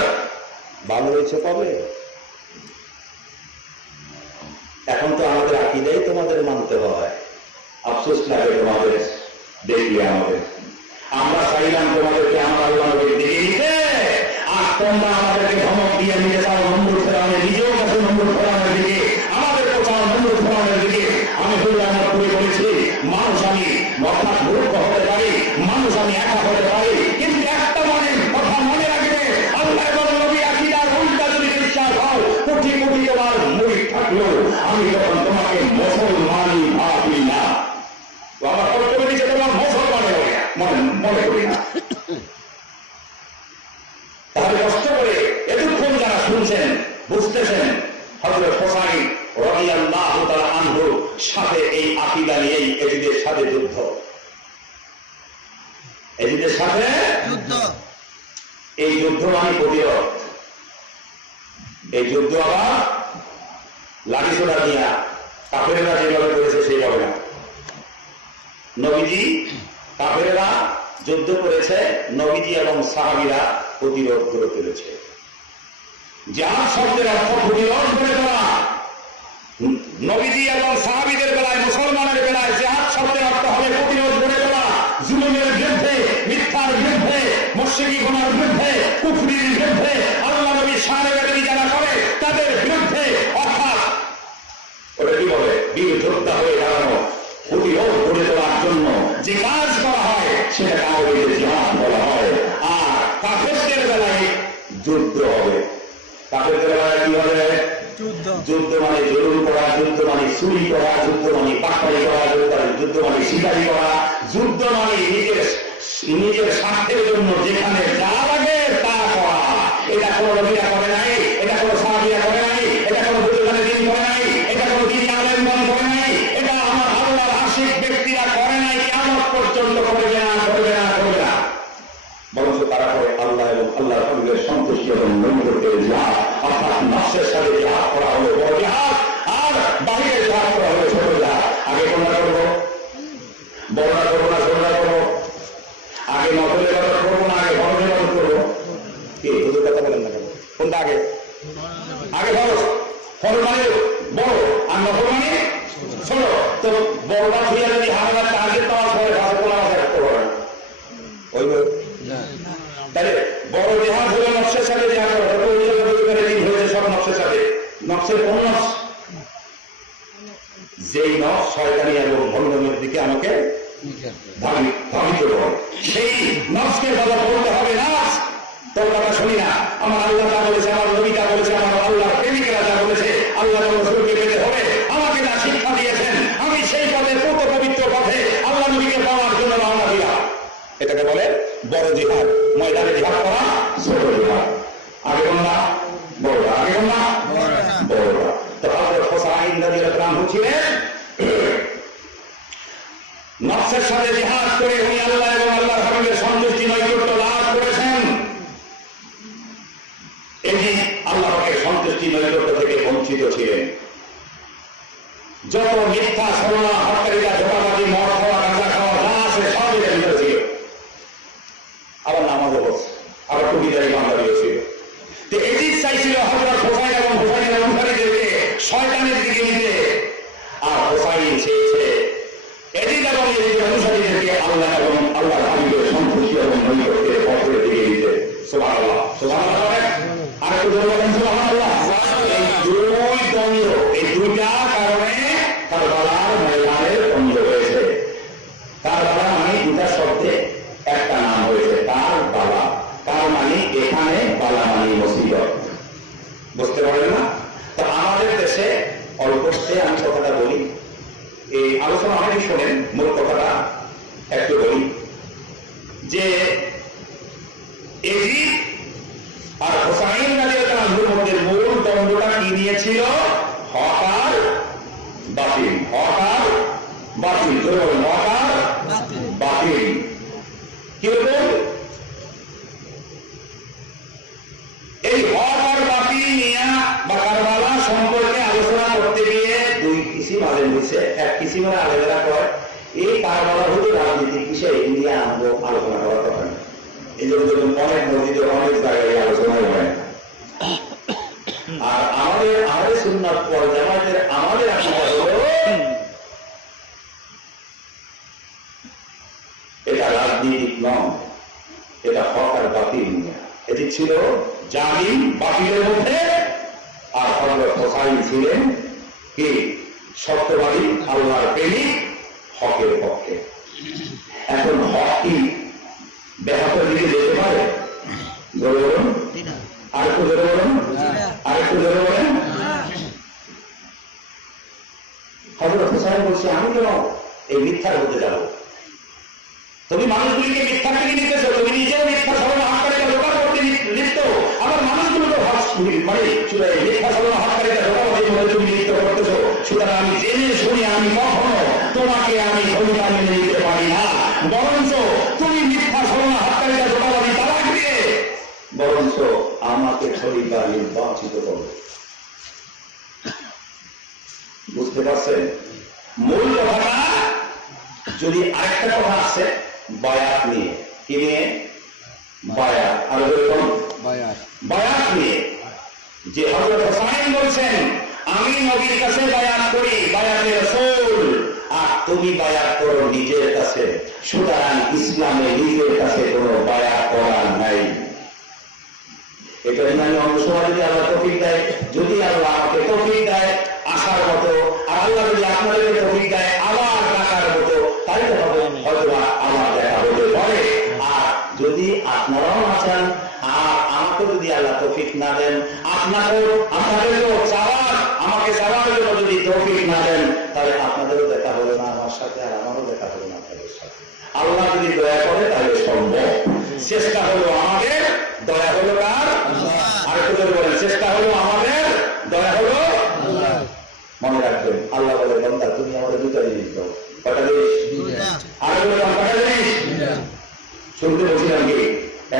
ভালো হয়েছে কবে? এখন তো আমাদের আকিদাই তোমাদের মানতে হয়। আফসোস লাগে তোমাদের দেখলে আমাদের। আমরা চাইলাম তোমাদেরকে আমার আল্লাহ দিকে নিতে, আর তোমরা আমাদেরকে ধমক দিয়ে নিতে চাও নম্বর ফেরানোর, নিজেও কাছে নম্বর ফেরানোর দিকে, আমাদেরকে চাও নম্বর ফেরানোর দিকে। আমি বলে আমার করে বলেছি, মানুষ আমি অর্থাৎ মূর্খ হতে পারি, মানুষ আমি একা হতে পারি, কিন্তু একটা কথা মনে রাখবে, আল্লাহ এবং নবী আমি তখন তোমাকে মুসলমানই ভাবি না। আমার করে দিচ্ছে তোমার মুসলমানে মনে করি না। তাহলে কষ্ট করে এতক্ষণ যারা শুনছেন বুঝতেছেন হযরত হোসাইন রাদিয়াল্লাহু তাআলা আনহুর সাথে এই আকীদা নিয়েই এজিদের সাথে যুদ্ধ, এজিদের সাথে যুদ্ধ। এই যুদ্ধ মানে প্রতিরোধ। এই যুদ্ধ আবার লাঠি সোটা দিয়া কাফেরেরা যেভাবে করেছে সেইভাবে না। নবীজি কাফেরেরা যুদ্ধ করেছে, নবীজি এবং সাহাবীরা প্রতিরোধ করে ফেলেছে। জিহাদ শব্দের অর্থ প্রতিরোধ করে তোলা। নবীজি এবং সাহাবীদের বেলায়, মুসলমানের বেলায় জিহাদ শব্দের অর্থ হবে প্রতিরোধ করে তোলা। জুলুমের বিরুদ্ধে, মিথ্যার বিরুদ্ধে, মুশরিকি গুনার বিরুদ্ধে, কুফরির বিরুদ্ধে, আল্লাহ নবীর শানে বেদবি যারা করে তাদের বিরুদ্ধে, অর্থাৎ ওটা কি বলে বিরোধিতা হয়ে দাঁড়ানো, প্রতিরোধ করে তোলার জন্য যে কাজ করা হয় সেটা কাউকে জিহাদ বলা হয়। আর কাফেরদের বেলায় যুদ্ধ হবে। কাফেরদের বেলায় কি হবে? যুদ্ধ মানে জরুরি করা, যুদ্ধ মানে চুরি করা, যুদ্ধ মানে পাকড়াই করা, যুদ্ধ মানে শিকারি করা, যুদ্ধ মানে নিজের স্বার্থের জন্য যেখানে যা লাগে তা করা। এটা কোনো নবীরা করে নাই, এটা কোনো সাহাবীরা করে নাই, এটা কোনো বুজুর্গানে দিন করে নাই, এটা কোনো দিন আলেমগণ করে নাই, এটা আমার আল্লাহর আশিক ব্যক্তিরা করে নাই, কিয়ামত পর্যন্ত করবে না, করবে না, করবে না। বরঞ্চ তারা করে আল্লাহ এবং আল্লাহর রাসূলের সন্তুষ্টি এবং নৈকট্যের জিহাদ, অর্থাৎ নফসের সাথে জিহাদ করা হলো বড় জিহাদ, আর বাহিরের জিহাদ করা হলো ছোট জিহাদ। আগে কোনটা করবো? বড়টা করবো না ছোটটা করবো? আগে নকলের কথা করবো না আগে ফরজের কথা করবো? কি হুজুর কথা বলেন না কেন? কোনটা আগে? আগে ফরজ। ফরজ মানে বড় আর নকল মানে ছোট। তো বড়টা হইয়া যদি হামলা টার্গেট পাওয়ার পরে ভালো কোনো আমাদের করবো না, ওই তাহলে বড় জিহাদ হলো নকশের সাথে জিহাদ করা। হয়েছে সব নকশের সাথে। নকশের কোন নকশ? যেই নকশ শয়তানি এবং ভণ্ডমের দিকে আমাকে ধাবিত করে, সেই নকশকে কথা বলতে হবে না। তোর কথা শুনি না, আমার আল্লাহ যা বলেছে, আমার নবী যা বলেছে, আমার আল্লাহ প্রেমিকেরা যা বলেছে, আল্লাহ রাসূলকে পেতে হবে, আমাকে যা শিক্ষা দিয়েছেন আমি সেই পথে পূর্ণ পবিত্র পথে আল্লাহ নবীকে পাওয়ার জন্য রওনা দিলাম। এটাকে বলে বড় জিহাদ। ময়দানে জিহাদ করা ছোট জিহাদ। আগে কোনটা? বড়টা। আগে কোনটা? বড়টা। তো হযরত হোসাইন রাদিয়াল্লাহু আনহু ছিলেন নফসের সাথে জিহাদ করে উনি আল্লাহ এবং আল্লাহর হাবিবের সন্তুষ্টি নৈকট্য লাভ করেছেন। এটি আল্লাহকে সন্তুষ্টি নৈকট্য থেকে বঞ্চিত ছিলেন। যত মিথ্যা ছলনা, হত্যাকারীরা, ধোঁকাবাজি, মদ খাওয়া, গাঁজা খাওয়া যা আছে সব এর ভিতরে ছিল। আবার নামাজও পড়ছে, আবার টুপিদারি বান্দারিও ছিল। তো এটি চাইছিল হযরত হোসাইন এবং হোসাইনের অনুসারীদেরকে শয়তানের দিকে নিতে, আর হোসাইন চেয়েছে এটি এবং এটির অনুসারীদেরকে আল্লাহ এবং আল্লাহর হাবিবের সন্তুষ্টি এবং নৈকট্যের পথের দিকে নিতে। সুবহানাল্লাহ, সুবহানাল্লাহ। আর একটু জোরে বলেন সুবহানাল্লাহ। এই দুই দ্বন্দ্ব, এই দুইটা কারণে কারবালার ময়দানের দ্বন্দ্ব হয়েছে। কারবালা মানে দুটা শব্দে একটা নাম হয়েছে, কারবালা। কার মানে এখানে, বালা মানে মুসিবত। বুঝতে পারলেন না? তো আমাদের দেশে অল্পতে আমি কথাটা বলি, এই আলোচনা অনেকেই শোনেন, মূল কথাটা একটু বলি যে এজিদ আর হোসাইন রাদিয়াল্লাহু আনহুর মধ্যে মূল দ্বন্দ্বটা কি নিয়েছিল? হক আর বাতিল। হক আর বাতিল। হক আর বাতিল। কিন্তু এই হক আর বাতিল নিয়ে বা কারবালা সম্পর্কে আলোচনা করতে গিয়ে দুই কিসিম আলেম হয়েছে। এক কিসিমের আলেমেরা কয় এই কারবালা হতে রাজনীতি কিসে নিয়ে আনবো, আলোচনা করার কথা না। এই জন্য অনেক মসজিদে অনেক জায়গায় আলোচনা হয়। আর আমাদের সুন্নাত ওয়াল জামাতের আমাদের আকীদা হলো এটা রাজনীতিক নয়, এটা হক আর বাতিল নিয়ে। এটি ছিল জালিম বাতিলের মধ্যে, আর হযরত হোসাইন ছিলেন কি? সত্যবাদী, আল্লাহর প্রেমিক, হকের পক্ষে। এখন হক কি ব্যাহতের দিকে যেতে পারে? জোরে বলুন, আরেকটু জোরে বলুন, আরেকটু জোরে বলেন। বলছে আমি কেন এই মিথ্যার হতে যাবো? তুমি মানুষগুলিকে মিথ্যা থেকে নিতেছো, তুমি নিজেও মিথ্যা স্মরণ হটকারিতা জোগাড় করতে লিপ্ত, আবার মানুষগুলো তো মানে মিথ্যা স্মরণ হটকারিতা জোগাড় বলে তুমি লিপ্ত করতেছো। সুতরাং আমি জেনে শুনি আমি কখনো তোমাকে আমি খলিফা মেনে নিতে পারি না, বরঞ্চ তুমি মিথ্যা স্মরণ হটকারিতা জোগাড়ি তালাক দিয়ে বরঞ্চ আমাকে খলিফা নির্বাচিত করো। বুঝতে পারছেন মূল কথাটা? যদি আরেকটা কথা আসছে বায়াত নিয়ে, কি নিয়ে? বায়াত। আর এরকম বায়াত নিয়ে যে হযরত হুসাইন বলছেন আমি নবীর কাছে বায়াত করি, বায়াতে রাসূল, আর তুমি বায়াত করো নিজের কাছে। সুতরাং ইসলামে নিজের কাছে কোনো বায়াত করা নাই। এটা নিয়ে আমি অন্য সময় যদি আল্লাহ তৌফিক দেয়, যদি আল্লাহ আমাকে তৌফিক দেয় আসার মতো, আর আল্লাহ যদি আপনাদের তৌফিক দেয় আবার ডাকার মতো, তাহলে হয়তো আমার দেখা হতে পারে। আর যদি আপনারাও না চান আর আমাকে যদি আল্লাহ তৌফিক না দেন, আপনাদেরও চাওয়ার, আমাকে চাওয়ার জন্য যদি তৌফিক না দেন, তাহলে আপনাদেরও দেখা হবে না আমার সাথে, আর আমারও দেখা হবে না আপনাদের সাথে। আল্লাহ যদি দয়া করে তাহলে সম্ভব। চেষ্টা হলো আমাদের, দয়া হলো কার? আর একটু বলেন, চেষ্টা হলো আমাদের, দয়া হলো। মনে রাখবেন আল্লাহ বলে বান্দা তুমি আমাদের দুটা জিনিস দাও। কটা জিনিস? আর বললাম কটা জিনিস? শুনতে বলছিলাম কি?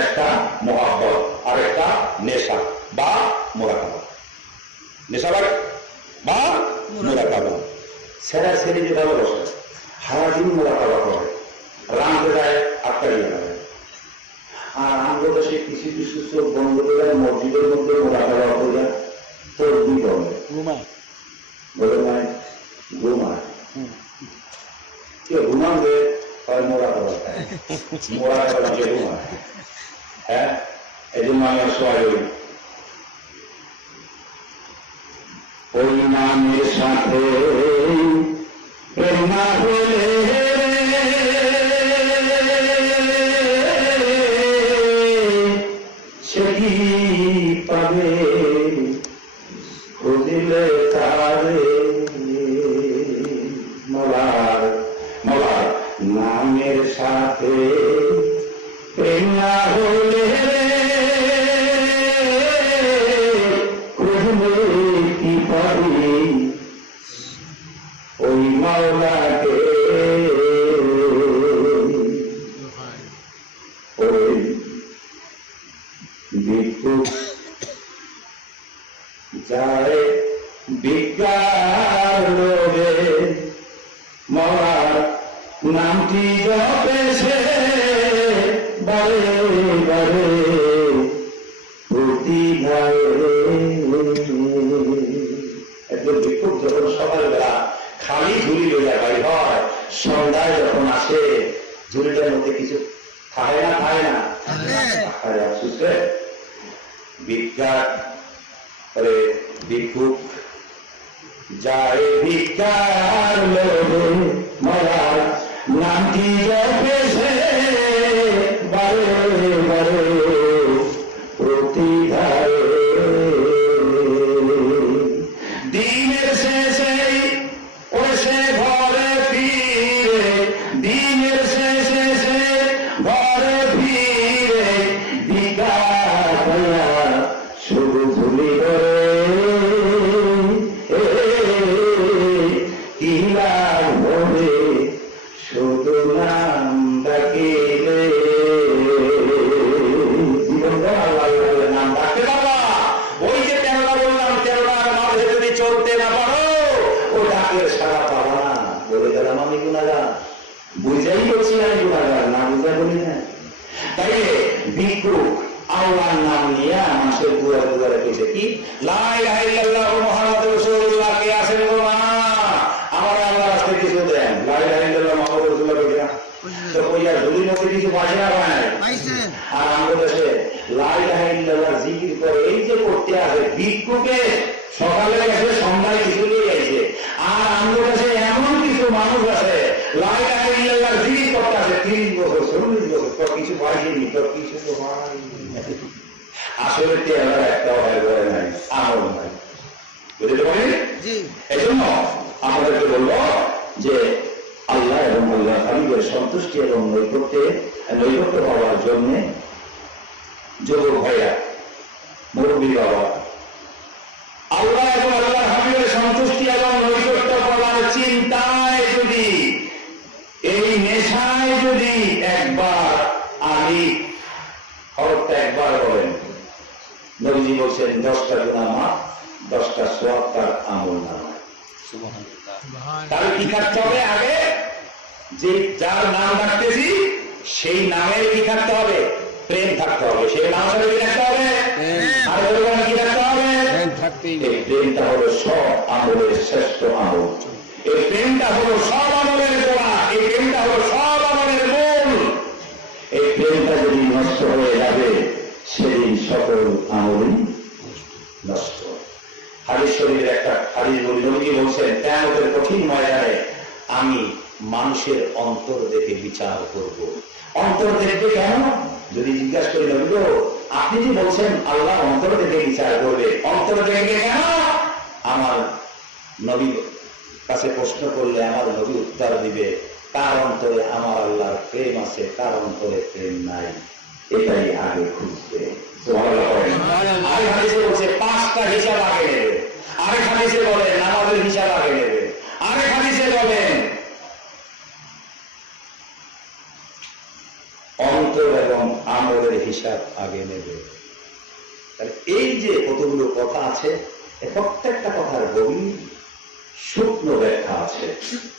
একটা মুহাব্বত, আর একটা নেশা বা মুরাকাবা। নেশা বা মুরাকাবা। ছেড়া ছেড়ে যে ভালোবাসে সারাদিন মুরাকাবা করে, রামতে যায় আটকারিয়ে যাবে। আর আমরা তো সে কিছু কিছু চোখ বন্ধ করে মসজিদের মধ্যে মুরাকাবা করে তোর দুই বলে বলে নাই ঘুমায়। কেউ ঘুমাবে তাই মোরাকাবা খায়, মোরাকাবা যে ঘুমায়। হ্যাঁ, এই জন্য আমি সবাই বলি ওই নামের সাথে প্রেম না হলে সে কি পাবে খুঁজিলে তারে। মোলার মোলার নামের সাথে প্রেম না হলে খুঁজলে কি পাবে ওই মাওলাকে। ওই ভিক্ষুক যায় বিজ্ঞান লোভে মরার নামটি জপেছে বারে বারে প্রতিভায়। একজন ভিক্ষুক যখন সকালবেলা খালি ঝুলি লইয়া বাড়ি হয়, সন্ধ্যায় যখন আসে ঝুলিটার মধ্যে কিছু খায় না, খায় না, খায় আসছে বিজ্ঞান ভিক্ষুক যায় ভিক্ষার লোভে মরার নামটি জপেছে বারে বারে প্রতিভায়। দিনের শেষে ওই সে ঘরে ফিরে, দিনের শেষে সে ঘরে ফিরে ভিক্ষা পাইয়া শুধু ঝুলি করে কি লাভ হবে শুধু নাম ডাকিলে। জীবনটা আল্লাহ নাম ডাকতে বাবা। ওই যে তেরোটা বললাম, তেরোটার মাঝে যদি চলতে না পারো ও ডাকের সারা পাবা না। বলে গেলাম আমি গুণাগার, বুঝাই বলছি আমি গুণাগার, না বুঝা বলি না। তাই ভিক্ষুক আল্লাহর নাম নিয়ে মানুষের দুয়ারে দুয়ারে পেয়েছে কি লা ইলাহা ইল্লাল্লাহু মুহাম্মাদুর রাসূলুল্লাহ। কে আছেন গো মা? আমার আল্লাহ রাস্তে কিছু দেন। লা ইলাহা ইল্লাল্লাহু মুহাম্মাদুর রাসূলুল্লাহ পেয়েছে না? তো ওই আর ঝুলির মধ্যে কিছু পাইছে না, পায় নাই? আর আমাদের দেশে লা ইলাহা ইল্লাল্লাহ জিকির করে এই যে করতে আসে ভিক্ষুকে সকালে গেছে সন্ধ্যায় কিছু নিয়ে গেছে। আর আমাদের দেশে এমন কিছু মানুষ আছে লা ইলাহা ইল্লাল্লাহ জিকির করতে আসে 30 বছর 40 বছর, তো কিছু পাইনি, তো কিছু তো হয়নি। আসলে তেলার একটা হয় বলে নাই, আমল নাই। বুঝতে পারি? এই জন্য আমাদেরকে বলবো যে আল্লাহ এবং আল্লাহ হাবিবের সন্তুষ্টি এবং নৈকট্য পাওয়ার জন্য যুবক ভাইয়া, মুরব্বী বাবা, আল্লাহ এবং আল্লাহ হাবিবের সন্তুষ্টি এবং নৈকট্য পাওয়ার চিন্তায় যদি, এই নেশায় যদি একবার আমি হরফটা একবার বলেন, নবীজি বলছেন 10টা গুনাহ মাফ, 10টা সওয়াব তার আমল নামায়। তাহলে কি থাকতে হবে? আগে যে যার নাম ডাকতেছি সেই নামের কি থাকতে হবে? প্রেম থাকতে হবে। সেই নাম সাথে কি থাকতে হবে? আর বলবেন কি থাকতে হবে? এই প্রেমটা হলো সব আমলের শ্রেষ্ঠ আমল। এই প্রেমটা হলো সব আমলের গোড়া। এই প্রেমটা হলো সব আমলের মূল। এই প্রেমটা যদি নষ্ট হয়ে যাবে সেদিন সকল আমলই নষ্ট। হাদিস শরীফের একটা হাদিস নবী বলছেন, কিয়ামতের কঠিন ময়দানে আমি মানুষের অন্তর দেখে বিচার করব। অন্তর দেখবে কেন? যদি জিজ্ঞাসা করি নবী গো, আপনি যে বলছেন আল্লাহ অন্তর দেখে বিচার করবে, অন্তর দেখবে কেন? আমার নবী কাছে প্রশ্ন করলে আমার নবী উত্তর দিবে, কার অন্তরে আমার আল্লাহর প্রেম আছে, কার অন্তরে প্রেম নাই, এটাই আগে খুঁজবে। আরেক হাদিসে বলছে 5টা হিসাব আগে নেবে। আরেক হাদিসে বলে নামাজের হিসাব আগে নেবে। আরেক হাদিসে বলেন অন্তর এবং আমলের হিসাব আগে নেবে। এই যে কতগুলো কথা আছে, প্রত্যেকটা কথার গভীর সূক্ষ্ম ব্যাখ্যা আছে।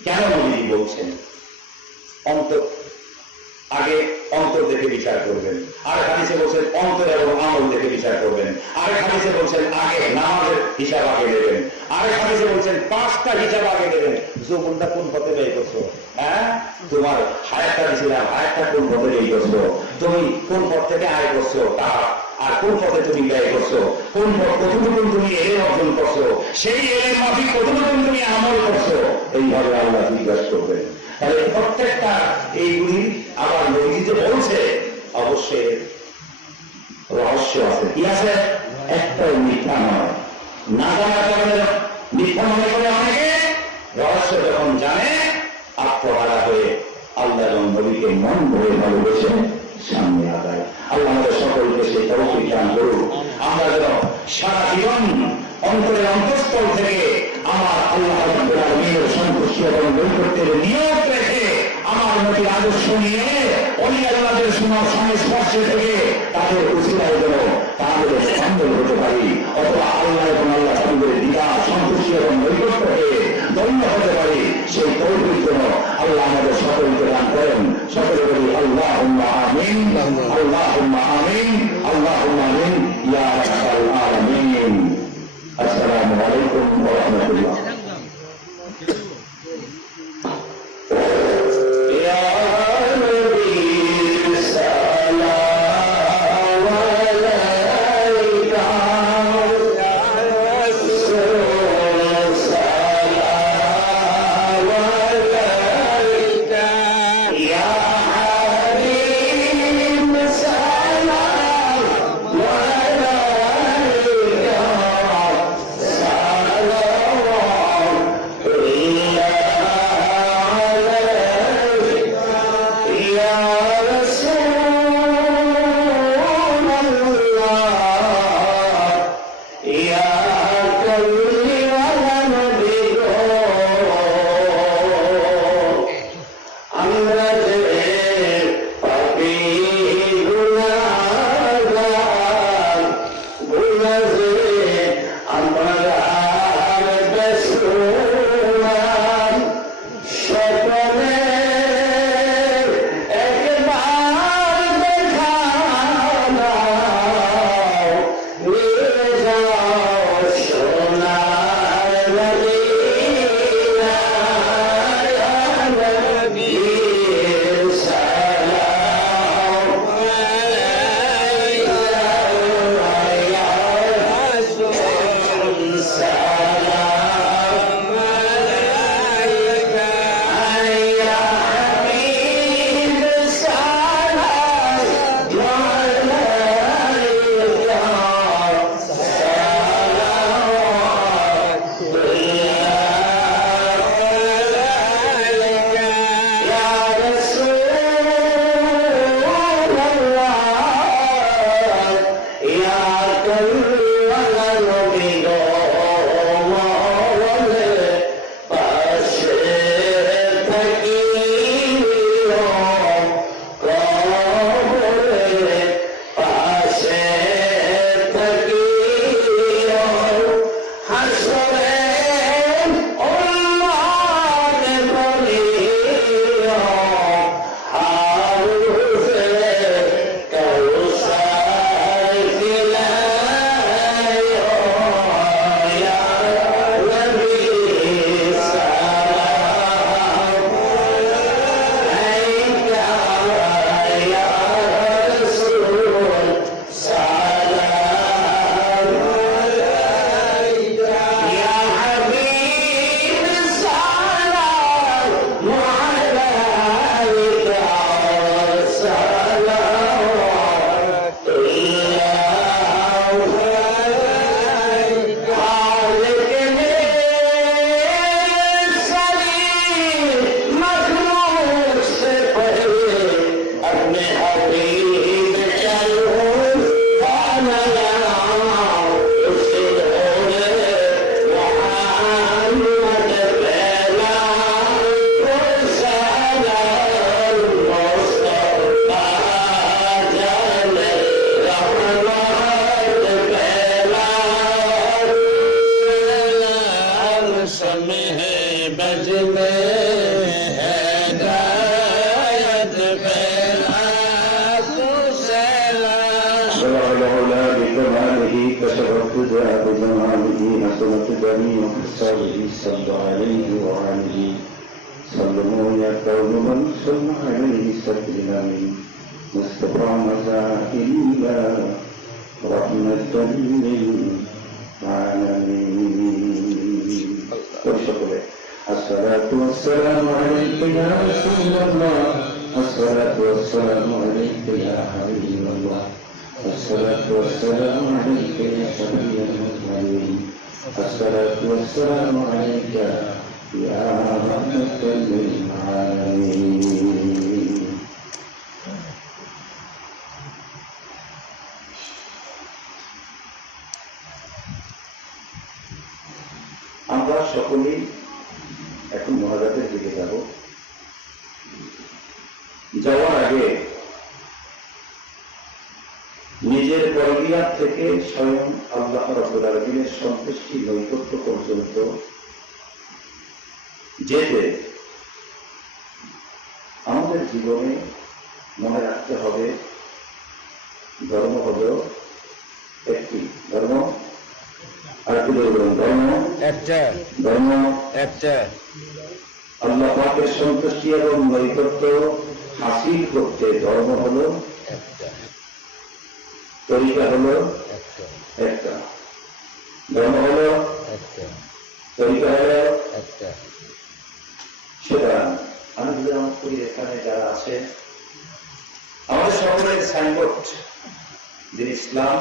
কেন নবী বলছেন অন্তর আগে অন্তর দেখে বিচার করবেন, আর হাদিসে বলছেন অন্তর এবং আমল দেখে বিচার করবেন, আর হাদিসে বলছেন আগে নামাজের হিসাব আগে নেবেন, আর হাদিসে বলছেন 5টা হিসাব আগে নেবেন। যৌবনটা কোন পথে ব্যয় করছো? হ্যাঁ, তোমার হায়াতটা দিয়েছিলাম, হায়াতটা কোন পথে ব্যয় করছো? তুমি কোন পথ থেকে আয় করছো তা, আর কোন পথে তুমি ব্যয় করছো? কোন পথ কতটুকু তুমি এলেম অর্জন করছো? সেই এলেম মাফিক কতটুকু তুমি আমল করছো? এইভাবে আল্লাহ জিজ্ঞাসা করবেন। তাহলে প্রত্যেকটা এইগুলি আবার নবীজি যে বলছে অবশ্যই রহস্য আছে। কি আছে? একটাই মিথ্যা নয়। না জানার কারণে মিথ্যা মনে করে অনেকে, রহস্য যখন জানে আত্মহারা হয়ে আল্লাহ এবং নবীকে মন ভরে ভালোবেসে সামনে আগায়। আল্লাহ আমাদের সকলকে সেই তৌফিক দান করুন। আমরা যেন সারা জীবন অন্তরের অন্তঃস্থল থেকে আমার আল্লাহ রাব্বুল আলামিনের সন্তুষ্টি এবং নৈকট্যের নিয়ত রেখে আমার নবীর আদর্শ নিয়ে ওলি আল্লাহদের সংস্পর্শে থেকে তাদের উসিলায় যেন তাদের সন্দেহ হতে পারি, অথবা আল্লাহ এবং আল্লাহ রাব্বুলের দিদা সন্তুষ্টি এবং নৈকট্যকে ধন্য হতে পারি। সেই তৌফিক যেন আল্লাহ আমাদের সকলকে দান করেন। সকলে বলি আল্লাহুম্মা আমিন, আল্লাহুম্মা আমিন, আল্লাহুম্মা আমিন ইয়া রাব্বাল আলামিন। আসসালামু আলাইকুম ওয়া রাহমাতুল্লাহ। شرع العلا بكماله كشف الدجى بجماله حسنت جميع خصاله صلى عليه وآله سلموا يا كون من صلى عليه سكنا من مصطفى مزاحم الله رحمة للعالمين. الصلاة والسلام عليك يا رسول الله، الصلاة والسلام عليك يا حبيب الله، الصلاة والسلام عليك يا شفيع المذنبين، الصلاة والسلام عليك يا رحمة للعالمين. আমরা সকলেই এখন মোনাজাতের দিকে যাব। যাওয়ার আগে নিজের কলবিয়াত থেকে স্বয়ং আল্লাহ রাব্বুল আলামিনের সন্তুষ্টি নৈকট্য পর্যন্ত যেতে আমাদের জীবনে মনে রাখতে হবে ধর্ম হলো একটি, ধর্ম আর কি বলবেন, ধর্ম একটা, ধর্ম একটা। আল্লাহ পাকের সন্তুষ্টি এবং নৈকট্য হাসিল করতে ধর্ম হলো একটা, তরিকা হলো একটা, ধর্ম হলো একটা, তরিকা হলো একটা। সুতরাং আমি যদি আমার এখানে যারা আছে আমাদের সকলের সাইনবোর্ড দিন ইসলাম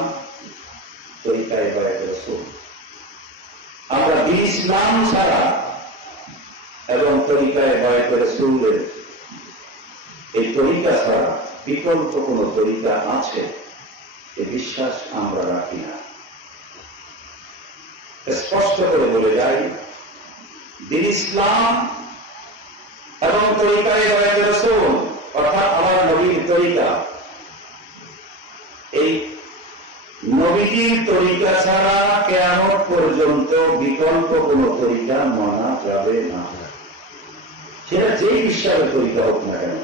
তরিকায় বায়াত রাসূল, আমরা দিন ইসলাম ছাড়া এবং তরিকায় বায়াত রাসূলের এই তরিকা ছাড়া বিকল্প কোন তরিকা আছে এ বিশ্বাস আমরা রাখি না। স্পষ্ট করে বলে যাই, দিন ইসলাম এবং তরিকায় বায়াত রাসূল অর্থাৎ আমার নবীর তরিকা, এই নবীর তরিকা ছাড়া কিয়ামত পর্যন্ত বিকল্প কোন তরিকা মানা যাবে না। সেটা যেই বিশ্বাসের তরিকা হোক না কেন,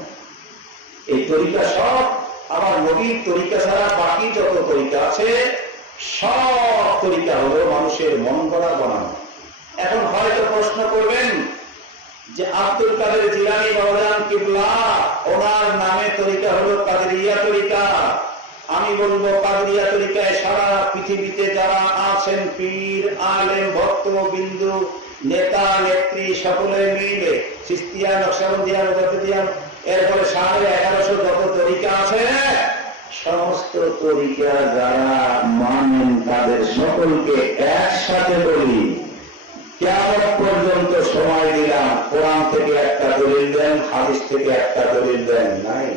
এই তরিকা সব আমার নবীর তরিকা ছাড়া বাকি যত তরিকা আছে সব তরিকা হলো মানুষের মন গড়া বানানো। এখন হয়তো প্রশ্ন করবেন যে আব্দুল কাদের জিলানী বাবাজান কিবলা ওনার নামে তরিকা হলো কাদেরিয়া তরিকা। আমি বলবো কাদেরিয়া তরিকায় সারা পৃথিবীতে যারা আছেন পীর আলেম ভক্ত বিন্দু নেতা নেত্রী সকলে মিলে চিশতিয়া নকশবন্দিয়া মুজাদ্দিদিয়া এরপরে 1150 যত তরিকা আছে সমস্ত তরিকা যারা মানেন তাদের সকলকে একসাথে বলি কিয়ামত পর্যন্ত সময় দিলাম, কোরআন থেকে একটা দলিল দেন, হাদিস থেকে একটা দলিল দেন, নাই।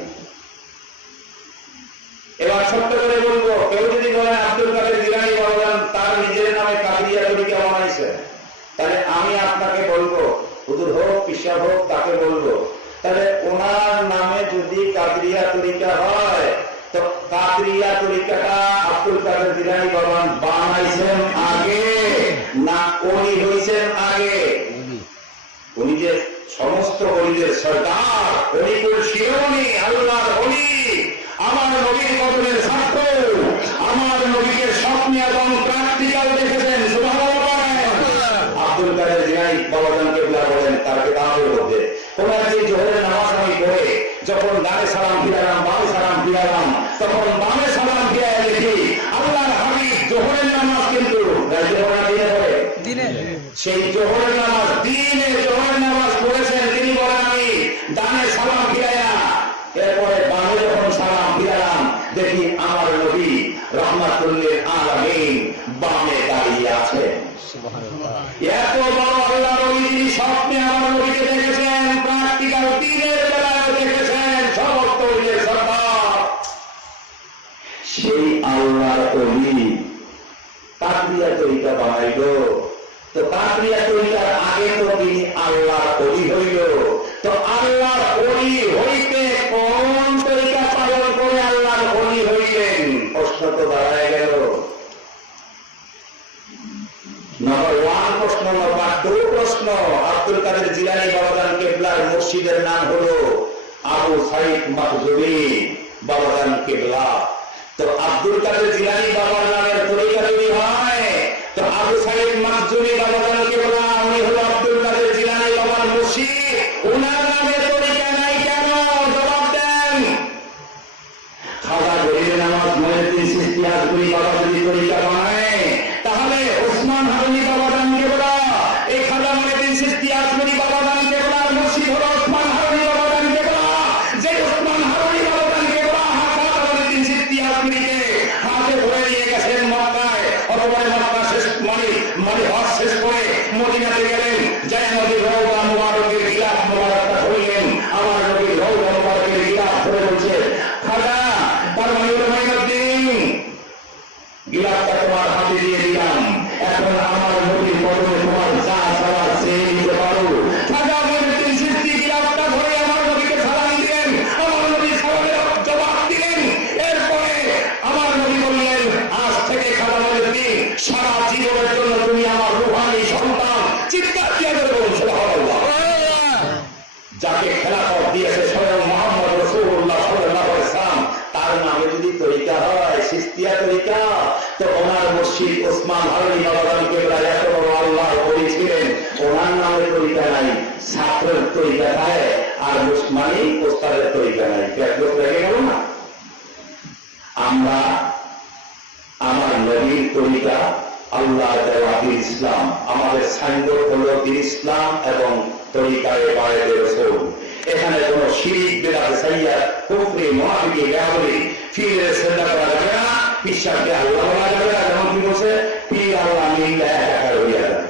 এবার ছোট্ট করে বলবো, কেউ যদি বলেন আব্দুল কাদের জিলানী বাবাজান তার নিজের নামে কাদেরিয়া তরিকা বানাইছে, তাহলে আমি আপনাকে বলবো, হুজুর হোক পিসা হোক তাকে বলবো, তাহলে ওনার নামে যদি কাদেরিয়া তরিকা হয় তো কাদেরিয়া তরিকাটা আব্দুল কাদের জিলানী বাবাজান বানাইছেন আগে না উনি হয়েছেন আগে? উনি যে সমস্ত অলিদের সরদার, অলিকুল শিরোমণি, আল্লাহর অলি, আমার নবীর কদমের ছাত্র, আমার নবীকে স্বপ্নে এবং প্র্যাকটিক্যাল দেখেছেন। সুবহানাল্লাহ। আব্দুল কাদের জিলানী বাবাজান কিবলা বলেন তার কিতাবের মধ্যে, ওনার যে জোহরের নামাজ আমি পড়ে যখন ডানে সালাম ফিরালাম বামে সালাম ফিরালাম তখন বামে সালাম ফিরায় দেখি আল্লাহর হাবিব জোহরের নামাজ কিন্তু দিনে সেই জোহরের নামাজ দিনে জোহরের নামাজ পড়েছেন। তিনি বলেন আমি ডানে সালাম ফিরাইয়া এরপরে বামে যখন সালাম ফিরালাম দেখি আমার নবী রাহমাতুল লিল আলামিন বামে দাঁড়িয়ে আছেন। এত বড় আল্লাহর ওলি যিনি স্বপ্নে আমার নবীকে দেখেছেন, প্র্যাকটিক্যাল দিনের বেলায় দেখেছেন, সমস্ত ওলিদের সরদার, সেই আল্লাহর ওলি কাদেরিয়া তরিকা বানাইল। তো কাদেরিয়া তরিকার আগে তো তিনি আল্লাহর ওলি হইল, তো আল্লাহর ওলি হইতে কোন তরিকা পালন করে আল্লাহর ওলি হইলেন? প্রশ্ন তো দাঁড়ায় গেল। নম্বর 1 প্রশ্ন। নম্বর 2 প্রশ্ন, আব্দুল কাদের জিলানী বাবাজান কিবলার মুর্শিদের নাম হলো আবু সাইদ মাখজুমি বাবাজান কিবলা। তো আব্দুল কাদের জিলানী বাবার নামের তরিকা যদি হয় তো আবু সাইদ মাখজুমি বাবা জানকে বলা উনি হলো আব্দুল কাদের জিলানী বাবার মুর্শিদ, ওনার নামে তরিকা নাই কেন? জবাব দেন। খাজা গরিবের নামাজ মহিউদ্দিন চিশতি আজগরি বাবা যদি তরিকা বানায় তাহলে ওসমান হারুনি বাবা জানকে বলা এই খাজা মহিউদ্দিন চিশতি আজগরি বাবা জানকে বলা মুর্শিদ হলো ওসমান হারুনি বাবা জানকে বলা, যে ওসমান হারুনি বাবা জানকে বলা খাজা মহিউদ্দিন চিশতি আজগরিকে হাতে ধরে নিয়ে গেছেন মক্কায়, অথবা মক্কা শেষ মানে হজ শেষ করে মদিনাতে গেলেন, যায় নদীর রওজা মুবারকের গিলাফ মুবারকটা ধরলেন, আমার নবীর রওজা মুবারকের গিলাফ ধরে বলছে খাজা তার মহিউদ্দিন গিলাফটা তোমার হাতে দিয়ে দিলাম, এখন আমার নবীর কদমে তোমার যা সালাত চেয়ে নিতে পারো। খাজা মহিউদ্দিন চিশতি গিলাফটা ধরে আমার নবীকে সালাম দিলেন, আমার নবী সালামের জবাব দিলেন। এরপরে আমার নবী বললেন আজ থেকে খাজা মহিউদ্দিন সারা জীবনের জন্য তুমি আমার রুহানি সন্তান। চিৎকার দিয়ে বলুন সুবহানাল্লাহ। যাকে খেলাফত দিয়েছে স্বয়ং মুহাম্মদ রাসূলুল্লাহ সাল্লাল্লাহু আলাইহি ওয়াসাল্লাম, তার নামে যদি তরিকা হয় সিস্তিয়া তরিকা, তো ওনার মুর্শিদ ওসমান হারুনি বাবা জানকে এত বড় আল্লাহ বলেছিলেন, ওনার নামে তরিকা নাই, ছাত্রের তরিকা নাই, আর উসমানী ওস্তাদের তরিকা নাই। ব্যাপক লেগে গেল না? আমরা আমার নবীর তরিকা আল্লাহ দেওয়া দিন ইসলাম, আমাদের সাইনবোর্ড হলো দিন ইসলাম এবং তরিকায়ে বায়দে রাসূল। এখানে কোন শিরিক বিদআত সাইয়্যাত কুফরি মুনাফিকি বেয়াদবি ফিরের সেজদা করা যাবে না, ঈশ্বরকে আল্লাহ বলা যাবে না। যেমন কি বলছে পীর আল্লাহ মিল্লা একাকার হইয়া যাবে।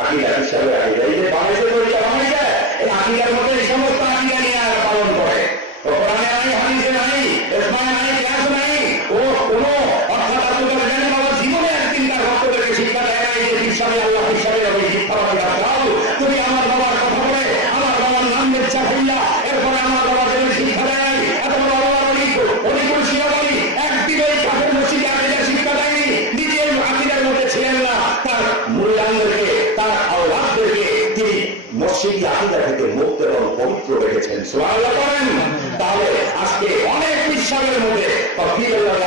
আকীদা হিসাবে আকীদা এই যে বাংলাদেশে তরিকা বানাইছে, এই আকীদার মধ্যে এই সমস্ত আকীদা নিয়ে পালন করে। কোরআনে নাই, হাদিসে নাই, ইসলামে নাই, কিয়াস নাই, ও কোনো অর্থাৎ আব্দুল জানি বাবা জীবনে একদিন তার ভক্তদেরকে শিক্ষা দেয় নাই যে হিসাবে আল্লাহ হিসাবে ওই শিক্ষা দাও। তুমি আমার বাবার কথা বলে আমার বাবার নাম নিচ্ছা হইয়া এরপরে আমার বাবা যেন শিক্ষা দেয় এত বড় আল্লাহর অলিকুল শিয়া বলি একদিন ওই কাফের মসজিদে আকীদা শিক্ষা দেয়নি, নিজে আকীদার মধ্যে ছিলেন না, তার মূল্যায়নদেরকে তার আওলাদদেরকে তিনি মসজিদি আকীদা থেকে মুক্ত এবং পবিত্র রেখেছেন। সুবহানাল্লাহ করেন। তাহলে আজকে অনেক বিশ্বাসের মধ্যে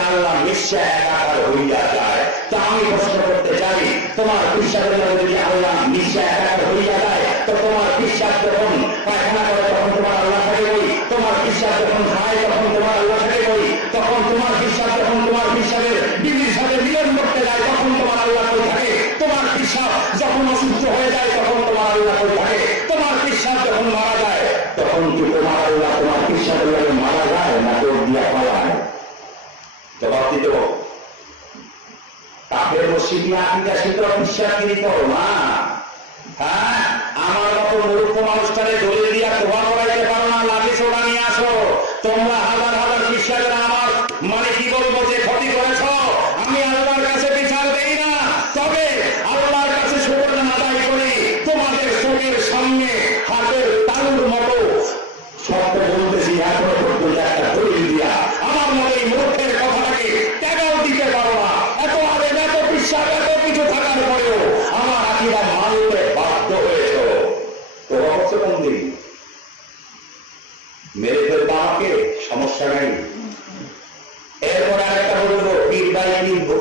আল্লাহ নিশ্চয় একাকার হইয়া যায়। তা আমি প্রশ্ন করতে চাই, তোমার বিশ্বাসের মধ্যে যদি আল্লাহ নিশ্চয় একাকার হইয়া যায়, তো তোমার বিশ্বাস যখন পায়খানা করে তখন তোমার আল্লাহ সাথে বই, তোমার বিশ্বাস যখন খায় তখন তোমার আল্লাহ সাথে বই, তখন তোমার বিশ্বাস যখন তোমার বিশ্বাসের বিবির সাথে মিলন করতে যায় তখন তোমার আল্লাহ কই থাকে, তোমার বিশ্বাস যখন অসুস্থ হয়ে যায় তখন তোমার আল্লাহ কই থাকে, তোমার বিশ্বাস যখন মারা যায় তখন কি তোমার আল্লাহ তোমার বিশ্বাসের লাগে মারা যায় না দৌড় দিয়া পালায়? জবাব দিতে হবে। কাফের মসজিদে আকীদা শিক্ষা বিশ্বাসগিরি করো না। হ্যাঁ, আমার মতো মূর্খ মানুষটারে দলিল দিয়া প্রমাণ করাইতে পারো না, লাঠি সোটা নিয়ে আসো। তোমরা হাজার হাজার বিশ্বাসের আমার মানে কি বলবো যে ক্ষতি করেছ, আমি আল্লাহর কাছে বিচার দেই না, তবে আল্লাহর কাছে শুকর আদায় করি। তোমাদের চোখের সামনে হাতের তালুর মতো সত্য বলতেছি, এখনো পর্যন্ত একটা দলিল দিয়া আমার মনে এই মূর্খের কথাটাকে ত্যাগাও দিতে পারো না। এত আবেগ, এত বিশ্বাস, এত কিছু থাকার পরেও আমার আকীদা মানতে বাধ্য হয়েছ। তো অবশ্য কোন দিন মেরে ফেলবো আমাকে, সমস্যা নেই। এরপরে আরেকটা বলবো পীর বাই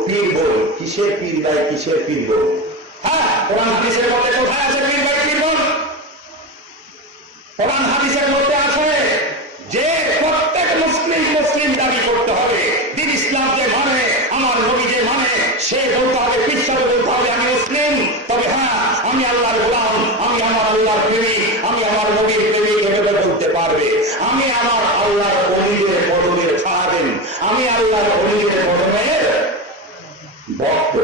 পীর বল, কিসের পীর বাই কিসের পীর বল? হ্যাঁ, কোরআন হাদিসের মধ্যে কোথায় আছে পীর বাই পীর বল? কোরআন হাদিসের মধ্যে আছে যে প্রত্যেক মুসলিম দাবি করতে হবে দিন ইসলাম যে মানে, আমার নবী যে মানে, সে বলতে হবে বিশ্বাস বলতে হবে আমি মুসলিম। তবে হ্যাঁ, আমি আল্লাহর গোলাম, আমি আমার আল্লাহর প্রেমিক, আমি আমার নবীর প্রেমিক এভাবে বলতে পারবে। আমি আমার আল্লাহর অলিদের কদমের খাদেম, আমি আল্লাহর অলিদের কদমের ভক্ত।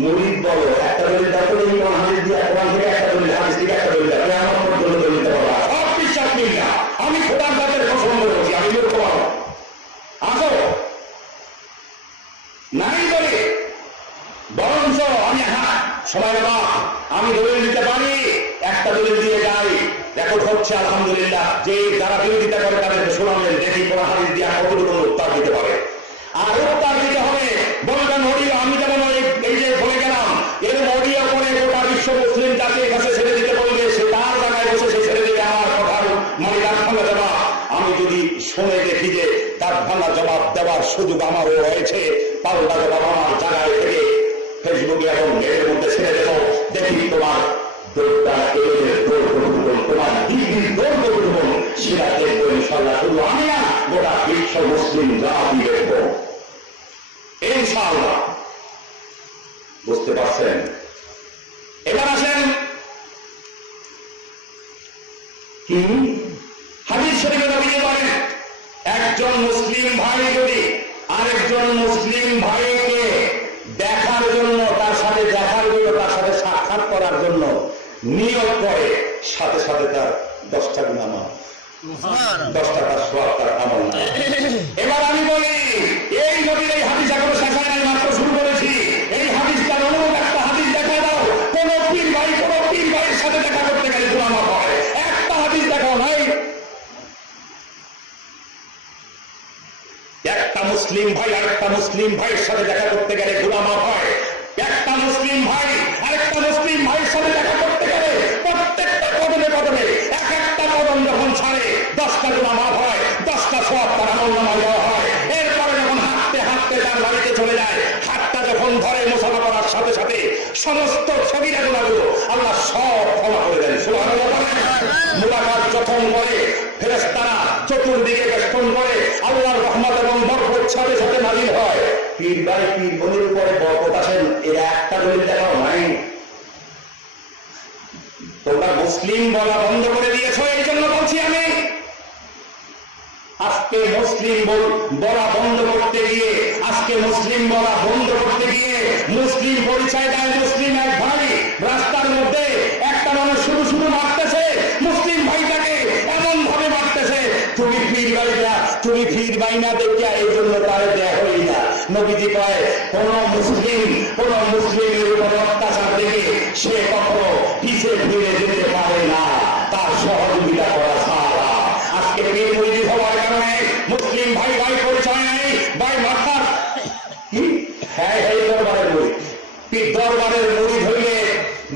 মুরিদ বলো একটা দলিল দাও, হাদিস দিয়ে কোরআন থেকে একটা দলিল, হাদিস থেকে একটা দলিল দাও, আমার পর্যন্ত দলিল দিতে পারবো। সব বিশ্বাস নেই না, আমি খোদার কাছে পছন্দ করছি, আমি মূর্খ পাবো। আসো নাই বলে বরঞ্চ আমি হ্যাঁ সবাই বাবা আমি দলিল দিতে পারি, একটা দলিল দিয়ে যাই, রেকর্ড হচ্ছে আলহামদুলিল্লাহ। যে যারা বিরোধিতা করে তাদেরকে শোনাবেন, দেখি কোরআন হাদিস দিয়ে কতটুকু উত্তর দিতে পারে। আর উত্তর দিতে হবে বলবেন অডিও, আমি যেমন এই যে বলে গেলাম এরকম অডিও করে গোটা বিশ্ব মুসলিম জাতির কাছে ছেড়ে দিতে বলবে, সে তার জায়গায় বসে সে ছেড়ে দেবে আমার কথার মানে তার সঙ্গে দেওয়া। আমি যদি শুনে দেখি যে তার পাল্টা জবাব দেওয়ার সুযোগ আমারও রয়েছে। পাল্টা জবাব আমার জায়গায় থেকে ফেসবুকে এবং নেটের মধ্যে ছেড়ে দেব। দেখি তোমার দৌড়টা এলের দৌড় করবো, তোমার ডিগ্রির দৌড় করবো, সেটা দেখবো ইনশাল্লাহ। শুধু আমি না, গোটা বিশ্ব মুসলিম জাতি দেখবো ইনশাআল্লাহ। বুঝতে পারছেন? এবার আসেন কি হাদিস শরীফে নবীজি বলেন, একজন মুসলিম ভাই যদি আরেকজন মুসলিম ভাইকে দেখার জন্য, তার সাথে দেখার জন্য, তার সাথে সাক্ষাৎ করার জন্য নিয়ত করে, সাথে সাথে তার 10টা গুনাহ মাফ, 10টা তার সওয়াব, তার আমল না। এবার আমি বলি, এই নবীর এই হাদিস এখনো শেষ হয় নাই, মাত্র শুরু করেছি। এই হাদিসটার অনুরূপ একটা হাদিস দেখা দাও। কোন পীর ভাইয়ের সাথে দেখা করতে গেলে গুনাহ মাফ হয়। একটা হাদিস দেখাও নাই। একটা মুসলিম ভাই আরেকটা মুসলিম ভাইয়ের সাথে দেখা করতে গেলে গুনাহ মাফ হয়। একটা মুসলিম ভাই আরেকটা মুসলিম ভাইয়ের সাথে দেখা করতে গেলে প্রত্যেকটা কদমে কদমে এক একটা কদম যখন ছাড়ে 10টা গুনাহ মাফ হয়, 10টা সওয়াব তার আমলনামায় দেওয়া হয়। এরপরে যখন হাঁটতে হাঁটতে তার বাড়িতে চলে যায়, হাতটা যখন ধরে মুসাফা করার সাথে সাথে সমস্ত সগীরা গুনাহগুলো আল্লাহ সব ক্ষমা করে দেন। সুবহানাল্লাহ। মুলাকাত যখন করে ফেরেশতারা চতুর্দিকে বেষ্টন করে, আল্লাহর রহমত এবং বরকত সাথে সাথে নাযিল হয়। পীর ভাই পীর বোনের উপরে বরকত আসেন, এরা একটা দলিল দেখাও নাই। তোমরা মুসলিম বলা বন্ধ করে দিয়েছ, এই জন্য বলছি আমি। আজকে মুসলিম বলা বন্ধ করতে গিয়ে, আজকে মুসলিম বলা বন্ধ করতে গিয়ে মুসলিম পরিচয় দেয় মুসলিম এক ভাই। রাস্তার মধ্যে একটা মানুষ শুধু শুধু মারতেছে, মুসলিম ভাইটাকে এমন ভাবে মারতেছে, তুমি পীর ভাইরা, তুমি পীর ভাই না দেখিয়া এই জন্য তারে দেয়া হই না। নবীজি কয়, কোন মুসলিমের উপর অত্যাচার দেখে সে কখনো পিছে ফিরে যেতে পারে না, তার সহযোগিতা করা ছাড়া। আজকে পীর মুরিদ হওয়ার কারণে মুসলিম ভাই ভাই পরিচয় নেই, ভাই মাথার কি হ্যাঁ এই দরবারের মুরিদ। পীর দরবারের মুরিদ হইলে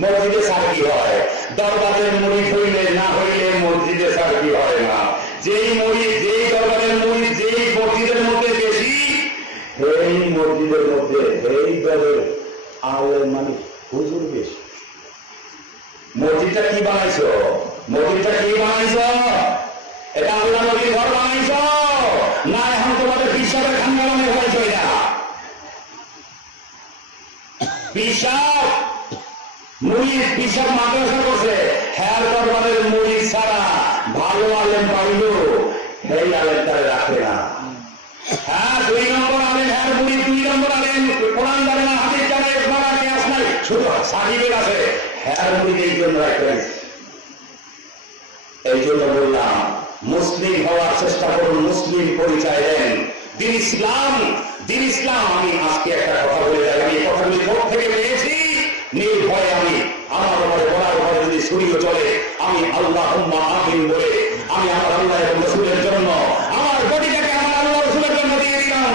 মসজিদে সার্কি হয়, দরবারের মুরিদ হইলে না হইলে মসজিদে সার্কি হয় না। যেই মুরিদ, যেই দরবারের মুরিদ যেই মসজিদের মধ্যে বেশি, এই মসজিদের মধ্যে এই দলের আলেম মানে হুজুর বেশি। মসজিদটা কি বানাইছো? মসজিদটা কি বানাইছো? এটা আল্লাহ নবীর ঘর বানাইছো না এখন তোমাদের পিসাবের খানগালামে হয়েছে? এটা পিসাব মুরিদ, পিসাব মাদ্রাসা করছে, হ্যার দরবারের মুরিদ ছাড়া ভালো আলেম পাইল, সেই আলেম তারা রাখে না। হ্যাঁ 2 নম্বর আলেম, হ্যার মুরিদ 2 নম্বর আলেম, কোরআন জানে না, হাদিস জানে, ইসলাম আর কিয়াস নাই, শুধু সাহিবের আছে, হ্যার মুরিদ এই জন্য রাখেন। এই জন্য বললাম, মুসলিম হওয়ার চেষ্টা করুন, মুসলিম পরিচয় দেন। দিন ইসলাম, দিন ইসলাম। আমি আজকে একটা কথা বলে যাই, আমি এই কথাগুলি কোথা থেকে পেয়েছি নির্ভয়ে আমি আমার উপরে বলার উপরে যদি ছড়িয়ে চলে, আমি আল্লাহুম্মা আমিন বলে আমি আমার আল্লাহ এবং রাসূলের জন্য আমার বডিটাকে আমার আল্লাহ রাসূলের জন্য দিয়ে দিলাম,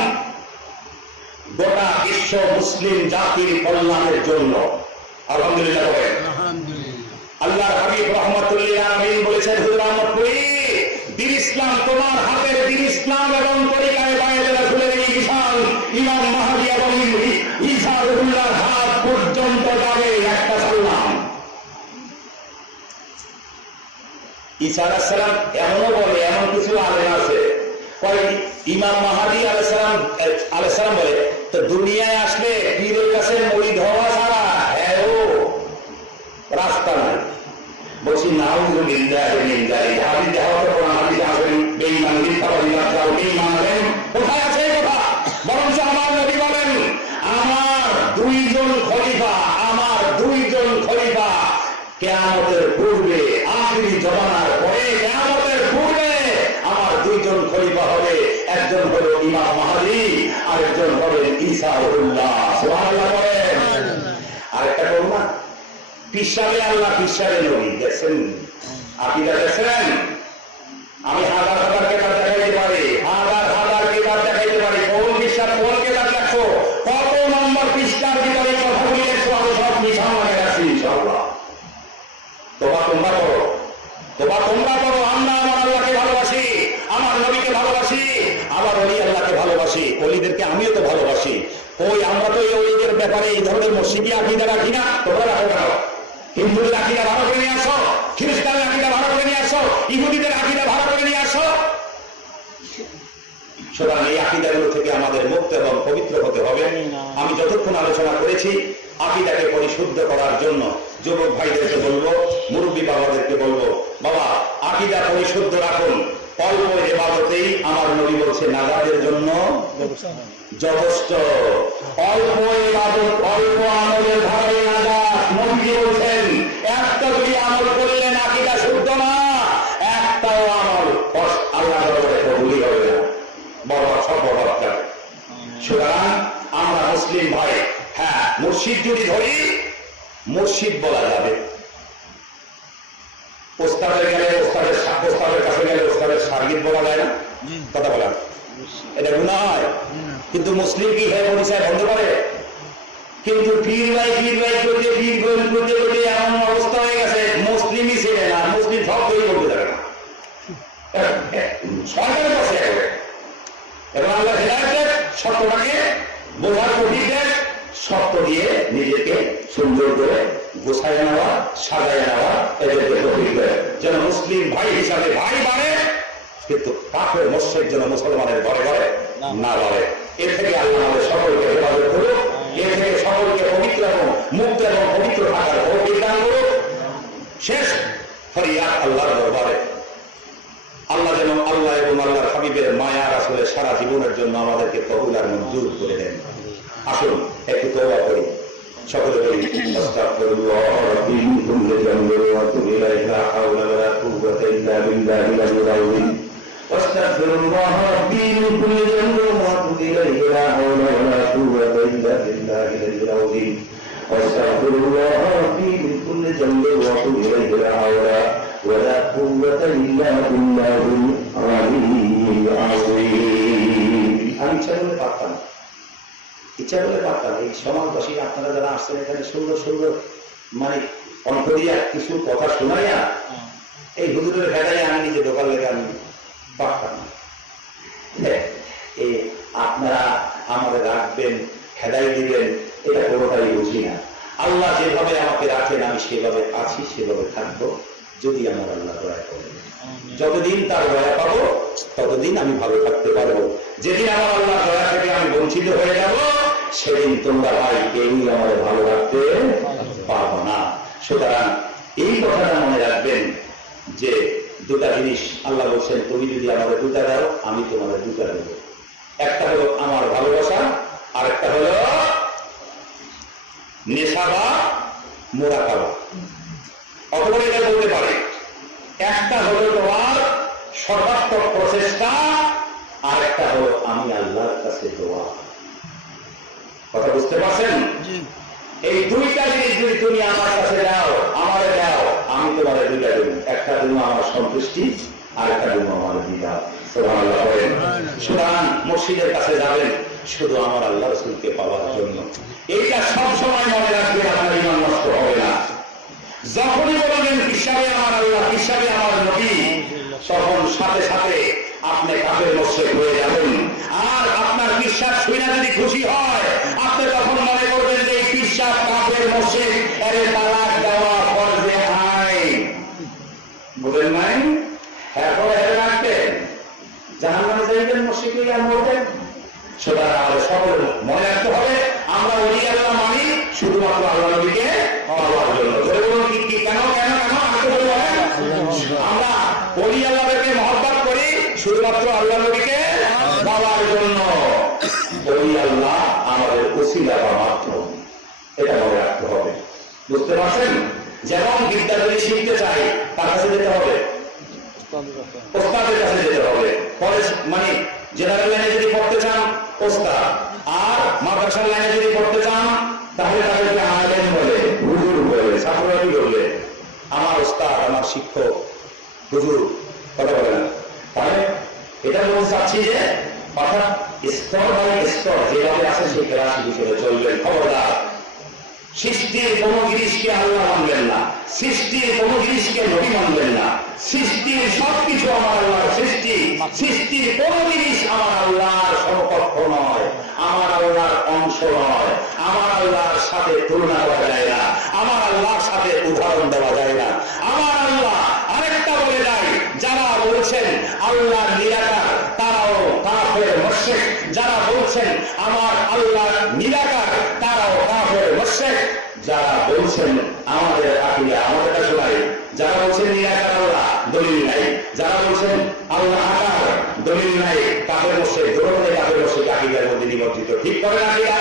গোটা বিশ্ব মুসলিম জাতির কল্যাণের জন্য। আলহামদুলিল্লাহ বলেন। আল্লাহর হাবিব রাহমাতুল্লিল আলামিন বলেছেন, হুজুর আহমদপুরী, দিন ইসলাম তোমার হাতের, দিন ইসলাম এবং তরিকায়ে বায়াতে রাসূলের এই বিশাল ইমাম মাহদী এবং ঈসা রুহুল্লাহর হাত পর্যন্ত যাবে একটা সালাম। ঈসা আলাইহিস সালাম এমনও বলে, এমন কিছু আলেম আছে কয় ইমাম মাহদী আলাইহিস সালাম বলে, তো দুনিয়ায় আসলে পীরের কাছে মুরিদ হওয়া ছাড়া রাস্তা নাই। বলছি নাউযুবিল্লাহি মিন যালিক। আপনি দেখাতে কোরআন হাদিসে আসেন বেঈমান মিথ্যাবাদী রাসূল বেঈমান হবেন, কোথায় আছে এই কথা? বরঞ্চ আমার নবী বলেন, আমার 2 জন খলিফা, আমার 2 জন খলিফা কিয়ামতের পূর্বে, আখিরি জামানার পরে, কিয়ামতের পূর্বে আমার 2 জন খলিফা হবে। একজন হলো ইমাম মাহদী, আরেকজন হলেন ঈসা রুহুল্লাহ। সুবহানাল্লাহ বলেন। আরেকটা বলুন না, পিসাবে আল্লাহ, পিসাবে নবী। দেখছেন আকিদা? দেখছেন? আমি হাজার হাজার কেতাব দেখাইতে পারি, হাজার হাজার কেতাব দেখাইতে পারি, কোন পিসাব কোন কেতাব দেখছো, কত নম্বর পৃষ্ঠার ভিতরে কথাগুলি দেখছো, আমি সব নিশান লাগে রাখছি ইনশাআল্লাহ। তোমরা করো, তোমরা করো। আমরা আমার আল্লাহকে ভালোবাসি, আমার নবীকে ভালোবাসি, আমার ওলি আল্লাহ ভালোবাসি, অলিদেরকে আমিও তো ভালোবাসি। ওই আমরা তো এই অলিদের ব্যাপারে এই ধরনের মসজিদে আকিদা রাখি না, তোমরা রাখো কেন? হিন্দুদের আকিদা ভালো করে নিয়ে আসো, খ্রিস্টানদের আকিদা ভালো করে নিয়ে আসো, ইহুদিদের আকিদা ভালো করে নিয়ে আসো। সুতরাং এই আকিদাগুলো থেকে আমাদের মুক্ত এবং পবিত্র হতে হবে। আমি যতক্ষণ আলোচনা করেছি আকিদাকে পরিশুদ্ধ করার জন্য যুবক ভাইদেরকে বলবো, মুরব্বী বাবাদেরকে বলবো, বাবা আকিদা পরিশুদ্ধ রাখুন। অল্প ইবাদতেই আমার নবী বলছে নাজাতের জন্য যথেষ্ট। অল্প ইবাদত, অল্প আমলের ধারে নাজাত। নবী বলছেন একটা যদি আমল করলেন আকিদা শুদ্ধ না, একটাও আমল আল্লাহর দরবারে কবুলই হবে না, বরবাদ সব বরবাদ যাবে। সুতরাং আমরা মুসলিম ভাই, হ্যাঁ মুর্শিদ যদি ধরি, মুর্শিদ বলা যাবে। ওস্তাদের গেলে ওস্তাদের কাছে গেলে ওস্তাদের শারগিদ বলা যায় না, কথা বলা, এটা গুনাহ হয়। কিন্তু মুসলিম কি হয়ে পরিচয় বন্ধ করে? কিন্তু পীর ভাই করতে পীর করতে করতে এমন অবস্থা হয়ে গেছে, মুসলিমই ছেড়ে না, মুসলিম সব তৈরি করতে থাকে না, সরকারের কাছে এবং আল্লাহ হেদায়েতের শর্তটাকে বোঝার কঠিন দেশ, শর্ত দিয়ে নিজেকে সুন্দর করে গোছায় নেওয়া, সাজায় নেওয়া, এদেরকে তৌফিক দেয় যেন মুসলিম ভাই হিসাবে ভাই বাড়ে, কিন্তু কাফের মুশরিক যেন মুসলমানের ঘরে ঘরে না বাড়ে। এর থেকে আল্লাহ আমাদের সকলকে হেফাজত করুক, এর থেকে সকলকে পবিত্র এবং মুক্ত এবং পবিত্র থাকার তৌফিক দান করুক। শেষ ফরিয়াদ আল্লাহর দরবারে, আল্লাহ যেন আল্লাহ এবং আল্লাহর হাবিবের মায়া আসলে সারা জীবনের জন্য আমাদেরকে কবুল আর মঞ্জুর করে দেন। আসুন একটু তওবা করি, সকলে বলি আস্তাগফিরুল্লাহ রাব্বি মিন কুল্লি যামবিন ওয়া আতুবু ইলাইহি লা হাওলা ওয়া লা কুওয়াতা ইল্লা বিল্লাহিল আলিয়্যিল আযীম। আস্তাগফিরুল্লাহ রাব্বি মিন কুল্লি যামবিন ওয়া আতুবু ইলাইহি লা হাওলা ওয়া লা কুওয়াতা ইল্লা বিল্লাহিল আলিয়্যিল আযীম। আস্তাগফিরুল্লাহ রাব্বি মিন কুল্লি যামবিন ওয়া আতুবু ইলাইহি লা হাওলা ওয়া লা কুওয়াতা ইল্লা বিল্লাহিল আলিয়্যিল আযীম। আমি ইচ্ছা করলে পারতাম এই সমাজবাসী আপনারা যারা আসছেন এখানে সুন্দর সুন্দর মানে অঙ্ক দিয়া কিছু কথা শোনাইয়া এই হুজুরের ভেড়াই আমি নিজে দোকান লেগে আমি পারতাম না। এই আপনারা আমাদের রাখবেন, হেদাই দিবেন, এটা কোনোটাই বুঝি না। আল্লাহ যেভাবে আমাকে রাখেন আমি সেভাবে আছি, সেভাবে থাকবো যদি আমার আল্লাহ দয়া করেন। যতদিন তার দয়া পাবো ততদিন আমি ভালো থাকতে পারবো। যেদিন আমার আল্লাহ দয়া থেকে আমি বঞ্চিত হয়ে যাব সেদিন তোমরা ভাই কেউই আমাদের ভালো রাখতে পারবো না। সুতরাং এই কথাটা মনে রাখবেন যে দুটা জিনিস আল্লাহ বলছেন, তুমি যদি আমাদের দুটা দাও আমি তোমাদের দুটা দেবো। একটা হলো আমার ভালোবাসা, আর একটা হলো নেশা বা মোরাকাবা, অথবা এটা বলতে পারে একটা হলো তোমার সর্বাত্মক প্রচেষ্টা, আর একটা হলো আমি আল্লাহর কাছে দোয়া। কথা বুঝতে পারছেন? এই দুইটা জিনিস যদি তুমি আমার কাছে দাও, আমারে দাও, আমি তোমার দুইটা দেব। একটা দেবো আমার সন্তুষ্টি, আর একটা দেবো আমার দ্বিধা। সুবহানাল্লাহ বলেন। সুতরাং মসজিদের কাছে যাবেন শুধু আমার আল্লাহ রাসূলকে পাওয়ার জন্য। এইটা সবসময় মনে রাখবেন, আপনার ঈমান নষ্ট হবে না। যখনই বলবেন হিসাবে আমার আল্লাহ, হিসাবে আমার নবী, তখন সাথে সাথে আপনি কাফের মুশরিক হয়ে যাবেন। আর আপনার বিশ্বাস শুনে যদি খুশি হয়, আপনি তখন মনে করবেন যে এই বিশ্বাস কাফের মুশরিক, এর তালাক দেওয়া ফরজে আইন। বুঝলেন নাই? এরপরে হেরে রাখবেন, জাহান্নামে যাইবেন মুশরিক হইয়া মরবেন। সুতরাং আমাদের সকল মনে রাখতে হবে আমরা ওলি আল্লাহ মানি শুধুমাত্র আল্লাহ নবীকে পাওয়ার জন্য। কেন আমরা ওলি আল্লাহকে মহব্বত করি শুধুমাত্র আল্লাহ নবীকে পাওয়ার জন্য। ওলি আল্লাহ আমাদের ওসিলা বা মাধ্যম, এটা মনে রাখতে হবে। বুঝতে পারছেন? যেমন বিদ্যা যদি শিখতে চাই তার কাছে যেতে হবে, ওস্তাদের কাছে যেতে হবে। কলেজ মানে জেনারেল লাইনে যদি পড়তে চান ওস্তাদ, আর মাদ্রাসার লাইনে যদি পড়তে চান তাহলে তাদেরকে আলেম বলে, হুজুর বলে, ছাত্রী বলে। আমার ওস্তাদ, আমার শিক্ষক হুজুর, কথা বলে না। তাহলে এটা বলতে চাচ্ছি যে অর্থাৎ স্তর বাই স্তর যেভাবে আছে সেই ক্লাস হিসেবে চলবেন। খবরদার সৃষ্টির কোন জিনিসকে আল্লাহ মানবেন না, সৃষ্টির কোন জিনিসকে নবী মানবেন না। সৃষ্টির সবকিছু আমার আল্লাহর সৃষ্টি, সৃষ্টির কোন জিনিস আমার আল্লাহর সমকক্ষ নয়, আমার আল্লাহর অংশ নয়, আমার আল্লাহর সাথে তুলনা করা যায় না, আমার আল্লাহর সাথে উদাহরণ দেওয়া যায় না। আমার আল্লাহ আরেকটা বলে যায়, যারা বলছেন আল্লাহ নিরাকার তারাও কাফের মুশরিক, যারা বলছেন আমার আল্লাহ নিরাকার তারাও কাফের মুশরিক। যারা বলছেন আমাদের আকীদা, আমাদের শোনাই, যারা বলছেন নিরাকার আল্লাহ দলিল নাই, যারা বলছেন আল্লাহ আকার দলিল নাই, কাফের মুশরিক। দুটোই কাফের মুশরিক আকীদার মধ্যে নিমজ্জিত। ঠিক করে আকীদা?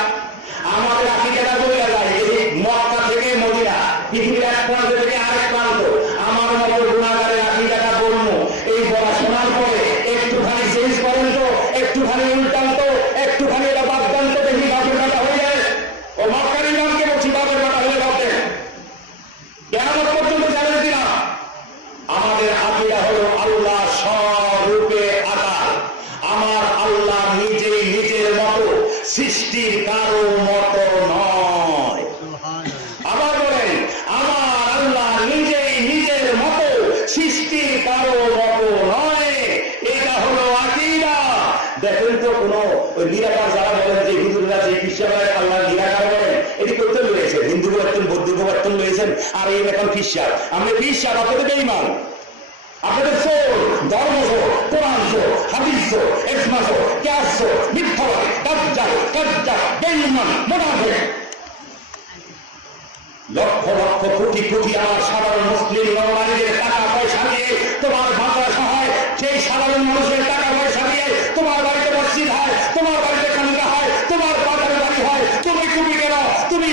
আমাদের আকীদাটা বলে যায় এই মক্কা থেকে মদিনা, পৃথিবীর এক প্রান্ত থেকে আরেক প্রান্ত, আমার মতো গুণাগারের আকীদাটা বলবো। এই বলা শোনার পরে একটুখানি চেঞ্জ করেন তো, একটুখানি উল্টান তো, একটুখানি এটা বাদদান তো, দেখি বাপের কাটা হয়ে যায়। ও মক্কার ইমামকে বলছি বাপের কাটা হয়ে যাবে, কেমন পর্যন্ত জানেন কিনা? আমাদের আকীদা হলো আল্লাহ স্বরূপে আকার, আমার আল্লাহ নিজেই নিজের মতো, সৃষ্টির কারো মতো নয়। আবার বলেন, আমার আল্লাহ নিজেই নিজের মতো, সৃষ্টির কারো মতো নয়। এটা হলো আকীদা। দেখেন তো কোন ওই নিরাকার যারা বলেন যে হিন্দুরা যে খ্রিস্টানরা আল্লাহ নিরাকার বলেন, এটি করতে রয়েছে, হিন্দু বর্তন বৌদ্ধ বর্তন রয়েছেন, আর এই এখন খ্রিস্টান। আমরা খ্রিস্টান, আপনাদের বেঈমান, আপনাদের চোর, ধর্ম চোর, কোরআন চোর, হাদিস চোর, ইসমা চোর, কিয়াস চোর, মিথ্যাবাদী, কাজ্জাব, বেঈমান, মুনাফিক। লক্ষ লক্ষ কোটি কোটি আমার সাধারণ মুসলিম নরনারীদের টাকা পয়সা দিয়ে তোমার মাদ্রাসা হয়, সেই সাধারণ মানুষের টাকা পয়সা দিয়ে তোমার বাড়িতে মসজিদ হয়, তোমার বাড়িতে খানকা হয়, তোমার বাজারে বাড়ি হয়, তুমি টুপি কেন, তুমি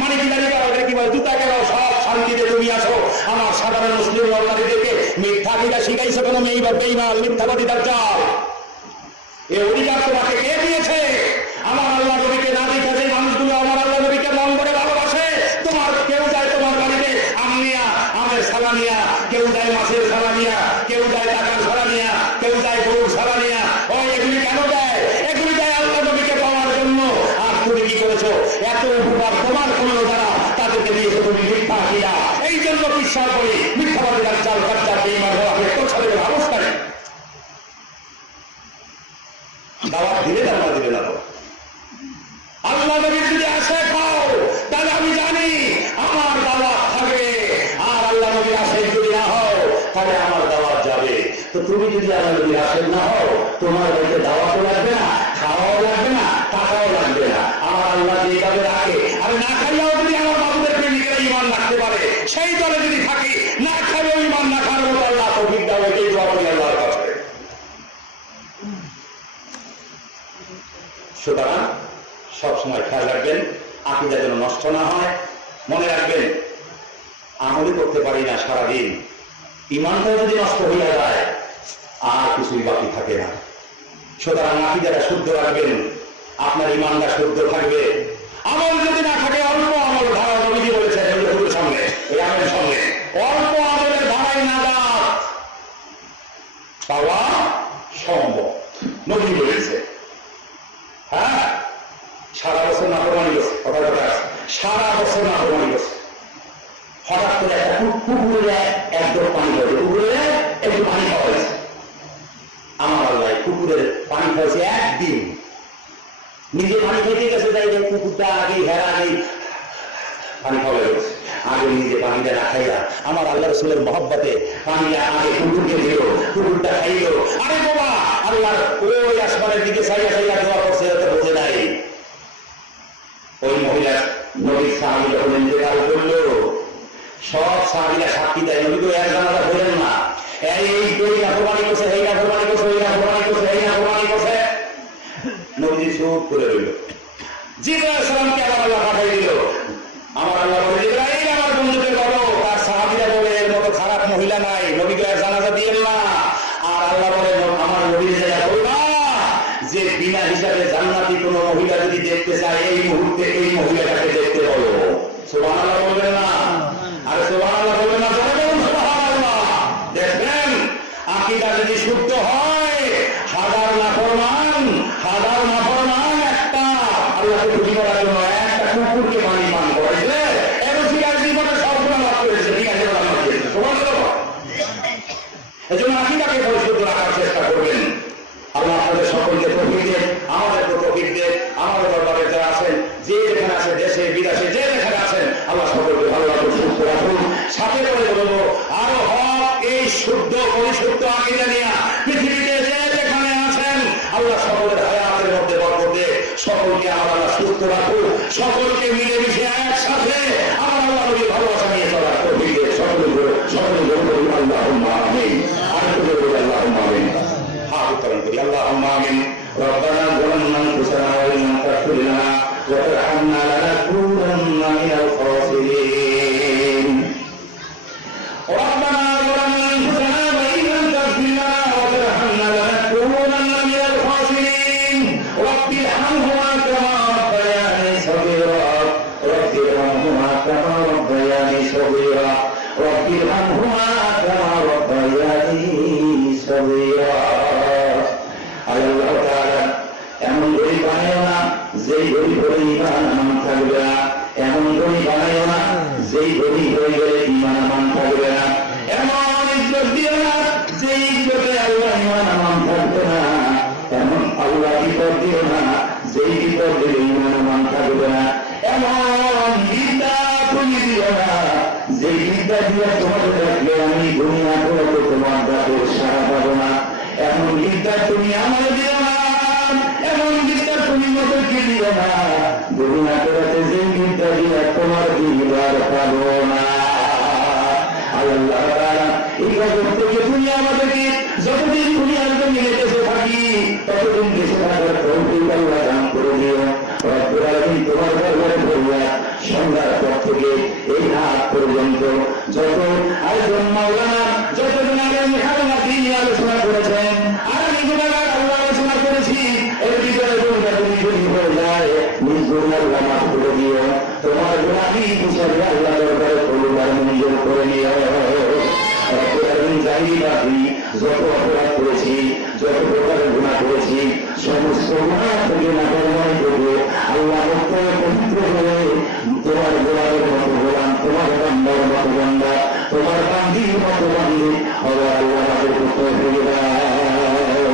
মানিকিদারি কেন, এটা কি বলে জুতা কেন, সব শান্তিতে তুমি আসো। আমার সাধারণ মুসলিম নরনারীদেরকে মিথ্যা কিনা শিখাইছো কেন? বেঈমান, মিথ্যাবাদী, দাজ্জাল। এই অধিকার তোমাকে কে দিয়েছে? আমার আল্লাহ নবীকে না দেখে যে মানুষগুলো আমার আল্লাহ নবীকে মন করে ভালোবাসে, তোমার কেউ যায় তোমার বাড়িতে আমনিয়া, আমের সালামিয়া, কেউ যায় মাছের সালামিয়া, কেউ যায় টাকার সালামিয়া, কেউ যায় গরুর সালামিয়া। ওই এগুলি কেন দেয়? এগুলি দেয় আল্লাহ নবীকে পাওয়ার জন্য। আর তুমি কি করেছো? এত উপকার তোমার করলো যারা, তাদেরকে দিয়েছো তুমি মিথ্যা কিনা। এই জন্য বিশ্বাস করি মিথ্যাবাদী, দাজ্জাল, কাজ্জাব, বেঈমান, মুনাফিক তো ছাড়বে অবস্থা নেই। দাওয়াত দিলে না, দিলে না, আল্লাহ নবীর যদি আসে খাও, তাহলে আমি জানি আমার দাওয়াত থাকবে। আর আল্লাহ নবীর আসে যদি না হও, তাহলে আমার দাওয়াত যাবে। তো তুমি যদি আল্লাহ নবীর আসে না হও, তোমার বাড়িতে দাওয়াতও লাগবে না, খাওয়াও লাগবে না, টাকাও লাগবে না। আমার আল্লাহ যেভাবে রাখে, আমি না খাইয়াও যদি আমার বাবুদের প্রেমিকেরা ইমান রাখতে পারে, সেই দলে যদি থাকি, না খাইলেও ইমান না খাওয়ার মতো আল্লাহ তৌফিক দাও। এটাই দোয়া করি আল্লাহর কাছে। সুতরাং সবসময় খেয়াল রাখবেন আকীদা যেন নষ্ট না হয়। মনে রাখবেন আমলই করতে পারি না সারাদিন, ইমানটাও যদি নষ্ট হইয়া যায় আর কিছুই বাকি থাকে না। সুতরাং আকীদাটা শুদ্ধ রাখবেন, আপনার ইমানটা শুদ্ধ থাকবে। আমল যদি না থাকে, অল্প আমল ধারা, নবীজি বলেছেন হুজুরের সঙ্গে, এই আমের সঙ্গে অল্প আমলের ধারাই নাজাত পাওয়া সম্ভব, নবীজি বলেছে। হ্যাঁ, সারা বছর নাফরমানি করছে, কথা সারা বছর নাফরমানি করছে, হঠাৎ করে একটা কুকুরে একদম পানি খাওয়াছে, কুকুরে একটু পানি খাওয়াইছে। আমার আল্লাহ কুকুরের পানি খাওয়াইছে একদিন, নিজে পানি খাইতে গেছে, তাই কুকুরটা আগে হেরা আগেই পানি খাওয়া গেছে, আগে নিজে পানিটা না খাইয়া আমার আল্লাহ রাসূলের মহব্বতে পানিটা আগে কুকুরকে দিল, কুকুরটা খাইল। আরে বাবা, আল্লাহর ওই আসমানের দিকে চাইয়া চাইয়া দোয়া করছে, যাতে বোঝে নাই। ওই মহিলা নবীর সাহাবী যখন ইন্তেকাল করলো, সব সাহাবীরা সাক্ষী দেয়, নবী তো এক জানাজা বলেন না, এই নাফরমানি করছে, এই নাফরমানি করছে, এই নাফরমানি করছে, এই নাফরমানি করছে। নবী চুপ করে রইল। জিবরাইল আলাইহিস সালামকে আবার আল্লাহ পাঠিয়ে দিল। আমার আল্লাহ বলে, জিবরাইল আমার বন্ধুকে বলো, তার সাহাবীরা বলে এর মতো খারাপ মহিলা নাই, নবীকে জানাজা দিয়েন না। আর আল্লাহ বলে, আমার নবীর জায়গা বলবা যে বিনা হিসাবে জান্নাতি কোন মহিলা যদি দেখতে চায়, এই মুহূর্তে এই মহিলাটাকে দেখতে বলো। সুবহানাল্লাহ বলবেন না? আর সুবহানাল্লাহ বলবেন না? সুবহানাল্লাহ। দেখবেন আকীদা যদি শুদ্ধ হয়, হাজার নাফরমান একটা আল্লাহকে খুশি করার জন্য একটা কুকুরকে পানি পান করাইছে, সকলকে আমার আল্লাহ সুস্থ রাখুক, সকলকে মিলেমিশে একসাথে আমার আল্লাহ নবীর ভালোবাসা নিয়ে চলার তৌফিক দিয়ে সকলে বলি আল্লাহুম্মা আমিন। আর একটু বলি আল্লাহুম্মা আমিন। হাত উত্তোলন করি আল্লাহুম্মা আমিন। ربنا ظلمنا انفسنا وان لم تغفر لنا وترحمنا لنكونن من الخاسرين. ربنا ظلمنا انفسنا وان لم تغفر لنا وترحمنا لنكونن من الخاسرين. رب ارحمهما كما ربياني صغيرا رب ارحمهما كما ربياني صغيرا رب ارحمهما كما ربياني صغيرا. আল্লাহ তাআলা এমন গরিব বানায়ো না যেই গরিব হলে ঈমান আমান থাকবে না, এমন গরিব বানায়ো না যেই গরিব হয়ে গেলে ঈমান আমান থাকবে না, এমন ইজ্জত দিও না যেই ইজ্জতে আল্লাহ ঈমান আমান থাকবে না, এমন আল্লাহ বিপদ দিও না যেই বিপদ দিলে ঈমান আমান থাকবে না, এমন বিদ্যা তুমি দিও না যেই বিদ্যা দিয়ে তোমাকে দেখলে আমি দুনিয়া করে তোমার ডাকের সাড়া পাবো না, এমন বিদ্যা তুমি আমার দিও না, এমন বিদ্যা তুমি মতকে দিও না দুনিয়া করাতে যে বিদ্যা দিয়ে তোমার দিবার পাবো না। আল্লাহ তাআলা এই জগৎ থেকে তুমি আমাদেরকে যতদিন দুনিয়ার জন্য রেখেছে থাকি ততদিন দেশে থাকার তৌফিক আল্লাহ দান করে দিও। রব্বুল আলামিন তোমার দরবারে ফরিয়াদ সন্ধ্যার পর থেকে এই রাত পর্যন্ত যত আয়োজন মাওলানা যতদিন আগে মেহানা তিনি আলোচনা করেছেন আর আমি গুনাহগার আল্লাহ আলোচনা করেছি এর ভিতরে গুনাহ তুমি যদি হয়ে যায় নিজ গুনাহ আল্লাহ মাফ করে দিও। তোমার গুনাহি হিসাবে আল্লাহ দরবারে কবুল মঞ্জুর করে নিও। রব্বুল আলামিন জানি বাকি যত অপরাধ করেছি যত প্রকারের গুনাহ করেছি সমস্ত গুনাহ থেকে নাফরমানি করবো আল্লাহ মুক্তয়ে পবিত্র হয়ে তোমার গোলামের মতো গোলাম তোমার বান্দার মতো বান্দা তোমার বান্দির মতো বান্দি আল্লাহ আল্লাহ আমাদের করতে ফিরে দাও।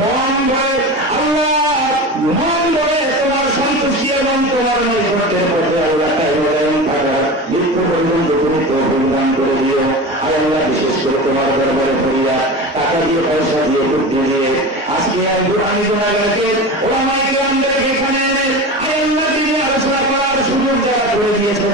মন ভরে আল্লাহ মন ভরে তোমার সন্তুষ্টি এবং তোমার নৈকট্যের পথে আল্লাহ কায়েম থাকা মৃত্যু পর্যন্ত তুমি তৌফিক দান করে দিও। আর আল্লাহ বিশেষ করে তোমার দরবারে ফরিয়া টাকা দিয়ে পয়সা দিয়ে বুদ্ধি দিয়ে আজকে আমি গুনাহগারকে ওলামায়ে কেরামদেরকে এখানে এনে আল্লাহ দিয়ে আলোচনা করার সুযোগ যারা করে দিয়েছে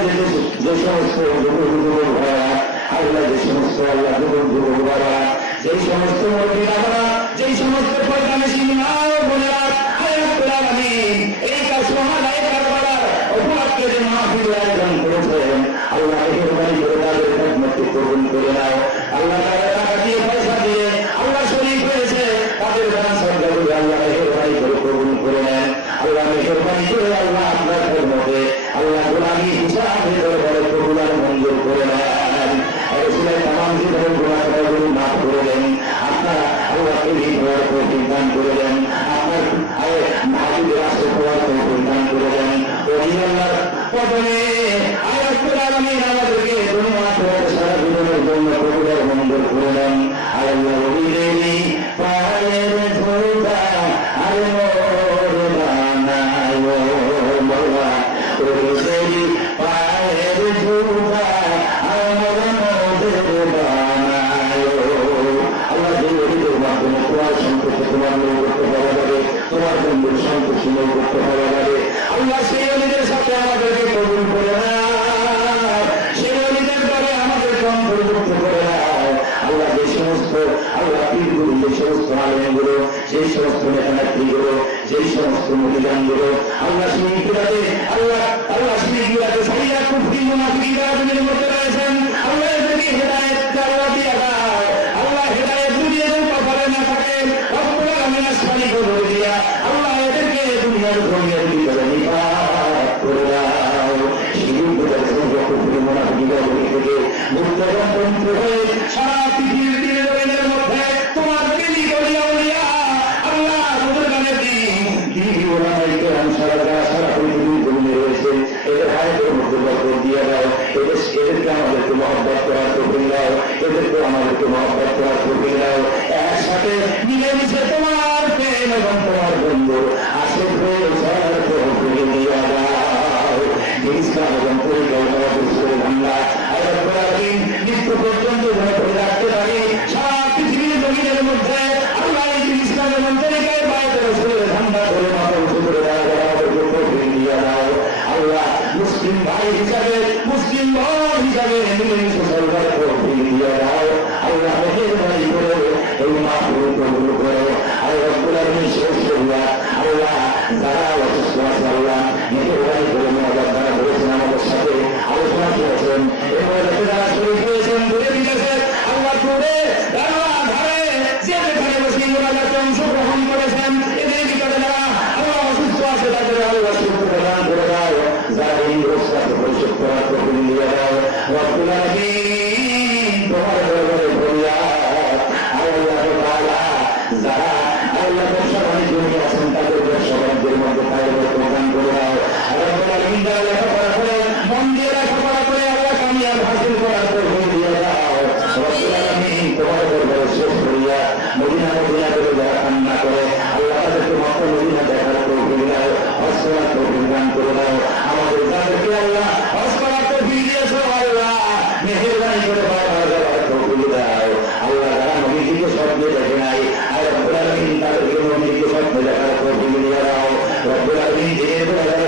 যে সমস্ত যুবক ভাইরা আল্লাহ যে সমস্ত আল্লাহ যুবক ভাইরা যেই সমস্ত মহিলারা যেই সমস্ত পয়গামেশী মা বোনেরা আল্লাহ আমিন এই কাজ মহালয়ে কারবালার উপলক্ষে যে মাহফিল আয়োজন করেছেন আল্লাহ মেহেরবানি করে তাদের খেদমতকে কবুল করে নাও। আল্লাহ তাআলা টাকা দিয়ে পয়সা দিয়ে আল্লাহ শরীক হয়েছে তাদের দান সদকা করে আল্লাহ মেহেরবানি করে কবুল করে নেন। আল্লাহ মেহেরবানি করে আল্লাহ আপনার খেদমতে আল্লাহ গোলামি হিসাবে দরবারে কবুল আর মঞ্জুর করে নেন। রাসূলের তামাম জীবনের গুনাহগুলো মাফ করে দেন। আপনারা আল্লাহকে হৃদয়ের তৌফিক দান করে দেন। আপনার হাবিবের আশে হওয়ার তৌফিক দান করে দেন। ওই আল্লাহর কদমে রব্বুল আলামিন আমাদেরকে দুনিয়া আখিরাত সারা জীবনের জন্য কবুল আর মঞ্জুর করে নেন। আল্লাহ ওলিদেরই পায়ের ধুলা আর মোর বানায় মোরা ওলিদেরই পায়ের ধুলা আর মোর বানায়। আল্লাহ যে ওলিদের মাধ্যমে তোমার সন্তুষ্টি তোমার লোক করতে পারা যাবে তোমার বন্ধুর সন্তুষ্টি লোক করতে পারা যাবে আল্লাহ সেই ওলিদের সাথে আমাদেরকে কবুল করে না সেই ওলিদের দ্বারা আমাদেরকে অন্তর্ভুক্ত করে না। আল্লাহ যে সমস্ত আল্লাহ পীরগুলো যে সমস্ত আলেমগুলো সেই সমস্ত নেতানেত্রীগুলো যেই সমস্ত মহিলানগুলো আল্লাহ সেই গিরাতে আল্লাহ সেই গিরাতে সাইয়া কুফরি মুনাফিকরা দুনিয়ার মধ্যে রয়েছেন আল্লাহ এদেরকে হেদায়েত আল্লাহ দিয়ে দাও। আল্লাহ হেদায়েত দুনিয়ার কপালে না থাকে রব্বুল আলামিন আসমানি করে দিয়া আল্লাহ এদেরকে দুনিয়ার জমিনের ভিতরে নিপাত করে দাও। সেই গিরাতে সাইয়া কুফরি মুনাফিকরা থেকে মুক্ত এবং পবিত্র হয়ে সারা পৃথিবীর দিনের মধ্যে তোমার প্রেমী বলিয়া বলিয়া আল্লাহ তোমার গানের দিন দিদি ওলামায়ে কেরাম সারা পৃথিবীর জমিনে রয়েছে এদের হায়াতের মধ্যে বরকত দিয়ে দাও। এদেরকে আমাদেরকে মহব্বত করার তৌফিক দাও। এদেরকে আমাদেরকে মহব্বত করার তৌফিক দাও। একসাথে মিলেমিশে তোমার প্রেম এবং তোমার বন্ধু আসে প্রচার তৌফিক দিয়ে দাও। ইসলাম এবং পরিকল্পনা করে বাংলা রব্বুল আলামিন মৃত্যু পর্যন্ত যেন ধরে রাখতে পারি সারা পৃথিবীর জমিনের মধ্যে আল্লাহ ইসলামের মন্ত্রীকে বাইরে রাসূলের ঠান্ডা করে মাথা উঁচু করে দাঁড়া অসুস্থ আছে আল্লাহ মেহরবানি করে মহাদার দ্বারা বলেছেন আমাদের সাথে আলোচনা করেছেন এরপরে যারা শরীর হয়েছেন দূরে দিতেছেন আল্লাহ দূরে আল্লাহ ধারে যে যেখানে বসে মোনাজাতে অংশগ্রহণ করেছেন এদের ভিতরে যারা আল্লাহ অসুস্থ আছে তাদের আল্লাহ সুস্থ প্রদান করে দাও যারা এই রোজটাকে পরিশোধ করার প্রকৃতি দিয়ে দাও রব্বুল আলামিন তোমার দরবারে ফরিয়াদ আল্লাহ তাআলা যারা আল্লাহ ব্যবসা বাণিজ্য নিয়ে আছেন তাদের ব্যবসা বাণিজ্যের মধ্যে তাদের প্রদান করে দাও রব্বুল আলামিন যারা লেখাপড়া করে মন দিয়ে লেখাপড়া করে আল্লাহ কামিয়াব হাসিল করার প্রকৃতি দিয়ে দাও রব্বুল আলামিন তোমার দরবারে শেষ করিয়া মদিনা মদিনা করে যারা কান্না করে আল্লাহ তাদেরকে মাত্র মদিনা দেখার প্রকৃতি দাও হজ করার প্রকৃতি দান করে দাও আমাদের যাদেরকে আল্লাহ হজ করার প্রকৃতি দিয়েছ আল্লাহ মেহেরবানি করে বারবার যাওয়ার প্রকৃতি দাও আল্লাহ যারা নবীজিকে স্বপ্নে দেখে নাই আর রব্বুল আলামিন তাদেরকে নবীজিকে স্বপ্নে দেখার প্রকৃতি দিয়ে দাও রব্বুল আলামিন দিনের বেলা